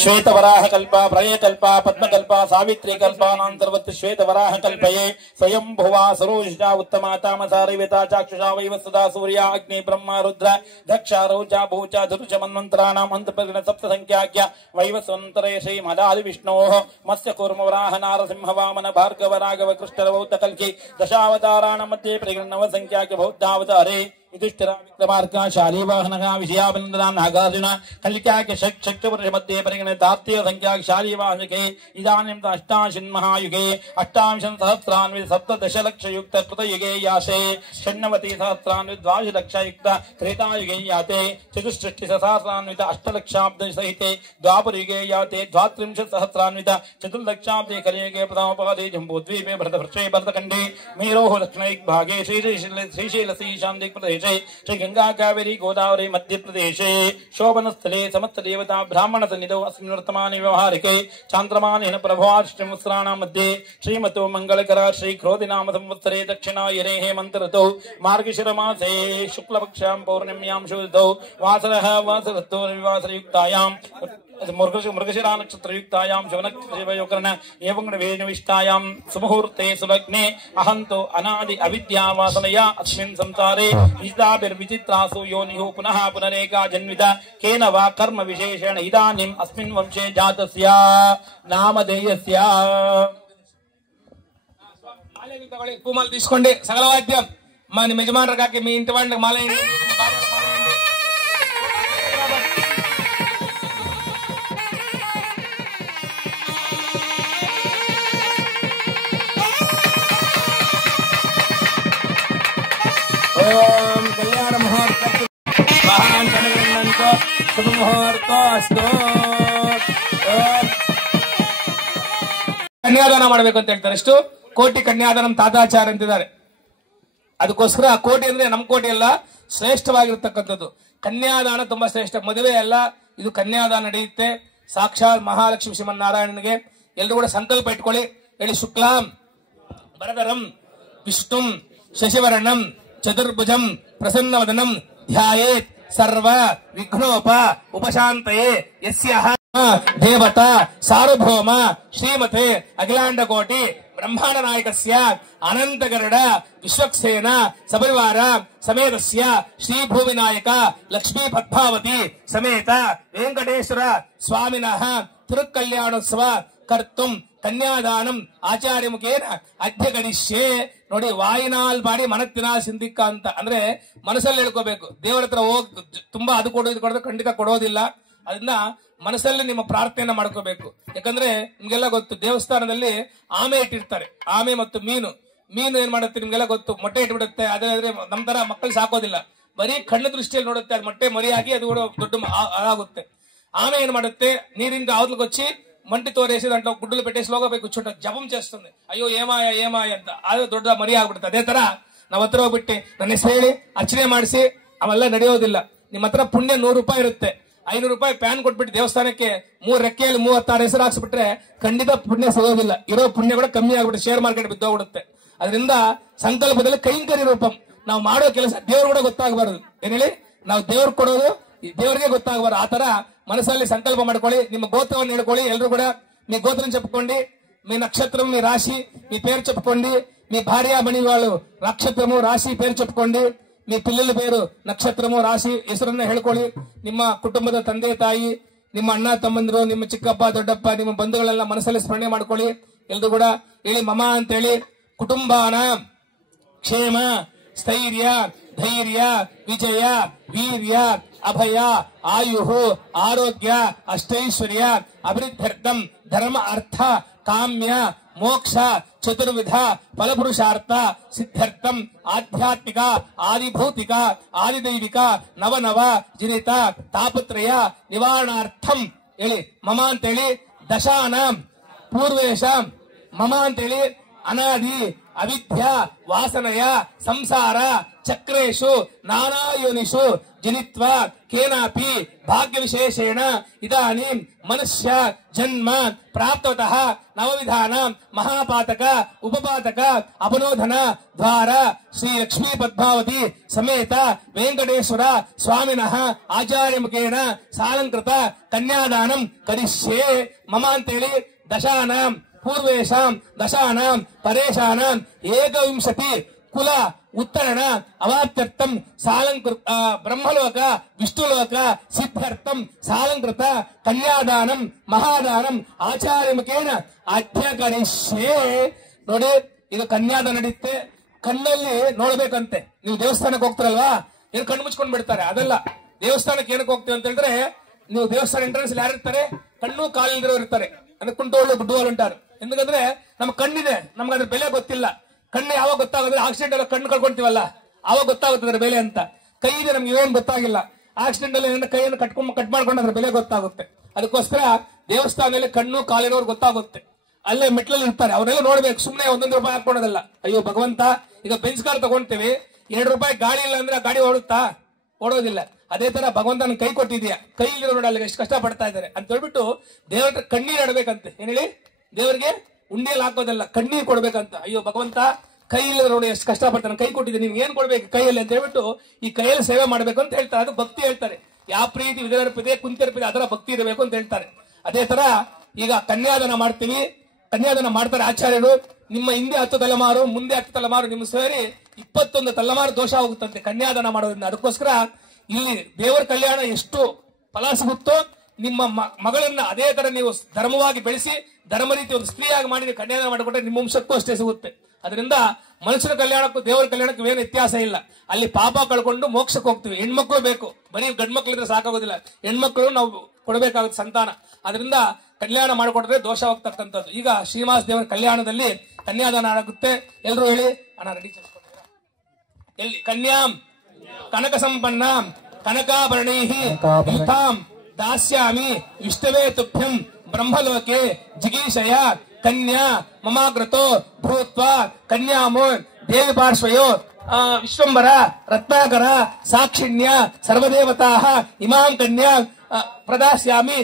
श्वेत वराह कल्प प्रलय कल्प पद्म कल्प सावित्री कल्पानांतर्वत श्वेत वराह कल्पये स्वयं भुवा सरोजिता उत्तमाता मसारिवेता चाक्षुषा वैवस्वता सूर्य अग्नि ब्रह्म रुद्र दक्ष रोचा भूचा धुरुच मन्वन्तराणां अंतपरिण सप्त संख्याख्य वैवस्वन्तरे श्री मदादि विष्णोः मत्स्य कूर्म वराह नारसिंह वामन भार्गव राघव कृष्ण बौद्ध कल्कि दशावताराणां मध्ये परिगणनव संख्याख्य बौद्धावतारे युधिष्ठिराविक्रमार्का शालीवाहनः विजयाभिनन्दनां नागार्जुन कलिकाख्य षट्पुरुष मध्ये परिगणितार्थिव संख्याख्य शालीवाहनके इदानीं अष्टाशिन्महायुगे अष्टांशं सहस्रान्वित सप्तदशलक्षयुक्त कृतयुगे यासे षण्णवति सहस्रान्वित द्वादशलक्षयुक्त त्रेतायुगे याते चतुष्षष्टिसहस्रान्वित अष्टलक्षाब्द सहिते द्वापरयुगे याते द्वात्रिंशत् सहस्रान्वित चतुर्लक्षाब्दे कलियुगे प्रथमपादे जम्बूद्वीपे भरतवर्षे भरतखण्डे मेरोः दक्षिणदिग्भागे श्रीशैलस्य श्री गंगा कावेरी गोदावरी मध्य प्रदेशे शोभन स्थले समस्त देवता ब्राह्मण सन्निधौ अस्मिन् वर्तमाने व्यवहारिके चांद्रमानेन प्रभवाष्टमस्राणां मध्ये श्रीमतो मंगलकर श्री क्रोधिनाम संवत्सरे दक्षिणायने हेमन्त ऋतौ मार्गशिर मासे शुक्लपक्षां पौर्णम्यां शुद्धौ वासरः वासरतो रविवासरयुक्तायां मृगशिरा नक्षत्रयुक्तायां शवनक्षत्रयोकर्ण एवं वेणुविष्टायां सुमुहूर्ते सुलग्ने अहंतो अनादि अविद्यावासनया अस्मिन् संसारे विचित्रासु योनिः पुनः पुनरेका जन्मिता केन वा कर्म विशेषेण इदानीम् अस्मिन् वंशे जातस्य नामधेयस्य పూమాలు తీసుకోండి సకల వాద్యం మన యజమానుల కాకి మీ ఇంటి వాడికి మాల ఓం కళ్యాణ ముహూర్త మహాన్ కనగనంతో శుభ ముహూర్త ಅಸ್ತು ಕನ್ಯಾದಾನ ಮಾಡಬೇಕು ಅಂತ ಹೇಳ್ತಾರೆ. ಎಷ್ಟು ಕೋಟಿ ಕನ್ಯಾದಾನ ತಾತಾಚಾರ ಅಂತಿದ್ದಾರೆ. ಅದಕ್ಕೋಸ್ಕರ ಆ ಕೋಟಿ ಅಂದ್ರೆ ನಮ್ಮ ಕೋಟಿ ಅಲ್ಲ, ಶ್ರೇಷ್ಠವಾಗಿರ್ತಕ್ಕಂಥದ್ದು ಕನ್ಯಾದಾನ. ತುಂಬಾ ಶ್ರೇಷ್ಠ. ಮದುವೆ ಅಲ್ಲ, ಇದು ಕನ್ಯಾದಾನ ನಡೆಯುತ್ತೆ. ಸಾಕ್ಷಾತ್ ಮಹಾಲಕ್ಷ್ಮಿ ಶ್ರೀಮನ್ನಾರಾಯಣನಿಗೆ ಎಲ್ಲರೂ ಕೂಡ ಸಂಕಲ್ಪ ಇಟ್ಕೊಳ್ಳಿ. ಹೇಳಿ, ಶುಕ್ಲಾಂ ವರದರಂ ವಿಷ್ಣುಂ ಶಶಿವರ್ಣಂ ಚತುರ್ಭುಜಂ ಪ್ರಸನ್ನವದನಂ ಧ್ಯಾಯೇತ್ ಸರ್ವ ವಿಘ್ನೋಪ ಉಪಶಾಂತಯೇ ಯಸ್ಯಃ ದೇವತಾ ಸಾರ್ವಭೌಮ ಶ್ರೀಮತೆ ಅಖಿಲಾಂಡ ಕೋಟಿ ಬ್ರಹ್ಮಾಂಡ ನಾಯಕಸ್ಯ ಅನಂತ ಗರುಡ ವಿಶ್ವಕ್ಸೇನ ಸಪರಿವಾರ ಸಮೇತಸ್ಯ ಶ್ರೀ ಭೂಮಿನಾಯಕ ಲಕ್ಷ್ಮೀ ಪದ್ಮಾವತಿ ಸಮೇತ ವೆಂಕಟೇಶ್ವರ ಸ್ವಾಮಿನಃ ತಿರುಕಲ್ಯಾಣೋತ್ಸವ ಕರ್ತುಂ ಕನ್ಯಾದಾನಂ ಆಚಾರ್ಯ ಮುಖೇನ ಅಧ್ಯಗಣಿಷ್ಯೆ. ನೋಡಿ, ವಾಯಿನಾಲ್ ಬಾಡಿ ಮನತ್ತಿನಾಲ್ ಸಿಂಧಿಕ್ಕ ಅಂತ ಅಂದ್ರೆ ಮನಸ್ಸಲ್ಲಿ ಹೇಳ್ಕೋಬೇಕು. ದೇವರ ಹತ್ರ ಹೋಗ್ ತುಂಬಾ ಅದು ಕೊಡೋದು ಕೊಡೋದು ಖಂಡಿತ ಕೊಡೋದಿಲ್ಲ. ಅದನ್ನ ಮನಸ್ಸಲ್ಲಿ ನಿಮ್ಮ ಪ್ರಾರ್ಥನೆಯನ್ನ ಮಾಡ್ಕೋಬೇಕು. ಯಾಕಂದ್ರೆ ನಿಮ್ಗೆಲ್ಲ ಗೊತ್ತು, ದೇವಸ್ಥಾನದಲ್ಲಿ ಆಮೆ ಇಟ್ಟಿರ್ತಾರೆ. ಆಮೆ ಮತ್ತು ಮೀನು ಏನ್ ಮಾಡುತ್ತೆ ನಿಮ್ಗೆಲ್ಲ ಗೊತ್ತು, ಮೊಟ್ಟೆ ಇಟ್ಬಿಡುತ್ತೆ. ಅದೇ ನಮ್ ತರ ಮಕ್ಕಳು ಸಾಕೋದಿಲ್ಲ, ಬರೀ ಕಣ್ಣು ದೃಷ್ಟಿಯಲ್ಲಿ ನೋಡುತ್ತೆ. ಅದು ಮೊಟ್ಟೆ ಮರಿಯಾಗಿ ಅದು ಕೂಡ ದೊಡ್ಡ ಆಗುತ್ತೆ. ఆమె ఏం మాడతే నీరింటి అవతలకు వచ్చి మంటి తోరేసి దాంట్లో గుడ్డలు పెట్టేసి లోగా కూర్చుంట జపం చేస్తుంది. అయ్యో ఏమాయ ಅಂತ ಅದು ದೊಡ್ಡ ಮರಿ ಆಗ್ಬಿಡುತ್ತೆ. ಅದೇ ತರ ನಾವ್ ಹತ್ರ ಹೋಗ್ಬಿಟ್ಟು ನನ್ನ ಹೆಸರು ಹೇಳಿ ಅರ್ಚನೆ ಮಾಡಿಸಿ ಅವೆಲ್ಲ ನಡೆಯೋದಿಲ್ಲ. ನಿಮ್ಮ ಹತ್ರ ಪುಣ್ಯ 100 ರೂಪಾಯಿ ಇರುತ್ತೆ, 500 ರೂಪಾಯಿ ಪ್ಯಾನ್ ಕೊಟ್ಬಿಟ್ಟು ದೇವಸ್ಥಾನಕ್ಕೆ 3 ರೆಕ್ಕೆಯಲ್ಲಿ 36 ಹೆಸರು ಹಾಕ್ಸ್ಬಿಟ್ರೆ ಖಂಡಿತ ಪುಣ್ಯ ಸಿಗೋದಿಲ್ಲ. ಇರೋ ಪುಣ್ಯ ಕೂಡ ಕಮ್ಮಿ ಆಗ್ಬಿಟ್ಟು ಶೇರ್ ಮಾರ್ಕೆಟ್ ಬಿದ್ದೋಗ್ಬಿಡುತ್ತೆ. ಅದರಿಂದ ಸಂಕಲ್ಪದಲ್ಲಿ ಕೈಂಕರ್ಯ ರೂಪಂ. ನಾವು ಮಾಡೋ ಕೆಲಸ ದೇವ್ರು ಕೂಡ ಗೊತ್ತಾಗಬಾರದು. ಏನ್ ಹೇಳಿ, ನಾವು ದೇವ್ರು ಕೊಡೋದು ದೇವರಿಗೆ ಗೊತ್ತಾಗಬಾರದು. ఆ ತರ మనసల్లి సంకల్ప ಮಾಡ್ಕೊಳ್ಳಿ. ನಿಮ್ಮ గోత్రವನ್ನು ಹೇಳ್ಕೊಳ್ಳಿ. ಎಲ್ಲರೂ కూడా మీ గోత్రం చెప్పుకోండి, మీ నక్షత్రం, మీ రాశి, మీ పేరు చెప్పుకోండి. మీ భార్యామణి వాళ్ళు నక్షత్రము రాశి పేరు చెప్పుకోండి. మీ పిల్లల పేరు నక్షత్రము రాశి ಹೆಸರನ್ನ ಹೇಳ್ಕೊಳ್ಳಿ. ನಿಮ್ಮ ಕುಟುಂಬದ ತಂದೆ ತಾಯಿ, ನಿಮ್ಮ ಅಣ್ಣ ತಮ್ಮಂದಿರು, ನಿಮ್ಮ ಚಿಕ್ಕಪ್ಪ ದೊಡ್ಡಪ್ಪ, ನಿಮ್ಮ ಬಂಧುಗಳೆಲ್ಲ ಮನಸ್ಸಲ್ಲಿ ಸ್ಮರಣೆ ಮಾಡ್ಕೊಳ್ಳಿ. ಎಲ್ರು ಕೂಡ ಹೇಳಿ ಮಮ ಅಂತೇಳಿ. ಕುಟುಂಬಾನ ಕ್ಷೇಮ ಸ್ಥೈರ್ಯ ಧೈರ್ಯ ವಿಜಯ ವೀರ್ಯ ಅಭಯ ಆಯು ಆರೋಗ್ಯ ಅಷ್ಟೈಶ್ವರ್ಯ ಅಭಿವೃದ್ಧ್ಯರ್ಥಂ ಧರ್ಮ ಅರ್ಥ ಕಾಮ್ಯ ಮೋಕ್ಷ ಚತುರ್ವಿಧ ಫಲಪುರುಷಾರ್ಥ ಸಿದ್ಧಾರ್ಥಂ ಆಧ್ಯಾತ್ಮಿಕ ಆದಿಭೌತಿಕ ಆದಿದೈವಿಕ ನವನವ ಜನಿತ ತಾಪತ್ರಯ ನಿವಾರಣಾರ್ಥಂ ಹೇಳಿ ಮಮ ಅಂತೇಳಿ. ದಶಾನ ಪೂರ್ವೇಶ ಮಮ ಅಂತೇಳಿ ಅನಾದಿ ಅವಿದ್ಯ ವಾಸನಯ ಸಂಸಾರ ಚಕ್ರೇಶು ನಾನಾ ಯೋನಿಷು ಜನಿತ್ವ ಕೇನಾಪಿ ಭಾಗ್ಯ ವಿಶೇಷೇಣ ಇದಾನೀಂ ಮನುಷ್ಯ ಜನ್ಮ ಪ್ರಾಪ್ತವತಃ ನವವಿಧಾನ ಮಹಾಪಾತಕ ಉಪಪಾತಕ ಅಪನೋಧನ ದ್ವಾರ ಶ್ರೀ ಲಕ್ಷ್ಮೀ ಪದ್ಮಾವತಿ ಸಮೇತ ವೆಂಕಟೇಶ್ವರ ಸ್ವಾಮಿನಃ ಆಚಾರ್ಯ ಮುಖೇನ ಸಾಲಂಕೃತ ಕನ್ಯಾದಾನಂ ಕರಿಷ್ಯೆ ಮಮ ಅಂತೇಳಿ. ದಶಾನಾಂ ಪೂರ್ವೇಶಾಂ ದಶಾನಾಂ ಪರೇಶಾನಾಂ ಏಕವಿಂಶತಿ ಕುಲ ಉತ್ತರಣ ಅವಾಪ್ತ್ಯರ್ಥಂ ಸಾಲಂಕೃತ ಬ್ರಹ್ಮಲೋಕ ವಿಷ್ಣುಲೋಕ ಸಿದ್ಧಾರ್ಥಂ ಸಾಲಂಕೃತ ಕನ್ಯಾದಾನಂ ಮಹಾದಾನಂ ಆಚಾರ್ಯ ಮುಖೇನ ಅಧ್ಯಕರಿಷ್ಯೆ. ನೋಡಿ, ಈಗ ಕನ್ಯಾದಾನ ನಡೆಯುತ್ತೆ. ಕಣ್ಣಲ್ಲಿ ನೋಡ್ಬೇಕಂತೆ. ನೀವು ದೇವಸ್ಥಾನಕ್ಕೆ ಹೋಗ್ತಾರಲ್ವಾ, ಏನು ಕಣ್ಣು ಮುಚ್ಕೊಂಡ್ ಬಿಡ್ತಾರೆ. ಅದೆಲ್ಲ ದೇವಸ್ಥಾನಕ್ಕೆ ಏನಕ್ಕೆ ಹೋಗ್ತೀವಿ ಅಂತ ಹೇಳಿದ್ರೆ, ನೀವು ದೇವಸ್ಥಾನ ಎಂಟ್ರೆನ್ಸ್ ಯಾರು ಇರ್ತಾರೆ? ಕಣ್ಣು ಕಾಲಿಲ್ದಿರೋ ಇರ್ತಾರೆ. ಅಂದ್ರೆ ಕುಂಟೋಳು ಗುಡ್ಡುವಲು ಅಂಟಾರು. ఎందుకంದ್ರೆ ನಮ್ಮ ಕಣ್ಣಿದೆ, ನಮ್ಗೆ ಅದ್ರ ಬೆಲೆ ಗೊತ್ತಿಲ್ಲ. ಕಣ್ಣು ಯಾವಾಗ ಗೊತ್ತಾಗುತ್ತೆ? ಆಕ್ಸಿಡೆಂಟ್ ಎಲ್ಲ ಕಣ್ಣು ಕಳ್ಕೊಂತೀವಲ್ಲ, ಆವಾಗ ಗೊತ್ತಾಗುತ್ತೆ ಅದ್ರ ಬೆಲೆ ಅಂತ. ಕೈ ಇದೆ, ನಮ್ಗೆ ಏನ್ ಗೊತ್ತಾಗಿಲ್ಲ. ಆಕ್ಸಿಡೆಂಟ್ ಅಲ್ಲಿ ಕೈಯನ್ನು ಕಟ್ ಮಾಡ್ಕೊಂಡು ಅದ್ರ ಬೆಲೆ ಗೊತ್ತಾಗುತ್ತೆ. ಅದಕ್ಕೋಸ್ಕರ ದೇವಸ್ಥಾನದಲ್ಲಿ ಕಣ್ಣು ಕಾಲಿನವ್ರು ಗೊತ್ತಾಗುತ್ತೆ. ಅಲ್ಲೇ ಮೆಟ್ಲಲ್ಲಿ ಇರ್ತಾರೆ, ಅವರೆಲ್ಲ ನೋಡ್ಬೇಕು. ಸುಮ್ನೆ ಒಂದೊಂದು ರೂಪಾಯಿ ಹಾಕೊಳ್ಳೋದಲ್ಲ. ಅಯ್ಯೋ ಭಗವಂತ, ಈಗ ಬೆಂಚ್ ಕಾರ್ ತಗೊಂತೀವಿ, 2 ರೂಪಾಯಿ ಗಾಡಿ ಇಲ್ಲ ಅಂದ್ರೆ ಗಾಡಿ ಓಡುತ್ತಾ? ಓಡೋದಿಲ್ಲ. ಅದೇ ತರ ಭಗವಂತನ ಕೈ ಕೊಟ್ಟಿದ್ಯಾ, ಕೈ ಇಲ್ಲಿರೋ ನೋಡಿ ಅಲ್ಲಿ ಎಷ್ಟು ಕಷ್ಟ ಪಡ್ತಾ ಇದ್ದಾರೆ ಅಂತ ಹೇಳ್ಬಿಟ್ಟು ದೇವರ ಕಣ್ಣೀರ್ ಇಡಬೇಕಂತೆ. ಏನ್ ಹೇಳಿ? ದೇವರಿಗೆ ಉಂಡಿಯಲ್ಲಿ ಹಾಕೋದಲ್ಲ, ಕಣ್ಣೀರ್ ಕೊಡ್ಬೇಕಂತ. ಅಯ್ಯೋ ಭಗವಂತ, ಕೈ ಇಲ್ಲದ ನೋಡಿ ಎಷ್ಟು ಕಷ್ಟ ಪಡ್ತಾನೆ, ಕೈ ಕೊಟ್ಟಿದ್ದೆ, ನಿಮ್ಗೆ ಏನ್ ಕೊಡ್ಬೇಕು ಕೈಯಲ್ಲಿ ಅಂತ ಹೇಳ್ಬಿಟ್ಟು ಈ ಕೈಯಲ್ಲಿ ಸೇವೆ ಮಾಡ್ಬೇಕು ಅಂತ ಹೇಳ್ತಾರೆ. ಅದು ಭಕ್ತಿ ಹೇಳ್ತಾರೆ. ಯಾವ ಪ್ರೀತಿ ವಿಧರ್ಪಿದೆ ಕುಂತಿರ್ಪಿದೆ ಅದರ ಭಕ್ತಿ ಇರಬೇಕು ಅಂತ ಹೇಳ್ತಾರೆ. ಅದೇ ತರ ಈಗ ಕನ್ಯಾದಾನ ಮಾಡ್ತೀವಿ, ಕನ್ಯಾದಾನ ಮಾಡ್ತಾರೆ ಆಚಾರ್ಯರು. ನಿಮ್ಮ ಹಿಂದೆ 10 ತಲೆಮಾರು, ಮುಂದೆ 10 ತಲೆಮಾರು, ನಿಮ್ಮ ಸೇರಿ 21 ತಲೆಮಾರು ದೋಷ ಹೋಗುತ್ತಂತೆ ಕನ್ಯಾದಾನ ಮಾಡೋದ್ರಿಂದ. ಅದಕ್ಕೋಸ್ಕರ ಇಲ್ಲಿ ದೇವರ ಕಲ್ಯಾಣ ಎಷ್ಟು ಫಲ ಸಿಗುತ್ತೋ, ನಿಮ್ಮ ಮಗಳನ್ನ ಅದೇ ತರ ನೀವು ಧರ್ಮವಾಗಿ ಬೆಳೆಸಿ ಧರ್ಮ ರೀತಿ ಒಂದು ಸ್ತ್ರೀಯಾಗಿ ಮಾಡಿ ನೀವು ಕನ್ಯಾದಾನ ಮಾಡಿಕೊಟ್ರೆ ನಿಮ್ಮ ವಂಶಕ್ಕೂ ಅಷ್ಟೇ ಸಿಗುತ್ತೆ. ಅದರಿಂದ ಮನುಷ್ಯನ ಕಲ್ಯಾಣಕ್ಕೂ ದೇವರ ಕಲ್ಯಾಣಕ್ಕೂ ಏನು ವ್ಯತ್ಯಾಸ ಇಲ್ಲ. ಅಲ್ಲಿ ಪಾಪ ಕಳ್ಕೊಂಡು ಮೋಕ್ಷಕ್ಕೆ ಹೋಗ್ತೀವಿ. ಹೆಣ್ಮಕ್ಳು ಬೇಕು, ಬರೀ ಗಂಡ್ ಮಕ್ಳಿದ್ರೆ ಸಾಕಾಗೋದಿಲ್ಲ. ಹೆಣ್ಮಕ್ಳು ನಾವು ಕೊಡಬೇಕಾಗುತ್ತೆ ಸಂತಾನ. ಅದರಿಂದ ಕಲ್ಯಾಣ ಮಾಡಿಕೊಟ್ರೆ ದೋಷ ಹೋಗ್ತಕ್ಕಂಥದ್ದು. ಈಗ ಶ್ರೀನಿವಾಸ ದೇವರ ಕಲ್ಯಾಣದಲ್ಲಿ ಕನ್ಯಾದಾನ ಆಗುತ್ತೆ. ಎಲ್ರು ಹೇಳಿ ಅಣ್ಣ, ರೆಡಿ ಎಲ್ಲಿ? ಕನ್ಯಾಂ ಕನಕ ಸಂಪನ್ನ ಕನಕಾಭರಣೈಹಿ ಯುತಾಂ ದಾಸ್ಯಾಮಿ ವಿಷ್ಣವೇ ತುಭ್ಯಂ ಬ್ರಹ್ಮಲೋಕೆ ಜಿಗೀಷಯ ಕನ್ಯಾ ಮಮಾಗ್ರತೋ ಭೂತ್ವಾ ಕನ್ಯಾಮೋ ದೇವಿ ಪಾರ್ಶ್ವಯೋ ವಿಶ್ವಂಬರ ರತ್ನಾಕರ ಸಾಕ್ಷಿಣ್ಯ ಸರ್ವದೇವತಾ ಇಮಾಂ ಕನ್ಯಾ ಪ್ರದಾಸ್ಯಾಮಿ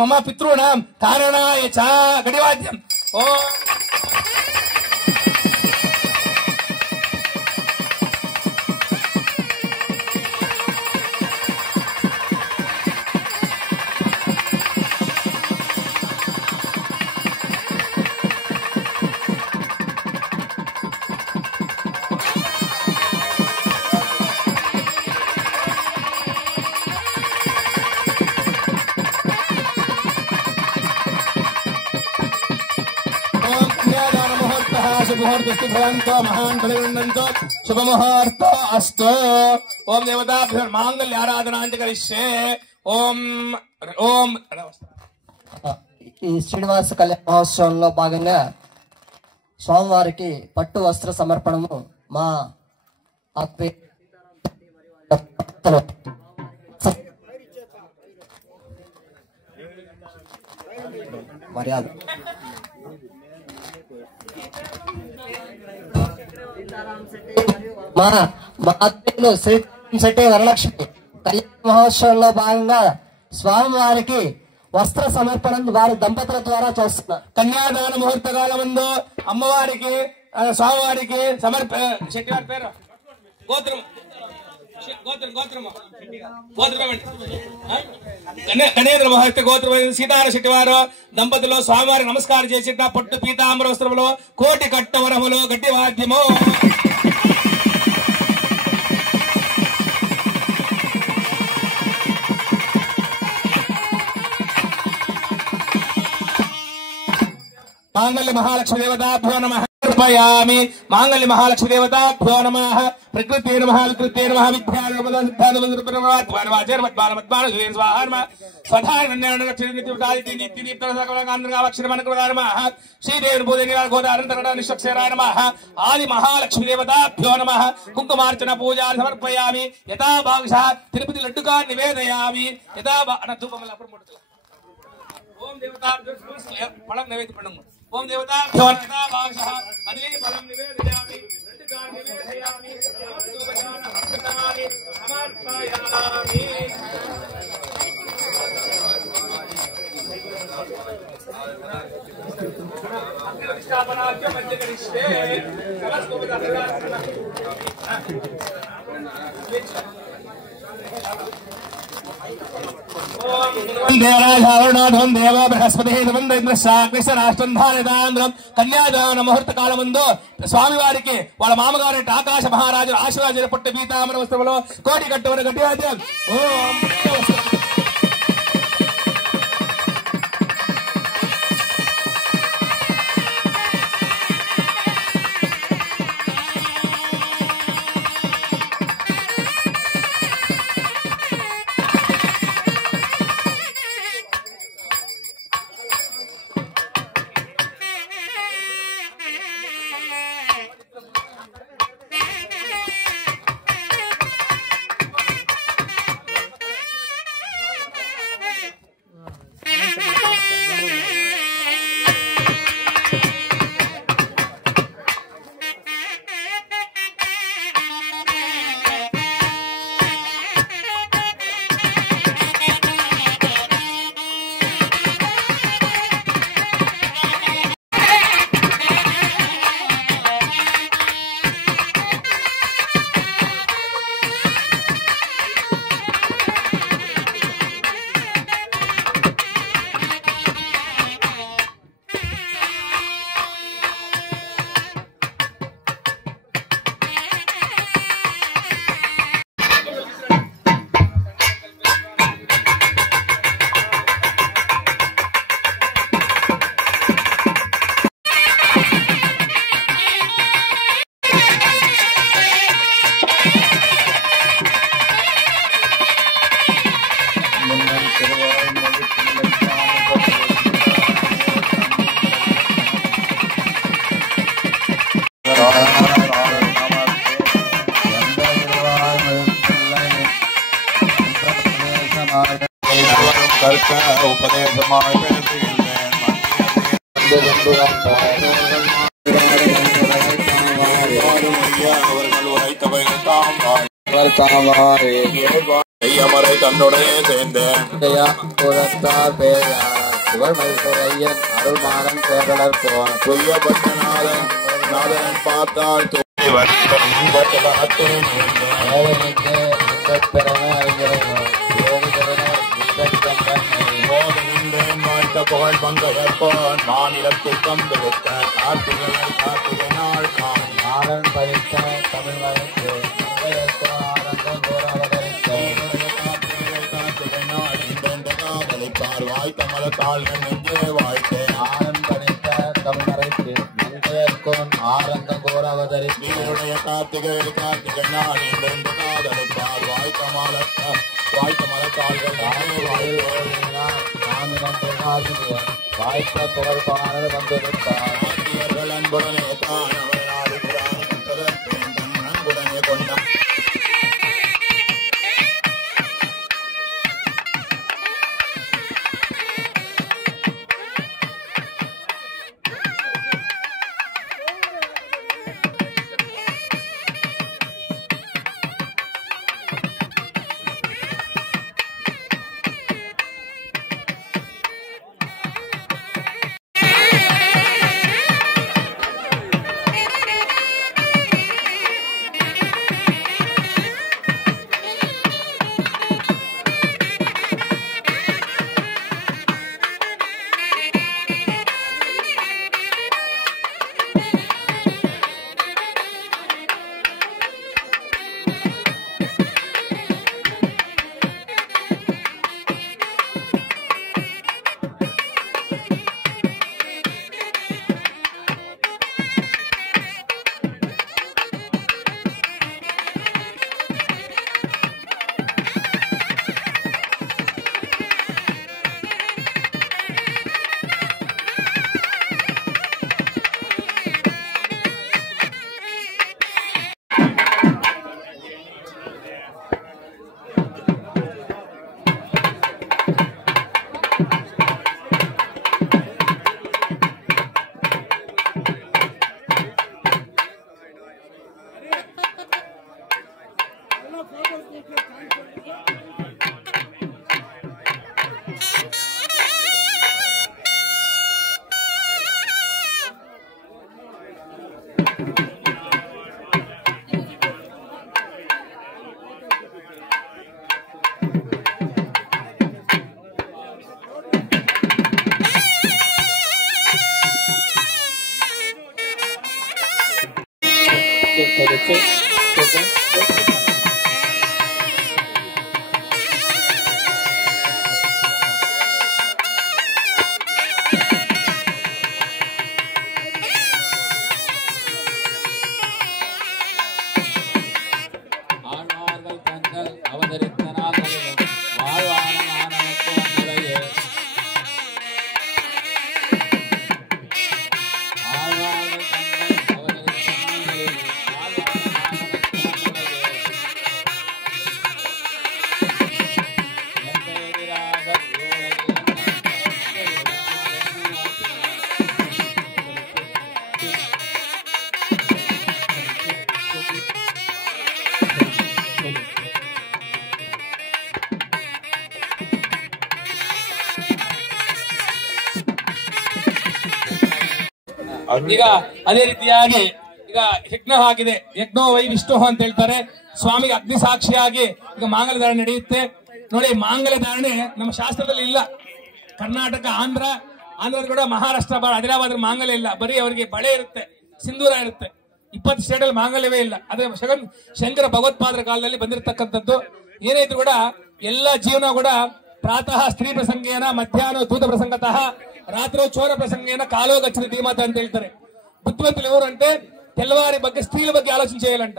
ಮಮ ಪಿತॄಣಾಂ ಕಾರಣಾಯ ಚ. ಗಡಿವಾದ್ಯಂ. ಓಂ मुहूर्तस्तु भवन्तो महान् बलिगृह्णन्तो शुभमुहूर्तो अस्तु. ओम देवताभ्यो मांगल्य आराधनांच करिष्ये. ओम ओम ఈ శ్రీనివాస కళ్యాణ మహోత్సవంలో భాగంగా స్వామివారికి పట్టు వస్త్ర సమర్పణము మా మర్యాద మా అత్తలు శ్రీ శెట్టి వరలక్ష్మి కళ్యాణ మహోత్సవంలో భాగంగా స్వామివారికి వస్త్ర సమర్పణ వారి దంపతుల ద్వారా చేస్తున్నారు. కన్యాదాన ముహూర్త కాలమందు అమ్మవారికి స్వామివారికి శెట్టి వారి పేరు గోత్రం కనేంద్ర మహర్షి గోత్రం సీతార శెట్టి వారు దంపతులు స్వామివారి నమస్కారం చేసి పట్టు పీతాంబర వస్త్రములు కోటి కట్టవరములు గట్టి వాద్యము. मांगल्य महालक्ष्मी देवताभ्यो नमः अर्पयामि मांगल्य महालक्ष्मी देवताभ्यो नमः प्रकृते नमः विकृते नमः विद्याय नमः सिद्धाय नमः स्वाहा श्रीदेव गोदाय नमः आदि महालक्ष्मी देवताभ्यो नमः कुंकुमार्चना पूजा समर्पयामि यथा भागशः तिरुपति लड्डुका निवेदयामि यथा ओम देवता फलम नैवेद्य पण्णुंगा ओम देवता यथा भागशः अदिले फलम निवेदयामि लड्डुका निवेदयामि नमस्कारमानि समर्पयामि प्रतिष्ठापनार्थ मध्य करिष्ये देव बृहस्पति కన్యాదాన ముహూర్త కాలం ముందు స్వామివారికి వాళ్ళ మామగారి ఆకాశ మహారాజు ఆశీర్వాద పట్టు పీతాంబర వస్త్రంలో కోటి కట్టువర గట్టి ఓం ஐயமரை தன்னுடைய சேர்ந்தேன் அருள்மானம் சேரலர்கோன் புரியப்பட்ட நாதன் பார்த்தால் புகழ் பங்கற்போன் மாநிலத்தில் கம்பெடுத்த கார்த்திகை நாள் காணன் பறித்த தமிழ் வழக்கு வாய் தமத தாள்கள் நெஞ்சே வாழ்க்கை ஆனந்த் பணித்த தமிழரைக்கு நன்கையர்கோன் ஆரந்த கோர அவதரித்தீருடைய கார்த்திகை நாள் இன்று காதலிப்பார் வாய் தமத தாள்கள் வாய்த்த புகழ்பாணர் வந்திருப்பார் அன்புடனே தான் அன்புடனே கொண்டார் ಈಗ ಅದೇ ರೀತಿಯಾಗಿ ಈಗ ಯಜ್ಞ ಆಗಿದೆ, ಯಜ್ಞೋ ವೈ ವಿಷ್ಣು ಅಂತ ಹೇಳ್ತಾರೆ. ಸ್ವಾಮಿಗೆ ಅಗ್ನಿ ಸಾಕ್ಷಿಯಾಗಿ ಈಗ ಮಾಂಗಲ್ಯಧಾರಣೆ ನಡೆಯುತ್ತೆ. ನೋಡಿ, ಮಾಂಗಲ್ಯಧಾರಣೆ ನಮ್ಮ ಶಾಸ್ತ್ರದಲ್ಲಿ ಇಲ್ಲ. ಕರ್ನಾಟಕ, ಆಂಧ್ರ ಕೂಡ ಮಹಾರಾಷ್ಟ್ರ, ಹೈದರಾಬಾದ್ ಮಾಂಗಲ್ಯ ಇಲ್ಲ. ಬರೀ ಅವರಿಗೆ ಬಳೆ ಇರುತ್ತೆ, ಸಿಂಧೂರ ಇರುತ್ತೆ. 20 ಸ್ಟೇಟ್ ಅಲ್ಲಿ ಮಾಂಗಲ್ಯವೇ ಇಲ್ಲ. ಅದೇ ಶಂಕರ ಭಗವತ್ಪಾದರ ಕಾಲದಲ್ಲಿ ಬಂದಿರತಕ್ಕಂಥದ್ದು. ಏನೇ ಇದ್ರು ಕೂಡ ಎಲ್ಲ ಜೀವನ ಕೂಡ ಪ್ರಾತಃ ಸ್ತ್ರೀ ಪ್ರಸಂಗೇನ, ಮಧ್ಯಾಹ್ನ ದೂತ ಪ್ರಸಂಗತಃ, ರಾತ್ರಿ ಚೋರ ಪ್ರಸಂಗೇನ ಕಾಲೋ ಗಚ್ಚದ ಧೀಮತ ಅಂತ ಹೇಳ್ತಾರೆ. ಬುದ್ಧಿವಂತರು ఎవరు అంటే తెల్లవారి ಬಗ್ಗೆ స్త్రీల ಬಗ್ಗೆ ఆలోచన చేయాలంట,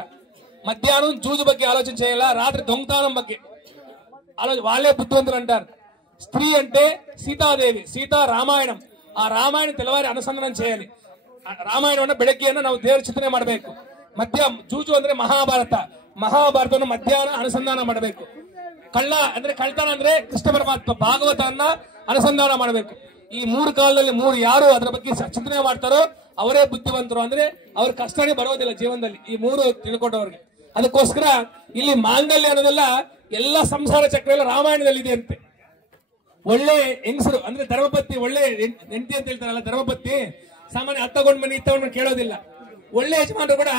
మధ్యాహ్నం జూజు ಬಗ್ಗೆ ఆలోచన చేయాలా, రాత్రి దొంగతనం ಬಗ್ಗೆ వాళ్ళే బుద్ధివంతులు అంటారు. స్త్రీ అంటే సీతాదేవి, సీతా రామాయణం. ಆ ರಾಮಾಯಣ ತೆಲವಾರಿ ಅನುಸಂಧಾನ చేయాలి. ರಾಮಾಯಣವನ್ನು ಬೆಳಗ್ಗೆಯನ್ನು ನಾವು ದೇವರ ಚಿಂತನೆ ಮಾಡಬೇಕು. ಜೂಜು ಅಂದ್ರೆ ಮಹಾಭಾರತವನ್ನು ಮಧ್ಯಾಹ್ನ ಅನುಸಂಧಾನ ಮಾಡಬೇಕು. ಕಳ್ತನ ಅಂದ್ರೆ ಕೃಷ್ಣ ಪರಮಾತ್ಮ ಭಾಗವತನ್ನ ಅನುಸಂಧಾನ ಮಾಡಬೇಕು. ಈ 3 ಕಾಲದಲ್ಲಿ 3 ಯಾರು ಅದರ ಬಗ್ಗೆ ಚಿಂತನೆ ಮಾಡ್ತಾರೋ ಅವರೇ ಬುದ್ಧಿವಂತರು. ಅಂದ್ರೆ ಅವ್ರ ಕಷ್ಟನೇ ಬರೋದಿಲ್ಲ ಜೀವನದಲ್ಲಿ, ಈ 3 ತಿಳ್ಕೊಂಡವ್ರಿಗೆ. ಅದಕ್ಕೋಸ್ಕರ ಇಲ್ಲಿ ಮಾಂಗಲ್ಯ ಅನ್ನೋದೆಲ್ಲ ಎಲ್ಲ ಸಂಸಾರ ಚಕ್ರ ಎಲ್ಲ ರಾಮಾಯಣದಲ್ಲಿ ಇದೆ ಅಂತೆ. ಒಳ್ಳೆ ಹೆಂಗಸರು ಅಂದ್ರೆ ಧರ್ಮಪತ್ನಿ, ಒಳ್ಳೆ ಹೆಂಡತಿ ಅಂತ ಹೇಳ್ತಾರಲ್ಲ, ಧರ್ಮಪತ್ನಿ ಸಾಮಾನ್ಯ ತಗೊಂಡ್ ಬನ್ನಿ ತಗೊಂಡ್ ಕೇಳೋದಿಲ್ಲ. ಒಳ್ಳೆ ಯಜಮಾನರು ಕೂಡ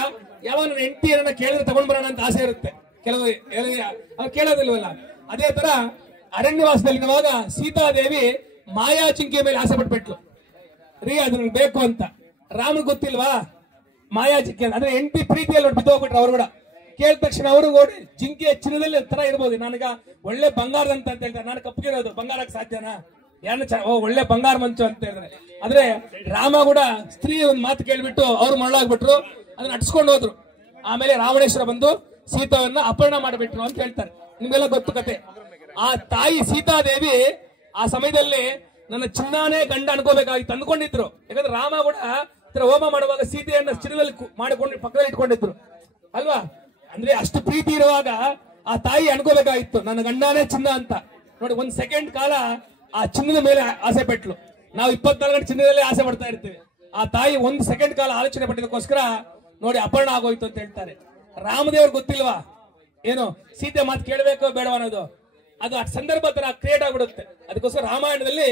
ಯಾವ ಹೆಂಡತಿ ಏನನ್ನ ಕೇಳಿದ್ರೆ ತಗೊಂಡ್ ಬರೋಣ ಅಂತ ಆಸೆ ಇರುತ್ತೆ ಕೆಲವು, ಅವ್ರು ಕೇಳೋದಿಲ್ವಲ್ಲ. ಅದೇ ತರ ಅರಣ್ಯವಾಸದಲ್ಲಿರುವಾಗ ಸೀತಾದೇವಿ ಮಾಯಾ ಚಿಂಕೆಯ ಮೇಲೆ ಆಸೆ ಪಟ್ಬಿಟ್ಲು ರೀ, ಅದನ್ನ ಬೇಕು ಅಂತ. ರಾಮನ್ ಗೊತ್ತಿಲ್ವಾ ಮಾಯಾ ಚಿಂಕೆ ಅಂದ್ರೆ ಹೆಂಡತಿ ಪ್ರೀತಿಯಲ್ಲಿ ಬಿದ್ದೋಗ್ಬಿಟ್ರು. ಅವ್ರು ಕೂಡ ಕೇಳಿದ ತಕ್ಷಣ ಅವರು ಓಡಿ ಜಿಂಕೆ ಚಿನ್ನದಲ್ಲಿ ತರ ಇರ್ಬೋದು, ನನಗ ಒಳ್ಳೆ ಬಂಗಾರದಂತ ಅಂತ ಹೇಳ್ತಾರೆ. ನಾನು ಕಪ್ಪಗಿರೋದು ಬಂಗಾರಕ್ಕೆ ಸಾಧ್ಯನಾ, ಯಾರನ್ನ ಒಳ್ಳೆ ಬಂಗಾರ ಮಂಚು ಅಂತ ಹೇಳಿದ್ರೆ. ಆದ್ರೆ ರಾಮ ಕೂಡ ಸ್ತ್ರೀ ಒಂದ್ ಮಾತು ಕೇಳ್ಬಿಟ್ಟು ಅವ್ರು ಮರಳಾಗ್ಬಿಟ್ರು, ಅದನ್ನ ಅಟ್ಸ್ಕೊಂಡು ಹೋದ್ರು. ಆಮೇಲೆ ರಾವಣೇಶ್ವರ ಬಂದು ಸೀತಾವನ್ನ ಅಪಹರಣ ಮಾಡಿಬಿಟ್ರು ಅಂತ ಹೇಳ್ತಾರೆ. ನಿಮ್ಗೆಲ್ಲ ಗೊತ್ತು ಕತೆ. ಆ ತಾಯಿ ಸೀತಾದೇವಿ ಆ ಸಮಯದಲ್ಲಿ ನನ್ನ ಚಿನ್ನಾನೇ ಗಂಡ ಅನ್ಕೋಬೇಕಾಗಿತ್ತು ಅಂದ್ಕೊಂಡಿದ್ರು. ಯಾಕಂದ್ರೆ ರಾಮ ಕೂಡ ಹೋಮ ಮಾಡುವಾಗ ಸೀತೆಯನ್ನ ಚಿನ್ನದಲ್ಲಿ ಮಾಡಿಕೊಂಡು ಪಕ್ಕದಲ್ಲಿ ಇಟ್ಕೊಂಡಿದ್ರು ಅಲ್ವಾ. ಅಂದ್ರೆ ಅಷ್ಟು ಪ್ರೀತಿ ಇರುವಾಗ ಆ ತಾಯಿ ಅನ್ಕೋಬೇಕಾಗಿತ್ತು ನನ್ನ ಗಂಡನೇ ಚಿನ್ನ ಅಂತ. ನೋಡಿ, 1 ಸೆಕೆಂಡ್ ಕಾಲ ಆ ಚಿನ್ನದ ಮೇಲೆ ಆಸೆ ಪಟ್ಲು. ನಾವು 24 ಗಂಟೆ ಚಿನ್ನದಲ್ಲೇ ಆಸೆ ಪಡ್ತಾ ಇರ್ತೀವಿ. ಆ ತಾಯಿ 1 ಸೆಕೆಂಡ್ ಕಾಲ ಆಲೋಚನೆ ಪಟ್ಟಿದಕ್ಕೋಸ್ಕರ ನೋಡಿ ಅಪಹರಣ ಆಗೋಯ್ತು ಅಂತ ಹೇಳ್ತಾರೆ. ರಾಮದೇವ್ರಿಗೆ ಗೊತ್ತಿಲ್ವಾ ಏನು ಸೀತೆ ಮಾತು ಕೇಳಬೇಕೋ ಬೇಡವ ಅನ್ನೋದು, ಅದು ಆ ಸಂದರ್ಭ ತರ ಕ್ರಿಯೇಟ್ ಆಗ್ಬಿಡುತ್ತೆ. ಅದಕ್ಕೋಸ್ಕರ ರಾಮಾಯಣದಲ್ಲಿ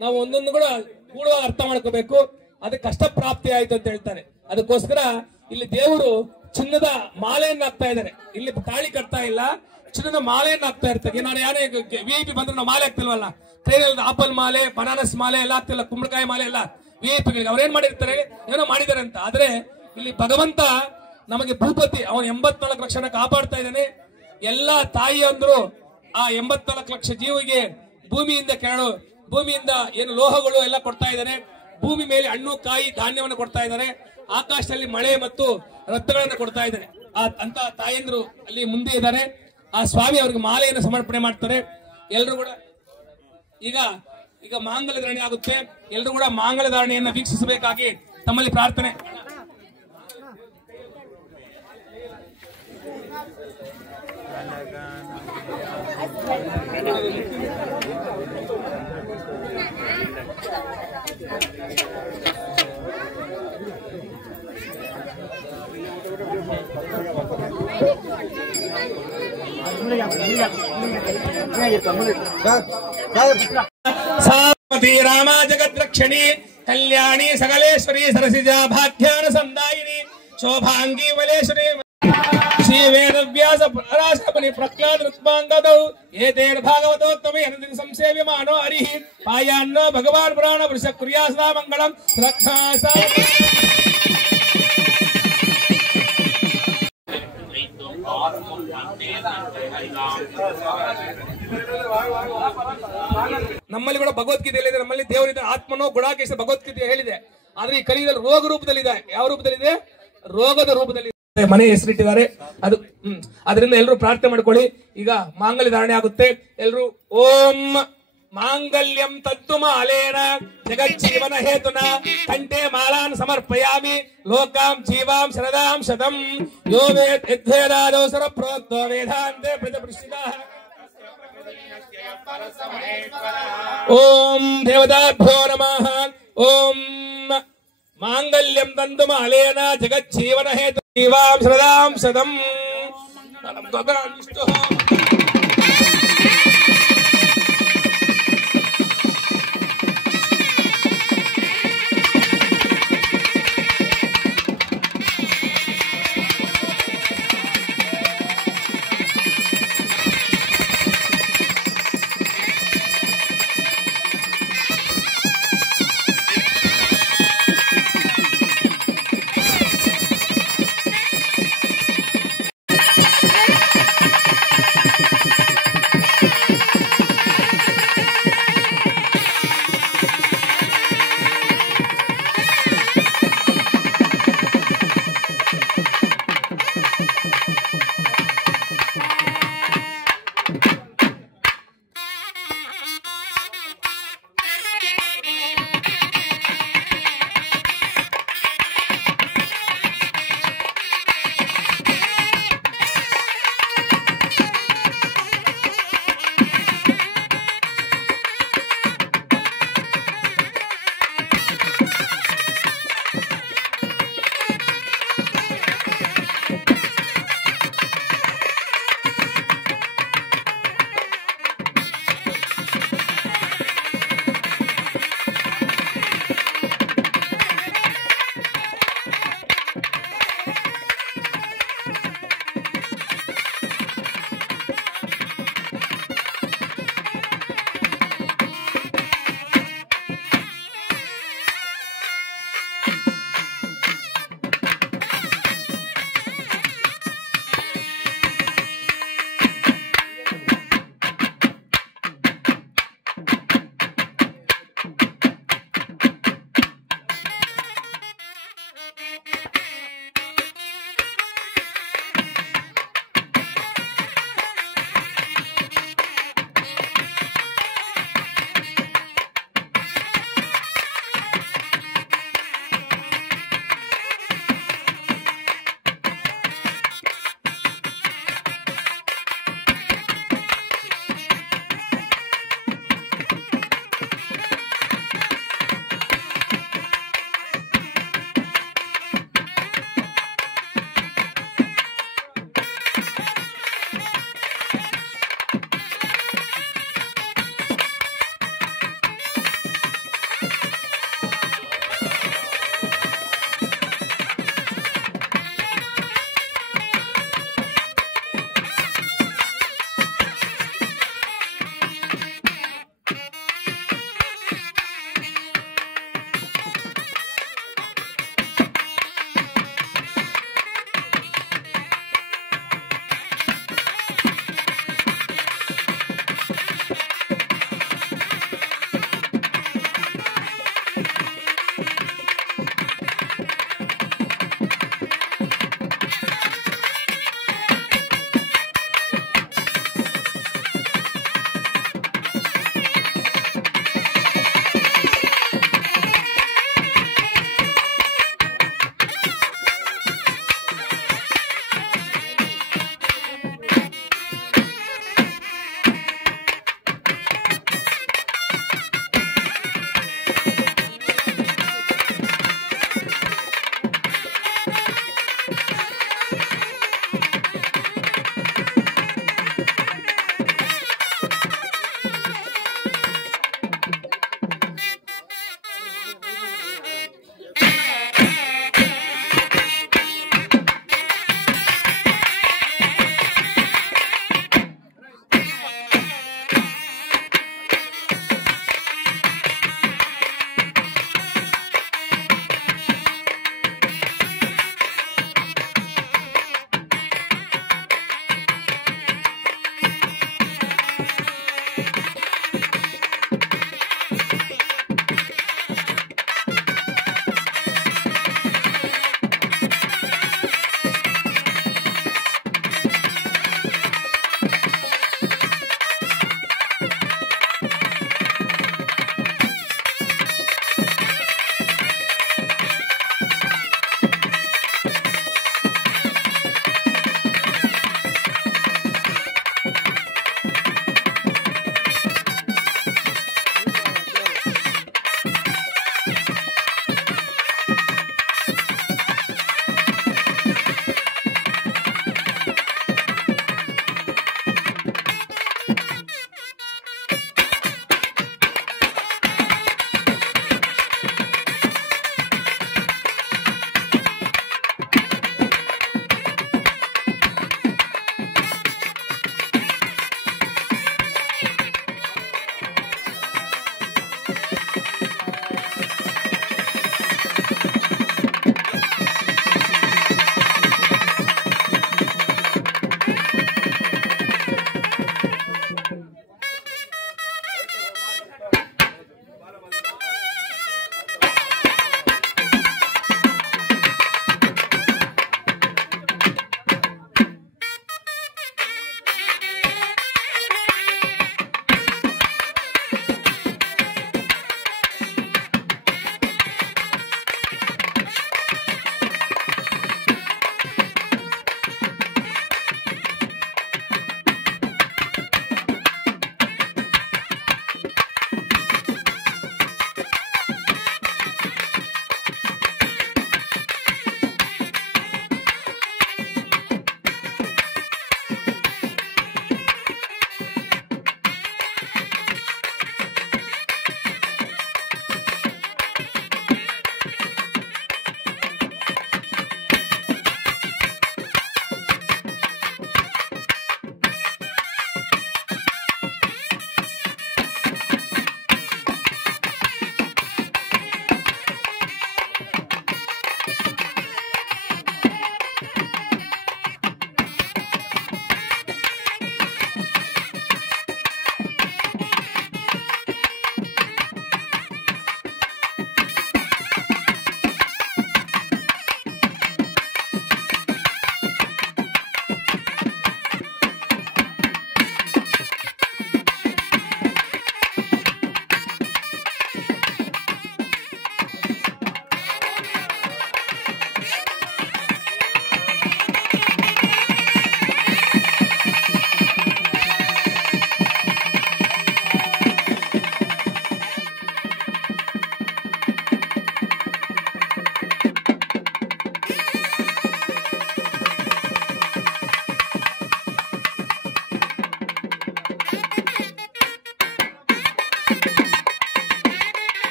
ನಾವು ಒಂದೊಂದು ಕೂಡ ಕೂಡುವಾಗ ಅರ್ಥ ಮಾಡ್ಕೋಬೇಕು. ಅದಕ್ಕೆ ಕಷ್ಟ ಪ್ರಾಪ್ತಿ ಆಯ್ತು ಅಂತ ಹೇಳ್ತಾರೆ. ಅದಕ್ಕೋಸ್ಕರ ಇಲ್ಲಿ ದೇವರು ಚಿನ್ನದ ಮಾಲೆಯನ್ನ ಹಾಕ್ತಾ ಇದ್ದಾರೆ. ಇಲ್ಲಿ ತಾಳಿ ಕಟ್ತಾ ಇಲ್ಲ, ಚಿನ್ನದ ಮಾಲೆಯನ್ನ ಹಾಕ್ತಾ ಇರ್ತಾರೆ. ನಾನು ಯಾರೇ VIP ಬಂದ್ರೆ ನಾವು ಮಾಲೆ ಹಾಕ್ತಿಲ್ವಲ್ಲ, ಟ್ರೈನಲ್ಲಿ ಆಪಲ್ ಮಾಲೆ, ಬನಾನಸ್ ಮಾಲೆ ಎಲ್ಲ ಆಗ್ತಿಲ್ಲ, ಕುಂಬಳಕಾಯಿ ಮಾಲೆ ಎಲ್ಲ VIP ಅವ್ರೇನ್ ಮಾಡಿರ್ತಾರೆ, ಏನೋ ಮಾಡಿದ್ದಾರೆ ಅಂತ. ಆದ್ರೆ ಇಲ್ಲಿ ಭಗವಂತ ನಮಗೆ ಭೂಪತಿ, ಅವನು 84 ಲಕ್ಷನ ಕಾಪಾಡ್ತಾ ಇದ್ದಾನೆ. ಎಲ್ಲಾ ತಾಯಿಯಂದ್ರು ಆ 84 ಲಕ್ಷ ಜೀವಿಗೆ ಭೂಮಿಯಿಂದ ಏನು ಲೋಹಗಳು ಎಲ್ಲ ಕೊಡ್ತಾ ಇದ್ದಾರೆ. ಭೂಮಿ ಮೇಲೆ ಹಣ್ಣು ಕಾಯಿ ಧಾನ್ಯವನ್ನು ಕೊಡ್ತಾ ಇದ್ದಾರೆ. ಆಕಾಶದಲ್ಲಿ ಮಳೆ ಮತ್ತು ರತ್ನಗಳನ್ನು ಕೊಡ್ತಾ ಇದ್ದಾರೆ. ಅಂತ ತಾಯಂದ್ರು ಅಲ್ಲಿ ಮುಂದೆ ಇದ್ದಾರೆ. ಆ ಸ್ವಾಮಿ ಅವ್ರಿಗೆ ಮಾಲೆಯನ್ನು ಸಮರ್ಪಣೆ ಮಾಡ್ತಾರೆ. ಎಲ್ರು ಕೂಡ ಈಗ ಮಾಂಗಲ್ಯ ಧಾರಣೆ ಆಗುತ್ತೆ. ಎಲ್ರು ಕೂಡ ಮಾಂಗಲ್ಯ ಧಾರಣೆಯನ್ನ ವೀಕ್ಷಿಸಬೇಕಾಗಿ ತಮ್ಮಲ್ಲಿ ಪ್ರಾರ್ಥನೆ. ರಾಮ ಜಗದ್ರಕ್ಷಣಿ ಕಲ್ಯಾಣಿ ಸಕಲೇಶ್ವರಿ ಸರಸಿಜಾ ಭಾಗ್ಯಾನ ಸಂದಾಯಿನಿ ಶೋಭಾಂಗಿ ವಲೇಶ್ವರಿ ಶ್ರೀ ವೇದ ವ್ಯಾಸ ಪರಾಶರಮುನಿ ಪ್ರಹ್ಲಾದ ಋತ್ಮಾಂಗದೌ ಏತೇನ ಭಾಗವತೋತ್ತಮೇ ಅನಂತ ಸಂಸೇವ್ಯಮಾನೋ ಹರಿಃ ಪಾಯಾನ್ನ ಭಗವಾನ್ ಪುರಾಣ ಪುರುಷ ಕುರ್ಯಾಸದಾ ಮಂಗಳಂ ರಕ್ಷಾಸಾ. ನಮ್ಮಲ್ಲಿ ಕೂಡ ಭಗವದ್ಗೀತೆ ಹೇಳಿದೆ, ನಮ್ಮಲ್ಲಿ ದೇವರಿದೆ, ಆತ್ಮನೋ ಗುಣಾಕೇಶ ಭಗವದ್ಗೀತೆ ಹೇಳಿದೆ. ಆದ್ರೆ ಈ ಕಲಿಯುಗದಲ್ಲಿ ರೋಗ ರೂಪದಲ್ಲಿದೆ. ಯಾವ ರೂಪದಲ್ಲಿದೆ? ರೋಗದ ರೂಪದಲ್ಲಿ. ಮನೆ ಹೆಸರಿಟ್ಟಿದ್ದಾರೆ. ಅದು ಅದರಿಂದ ಎಲ್ಲರೂ ಪ್ರಾರ್ಥನೆ ಮಾಡ್ಕೊಳ್ಳಿ. ಈಗ ಮಾಂಗಲ್ಯ ಧಾರಣೆ ಆಗುತ್ತೆ. ಎಲ್ಲರೂ ಓಂ ಮಾಂಗಲ್ಯಂ ತಂತು ಮಾಲೇನ ಜಗಜ್ಜೀವನ ಹೇತುನ ಕಂಠೆ ಮಾಲಾನ್ ಸಮರ್ಪಯಾಮಿ ಲೋಕಾಂ ಜೀವಾಂ ಶರದಾಂ ಶತಂ ಯೋ ವೇದಾದೋಸರ ಪ್ರೋಕ್ತೋ ವೇದಾಂತೆ ಪ್ರತಿಪೃಷ್ಟಿತಃ. ಓಂ ದೇವತಾಭ್ಯೋ ನಮಃ. ಓಂ ಮಾಂಗಲ್ಯಂ ತಂತು ಮಾಲೇನ ಜಗಜ್ಜೀವನ ಹೇತು ಜೀವಾಂ ಶರದಾಂ ಶತಂ.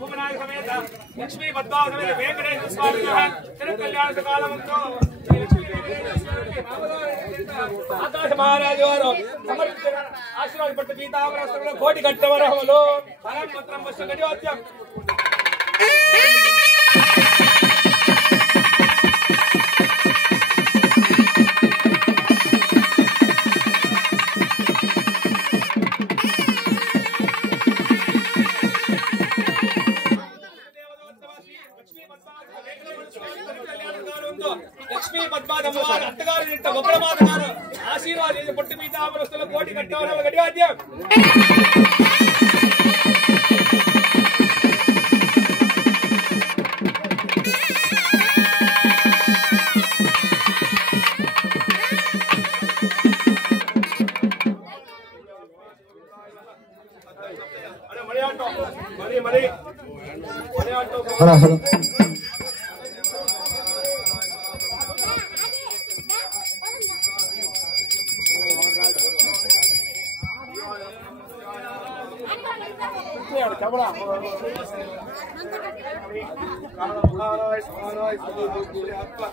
ಭುವನಾಯ ಸಮೇತ ಲಕ್ಷ್ಮೀ ಪದ್ಮಾ ಸಮೇತ ವೆಂಕಟೇಶ್ವರ ಸ್ವಾಮಿನಃ ತಿರುಕಲ್ಯಾಣ ಕಾಲವಂತೋ ಆಕಾಶ ಮಹಾರಾಜವರು ಸಮರ್ಪಿತ ಆಶೀರ್ವಾದ ಪಟ್ಟು ಪೀತಾಂಬರ ಕೋಟಿ ಕಟ್ಟವರ ಹೋಲು ಪರಮಪತ್ರಂ ವರ್ಷ ಗಡಿವಾದ್ಯಂ ಲಕ್ಷ್ಮೀ ಪದ್ಮಾದಮ್ಮವಾರ ಅಟ್ಟಗಾರನಿಟ್ಟ ಒಬ್ಬರಮಾದಗಾರ ಆಶೀರ್ವಾದ ಪಟ್ಟು ಪೀತಾಂಬರಸ್ಥಲ ಕೋಟಿ ಕಟ್ಟವರ ಗಡಿವಾದ್ಯಂ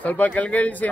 ಸ್ವಲ್ಪ ಕೆಳಗೆ ಇಳಿಸಿ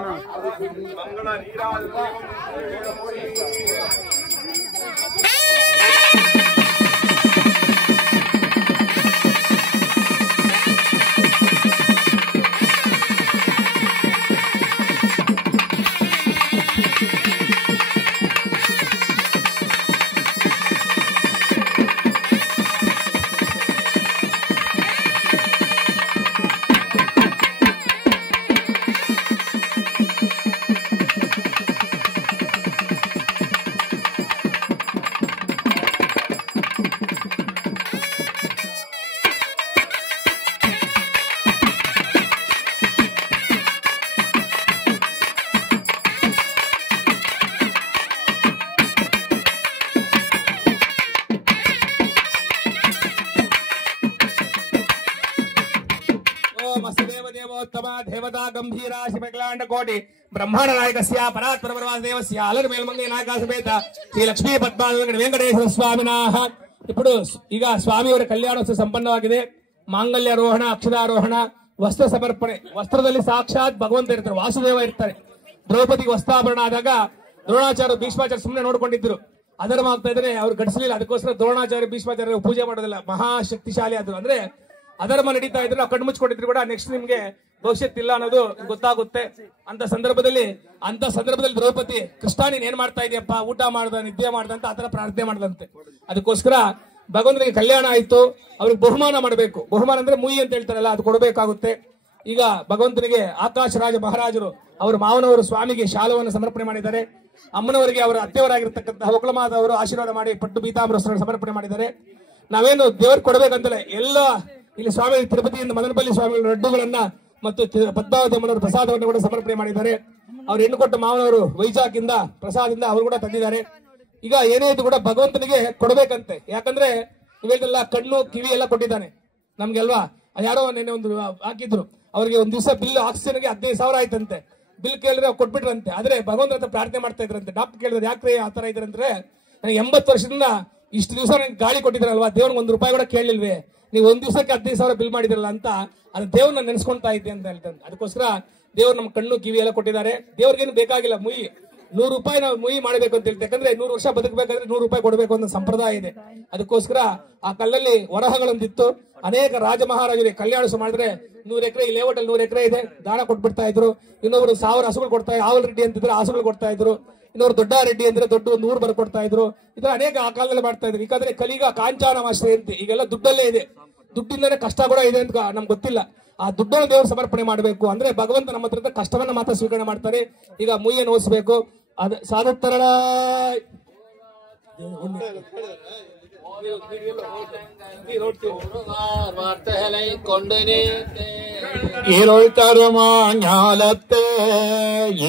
ದೇವತಾ ಗಂಭೀರ ಶಿವಕ್ಲಾಂಡ ಕೋಟಿ ಬ್ರಹ್ಮಾಂಡ ನಾಯಕಸ್ಯ ಪರಾತ್ಪರ ಪರವಾಸದೇವಸ್ಯ ಅಲರ್ ಮೇಲ್ಮಂಗಲ ನಾಯಕ ಸಮೇತ ಶ್ರೀ ಲಕ್ಷ್ಮೀ ಪದ್ಮಾ ವೆಂಕಟೇಶ್ವರ ಸ್ವಾಮಿನಃ ఇప్పుడు ಈಗ ಸ್ವಾಮಿಯವರ ಕಲ್ಯಾಣೋತ್ಸವ ಸಂಪನ್ನವಾಗಿದೆ. ಮಾಂಗಲ್ಯಾರೋಹಣ, ಅಕ್ಷರಾರೋಹಣ, ವಸ್ತ್ರ ಸಮರ್ಪಣೆ. ವಸ್ತ್ರದಲ್ಲಿ ಸಾಕ್ಷಾತ್ ಭಗವಂತ ಇರ್ತಾರೆ, ವಾಸುದೇವ ಇರ್ತಾರೆ. ದ್ರೌಪದಿಗೆ ವಸ್ತ್ರಾಭರಣ ಆದಾಗ ದ್ರೋಣಾಚಾರ್ಯ ಭೀಷ್ಮಾಚಾರ್ಯ ಸುಮ್ಮನೆ ನೋಡ್ಕೊಂಡಿದ್ರು. ಅಧರ್ಮ ಆಗ್ತಾ ಇದ್ರೆ ಅವ್ರು ಗಡಿಸಲಿಲ್ಲ. ಅದಕ್ಕೋಸ್ಕರ ದ್ರೋಣಾಚಾರ್ಯ ಭೀಷ್ಮಾಚಾರ್ಯ ಪೂಜೆ ಮಾಡೋದಿಲ್ಲ. ಮಹಾಶಕ್ತಿಶಾಲಿ ಅದು. ಅಂದ್ರೆ ಅಧರ್ಮ ನಡೀತಾ ಇದ್ರೆ ನಾವು ಕಣ್ಣು ಮುಚ್ಕೊಂಡಿದ್ರು ಕೂಡ ನೆಕ್ಸ್ಟ್ ನಿಮ್ಗೆ ಭವಿಷ್ಯತ್ತಿಲ್ಲ ಅನ್ನೋದು ಗೊತ್ತಾಗುತ್ತೆ. ಅಂತ ಸಂದರ್ಭದಲ್ಲಿ ದ್ರೌಪದಿ ಕೃಷ್ಣ ನೀನ್ ಏನ್ ಮಾಡ್ತಾ ಇದೆಯಪ್ಪ, ಊಟ ಮಾಡ್ದ, ನಿದ್ದೆ ಮಾಡ್ದ ಅಂತ ಆತರ ಪ್ರಾರ್ಥನೆ ಮಾಡ್ದಂತೆ. ಅದಕ್ಕೋಸ್ಕರ ಭಗವಂತನಿಗೆ ಕಲ್ಯಾಣ ಆಯ್ತು, ಅವ್ರಿಗೆ ಬಹುಮಾನ ಮಾಡಬೇಕು. ಬಹುಮಾನ ಅಂದ್ರೆ ಮುಯಿ ಅಂತ ಹೇಳ್ತಾರಲ್ಲ, ಅದು ಕೊಡಬೇಕಾಗುತ್ತೆ. ಈಗ ಭಗವಂತನಿಗೆ ಆಕಾಶ ರಾಜ ಮಹಾರಾಜರು ಅವರ ಮಾವನವರು ಸ್ವಾಮಿಗೆ ಶಾಲವನ್ನು ಸಮರ್ಪಣೆ ಮಾಡಿದ್ದಾರೆ. ಅಮ್ಮನವರಿಗೆ ಅವರ ಅತ್ತೆಯವರಾಗಿರ್ತಕ್ಕಂತಹ ಹೊಕ್ಕಳಮಾದ ಅವರು ಆಶೀರ್ವಾದ ಮಾಡಿ ಪಟ್ಟು ಪೀತಾಂಬರ ಸಮರ್ಪಣೆ ಮಾಡಿದ್ದಾರೆ. ನಾವೇನು ದೇವರಿಗೆ ಕೊಡಬೇಕಂತಲೇ ಎಲ್ಲ ಇಲ್ಲಿ ಸ್ವಾಮಿ ತಿರುಪತಿಯಿಂದ ಮದನಪಲ್ಲಿ ಸ್ವಾಮಿಗಳ ಲಡ್ಡುಗಳನ್ನ ಮತ್ತು ಪದ್ಮಾವತಿ ಅಮ್ಮನವರು ಪ್ರಸಾದವನ್ನು ಕೂಡ ಸಮರ್ಪಣೆ ಮಾಡಿದ್ದಾರೆ. ಅವ್ರು ಹೆಣ್ಣು ಕೊಟ್ಟ ಮಾವನವರು ವೈಜಾಗಿಂದ ಪ್ರಸಾದದಿಂದ ಅವರು ಕೂಡ ತಂದಿದ್ದಾರೆ. ಈಗ ಏನೇ ಇದು ಕೂಡ ಭಗವಂತನಿಗೆ ಕೊಡಬೇಕಂತೆ. ಯಾಕಂದ್ರೆ ಇವೆಲ್ಲ ಕಣ್ಣು ಕಿವಿ ಎಲ್ಲ ಕೊಟ್ಟಿದ್ದಾನೆ ನಮ್ಗೆಲ್ವಾ. ಯಾರೋ ನೆನ್ನೆ ಒಂದು ಹಾಕಿದ್ರು, ಅವ್ರಿಗೆ ಒಂದ್ ದಿವಸ ಬಿಲ್ ಆಕ್ಸಿಜನ್ಗೆ 15,000 ಆಯ್ತಂತೆ. ಬಿಲ್ ಕೇಳಿದ್ರೆ ಕೊಟ್ಬಿಟ್ರಂತೆ. ಆದ್ರೆ ಭಗವಂತ ಹತ್ರ ಪ್ರಾರ್ಥನೆ ಮಾಡ್ತಾ ಇದ್ರಂತೆ. ಡಾಕ್ಟರ್ ಕೇಳಿದ್ರೆ ಯಾಕ್ರೆ ಆ ತರ ಇದ್ರಂದ್ರೆ, ನನಗೆ 80 ವರ್ಷದಿಂದ ಇಷ್ಟು ದಿವಸ ನನಗೆ ಗಾಳಿ ಕೊಟ್ಟಿದ್ರಲ್ವಾ, ದೇವ್ರಿಗೆ 1 ರೂಪಾಯಿ ಕೂಡ ಕೇಳಲಿಲ್ವೇ, ನೀವು ಒಂದ್ ದಿವಸಕ್ಕೆ 15,000 ಬಿಲ್ ಮಾಡಿದ್ರಲ್ಲ ಅಂತ ಅದು ದೇವ್ರನ್ನ ನೆನೆಸ್ಕೊಂತಾ ಇದ್ದೆ ಅಂತ ಹೇಳ್ತಾರೆ. ಅದಕ್ಕೋಸ್ಕರ ದೇವ್ರು ನಮ್ಮ ಕಣ್ಣು ಕಿವಿ ಎಲ್ಲ ಕೊಟ್ಟಿದ್ದಾರೆ. ದೇವ್ರಿಗೇನು ಬೇಕಾಗಿಲ್ಲ ಮುಯಿ, 100 ರೂಪಾಯಿ ನಾವು ಮುಯಿ ಮಾಡಬೇಕು ಅಂತ ಹೇಳ್ತೀವಿ. ಯಾಕಂದ್ರೆ 100 ವರ್ಷ ಬದುಕಬೇಕಾದ್ರೆ 100 ರೂಪಾಯಿ ಕೊಡಬೇಕು ಅನ್ನೋ ಸಂಪ್ರದಾಯ ಇದೆ. ಅದಕ್ಕೋಸ್ಕರ ಆ ಕಲ್ಲಲ್ಲಿ ವರಹಗಳಂತಿತ್ತು. ಅನೇಕ ರಾಜ ಮಹಾರಾಜರಿಗೆ ಕಲ್ಯಾಣ ಮಾಡಿದ್ರೆ 100 ಎಕರೆ, ಈ ಲೇಔಟ್ ಅಲ್ಲಿ 100 ಎಕರೆ ಇದೆ, ದಾನ ಕೊಟ್ಬಿಡ್ತಾ ಇದ್ರು. ಇನ್ನೊಬ್ರು 1000 ಹಸುಗಳು ಕೊಡ್ತಾ ಇದ್ರು, ಆವಲ್ ರೆಡ್ಡಿ ಅಂತಿದ್ರೆ ಹಸುಗಳು ಕೊಡ್ತಾ ಇದ್ರು. ಇನ್ನೊಬ್ರು ದೊಡ್ಡ ರೆಡ್ಡಿ ಅಂದ್ರೆ ದೊಡ್ಡ ಒಂದು ಊರು ಬರ್ಕೊಡ್ತಾ ಇದ್ರು. ಇದ್ರ ಅನೇಕ ಆ ಕಾಲದಲ್ಲಿ ಮಾಡ್ತಾ ಇದ್ರು. ಯಾಕಂದ್ರೆ ಕಲಿಗ ಕಾಂಚಾನಮಾಶ್ರಯ ಅಂತ ಈಗೆಲ್ಲ ದುಡ್ಡಲ್ಲೇ ಇದೆ, ದುಡ್ಡಿಂದನೇ ಕಷ್ಟ ಕೂಡ ಇದೆ ಅಂತ ನಮ್ಗೆ ಗೊತ್ತಿಲ್ಲ. ಆ ದುಡ್ಡನ್ನು ದೇವರು ಸಮರ್ಪಣೆ ಮಾಡಬೇಕು. ಅಂದ್ರೆ ಭಗವಂತ ನಮ್ಮ ಹತ್ರ ಕಷ್ಟವನ್ನ ಮಾತ್ರ ಸ್ವೀಕರಣೆ ಮಾಡ್ತಾರೆ. ಈಗ ಮುಯ್ಯನ್ನು ಓದಿಸಬೇಕು. ಅದ ಸಾಧುತ್ತರಳ இருள் தருமா ஞாலத்தே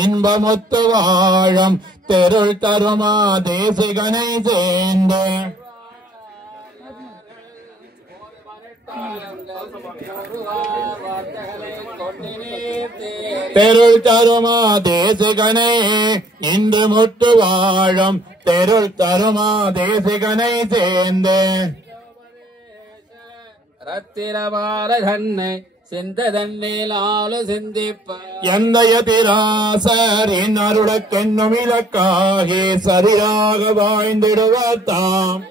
இன்பமுத்து வாழம் தெருள் தருமா தேசிகனை சேர்ந்து தெருள் தருமா தேசிகனை இன்று முட்டு வாழும் தெருள் தருமா தேசிகனை சேர்ந்து ரத்திரமாலதன்னை சிந்ததன்னிலாலு சிந்திப்ப எந்தயதிராசரின் அருளக்கென்னும் இலக்காகி சரியாக வாழ்ந்திடுவார் தாம்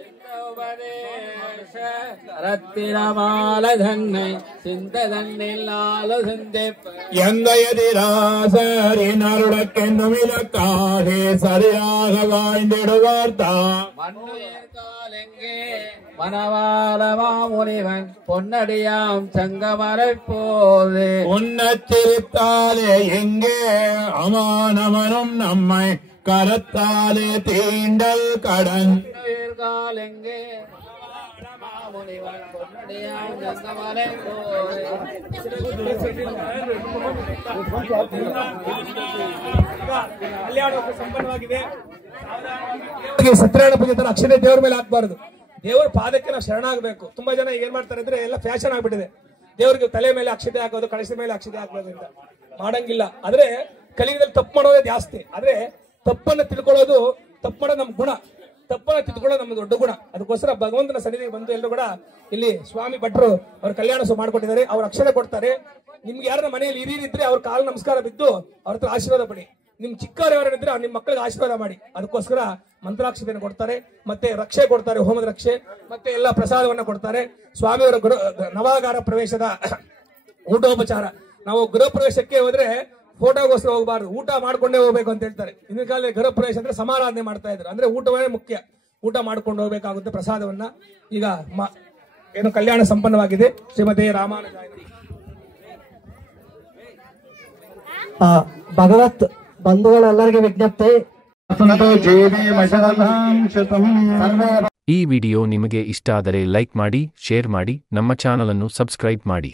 ரத்திரமாலதன்னை சிந்ததன்னிலாலு சிந்திப்ப எந்தயதிராசரின் அருளக்கென்னும் இலக்காகி சரியாக வாழ்ந்திடுவார் தாம் மண்ணுயிர்காலெங்கே மணவாளமா முனிவன் பொன்னடியாம் சங்கமரை போது உன்னச்சிரித்தாலே எங்கே அமானவனும் நம்மை கரத்தாலே தீண்டல் கடன் உயிர்காலெங்கே மணவாளமா முனிவன் பொன்னடியாம் சங்கமரை போது ಕಲ್ಯಾಣ ಸಂಪನ್ನವಾಗಿದೆ. ಸತ್ಯನಾರಾಯಣ ಪೂಜೆ ತರ ಅಕ್ಷತೆ ದೇವರ ಮೇಲೆ ಹಾಕ್ಬಾರ್ದು. ದೇವರ ಪಾದಕ್ಕೆ ನಾವು ಶರಣಾಗಬೇಕು. ತುಂಬಾ ಜನ ಏನ್ ಮಾಡ್ತಾರೆ ಅಂದ್ರೆ ಎಲ್ಲ ಫ್ಯಾಷನ್ ಆಗ್ಬಿಟ್ಟಿದೆ. ದೇವರಿಗೆ ತಲೆ ಮೇಲೆ ಅಕ್ಷತೆ ಹಾಕೋದು, ಕಳಶದ ಮೇಲೆ ಅಕ್ಷತೆ ಹಾಕೋದು ಅಂತ ಮಾಡಂಗಿಲ್ಲ. ಆದ್ರೆ ಕಲಿಯುಗದಲ್ಲಿ ತಪ್ಪು ಮಾಡೋದೇ ಜಾಸ್ತಿ. ಆದ್ರೆ ತಪ್ಪನ್ನ ತಿಳ್ಕೊಳ್ಳೋದು, ತಪ್ಪು ಮಾಡೋದು ನಮ್ ಗುಣ, ತಪ್ಪನ್ನ ತಿಳ್ಕೊಳ್ಳೋದು ನಮ್ಮ ದೊಡ್ಡ ಗುಣ. ಅದಕ್ಕೋಸ್ಕರ ಭಗವಂತನ ಸನ್ನಿಧಿಗೆ ಬಂದು ಎಲ್ಲರೂ ಕೂಡ ಇಲ್ಲಿ ಸ್ವಾಮಿ ಭಟ್ರು ಅವ್ರ ಕಲ್ಯಾಣ ಮಾಡ್ಕೊಟ್ಟಿದ್ದಾರೆ. ಅವ್ರ ಅಕ್ಷತೆ ಕೊಡ್ತಾರೆ. ನಿಮ್ಗೆ ಯಾರ ಮನೆಯಲ್ಲಿ ಹಿರಿಯರಿದ್ರೆ ಅವ್ರ ಕಾಲು ನಮಸ್ಕಾರ ಬಿದ್ದು ಅವ್ರ ಹತ್ರ ಆಶೀರ್ವಾದ ಪಡಿ. ನಿಮ್ ಚಿಕ್ಕವರು ಯಾರಿದ್ರೆ ನಿಮ್ಮ ಮಕ್ಕಳಿಗೆ ಆಶೀರ್ವಾದ ಮಾಡಿ. ಅದಕ್ಕೋಸ್ಕರ ಮಂತ್ರಾಕ್ಷತೆಯನ್ನು ಕೊಡ್ತಾರೆ, ಮತ್ತೆ ರಕ್ಷೆ ಕೊಡ್ತಾರೆ, ಹೋಮದ ರಕ್ಷೆ, ಮತ್ತೆ ಎಲ್ಲ ಪ್ರಸಾದವನ್ನ ಕೊಡ್ತಾರೆ. ಸ್ವಾಮಿಯವರ ನವಾಗಾರ ಪ್ರವೇಶದ ಊಟೋಪಚಾರ. ನಾವು ಗೃಹ ಪ್ರವೇಶಕ್ಕೆ ಹೋದ್ರೆ ಫೋಟೋಗೋಸ್ಕರ ಹೋಗಬಾರ್ದು, ಊಟ ಮಾಡ್ಕೊಂಡೇ ಹೋಗ್ಬೇಕು ಅಂತ ಹೇಳ್ತಾರೆ. ಇಂದಿನ ಕಾಲದಲ್ಲಿ ಗೃಹ ಪ್ರವೇಶ ಅಂದ್ರೆ ಸಮಾರಾಧನೆ ಮಾಡ್ತಾ ಇದ್ರು. ಅಂದ್ರೆ ಊಟವೇ ಮುಖ್ಯ, ಊಟ ಮಾಡ್ಕೊಂಡು ಹೋಗ್ಬೇಕಾಗುತ್ತೆ ಪ್ರಸಾದವನ್ನ. ಈಗ ಏನು ಕಲ್ಯಾಣ ಸಂಪನ್ನವಾಗಿದೆ. ಶ್ರೀಮತಿ ರಾಮಾನುಜಾಯ ಭಗವತ್ ಬಂಧುಗಳೆಲ್ಲರಿಗೆ ವಿಜ್ಞಪ್ತಿ. ಈ ವಿಡಿಯೋ ನಿಮಗೆ ಇಷ್ಟ ಆದರೆ ಲೈಕ್ ಮಾಡಿ, ಶೇರ್ ಮಾಡಿ, ನಮ್ಮ ಚಾನಲ್ ಅನ್ನು ಸಬ್ಸ್ಕ್ರೈಬ್ ಮಾಡಿ.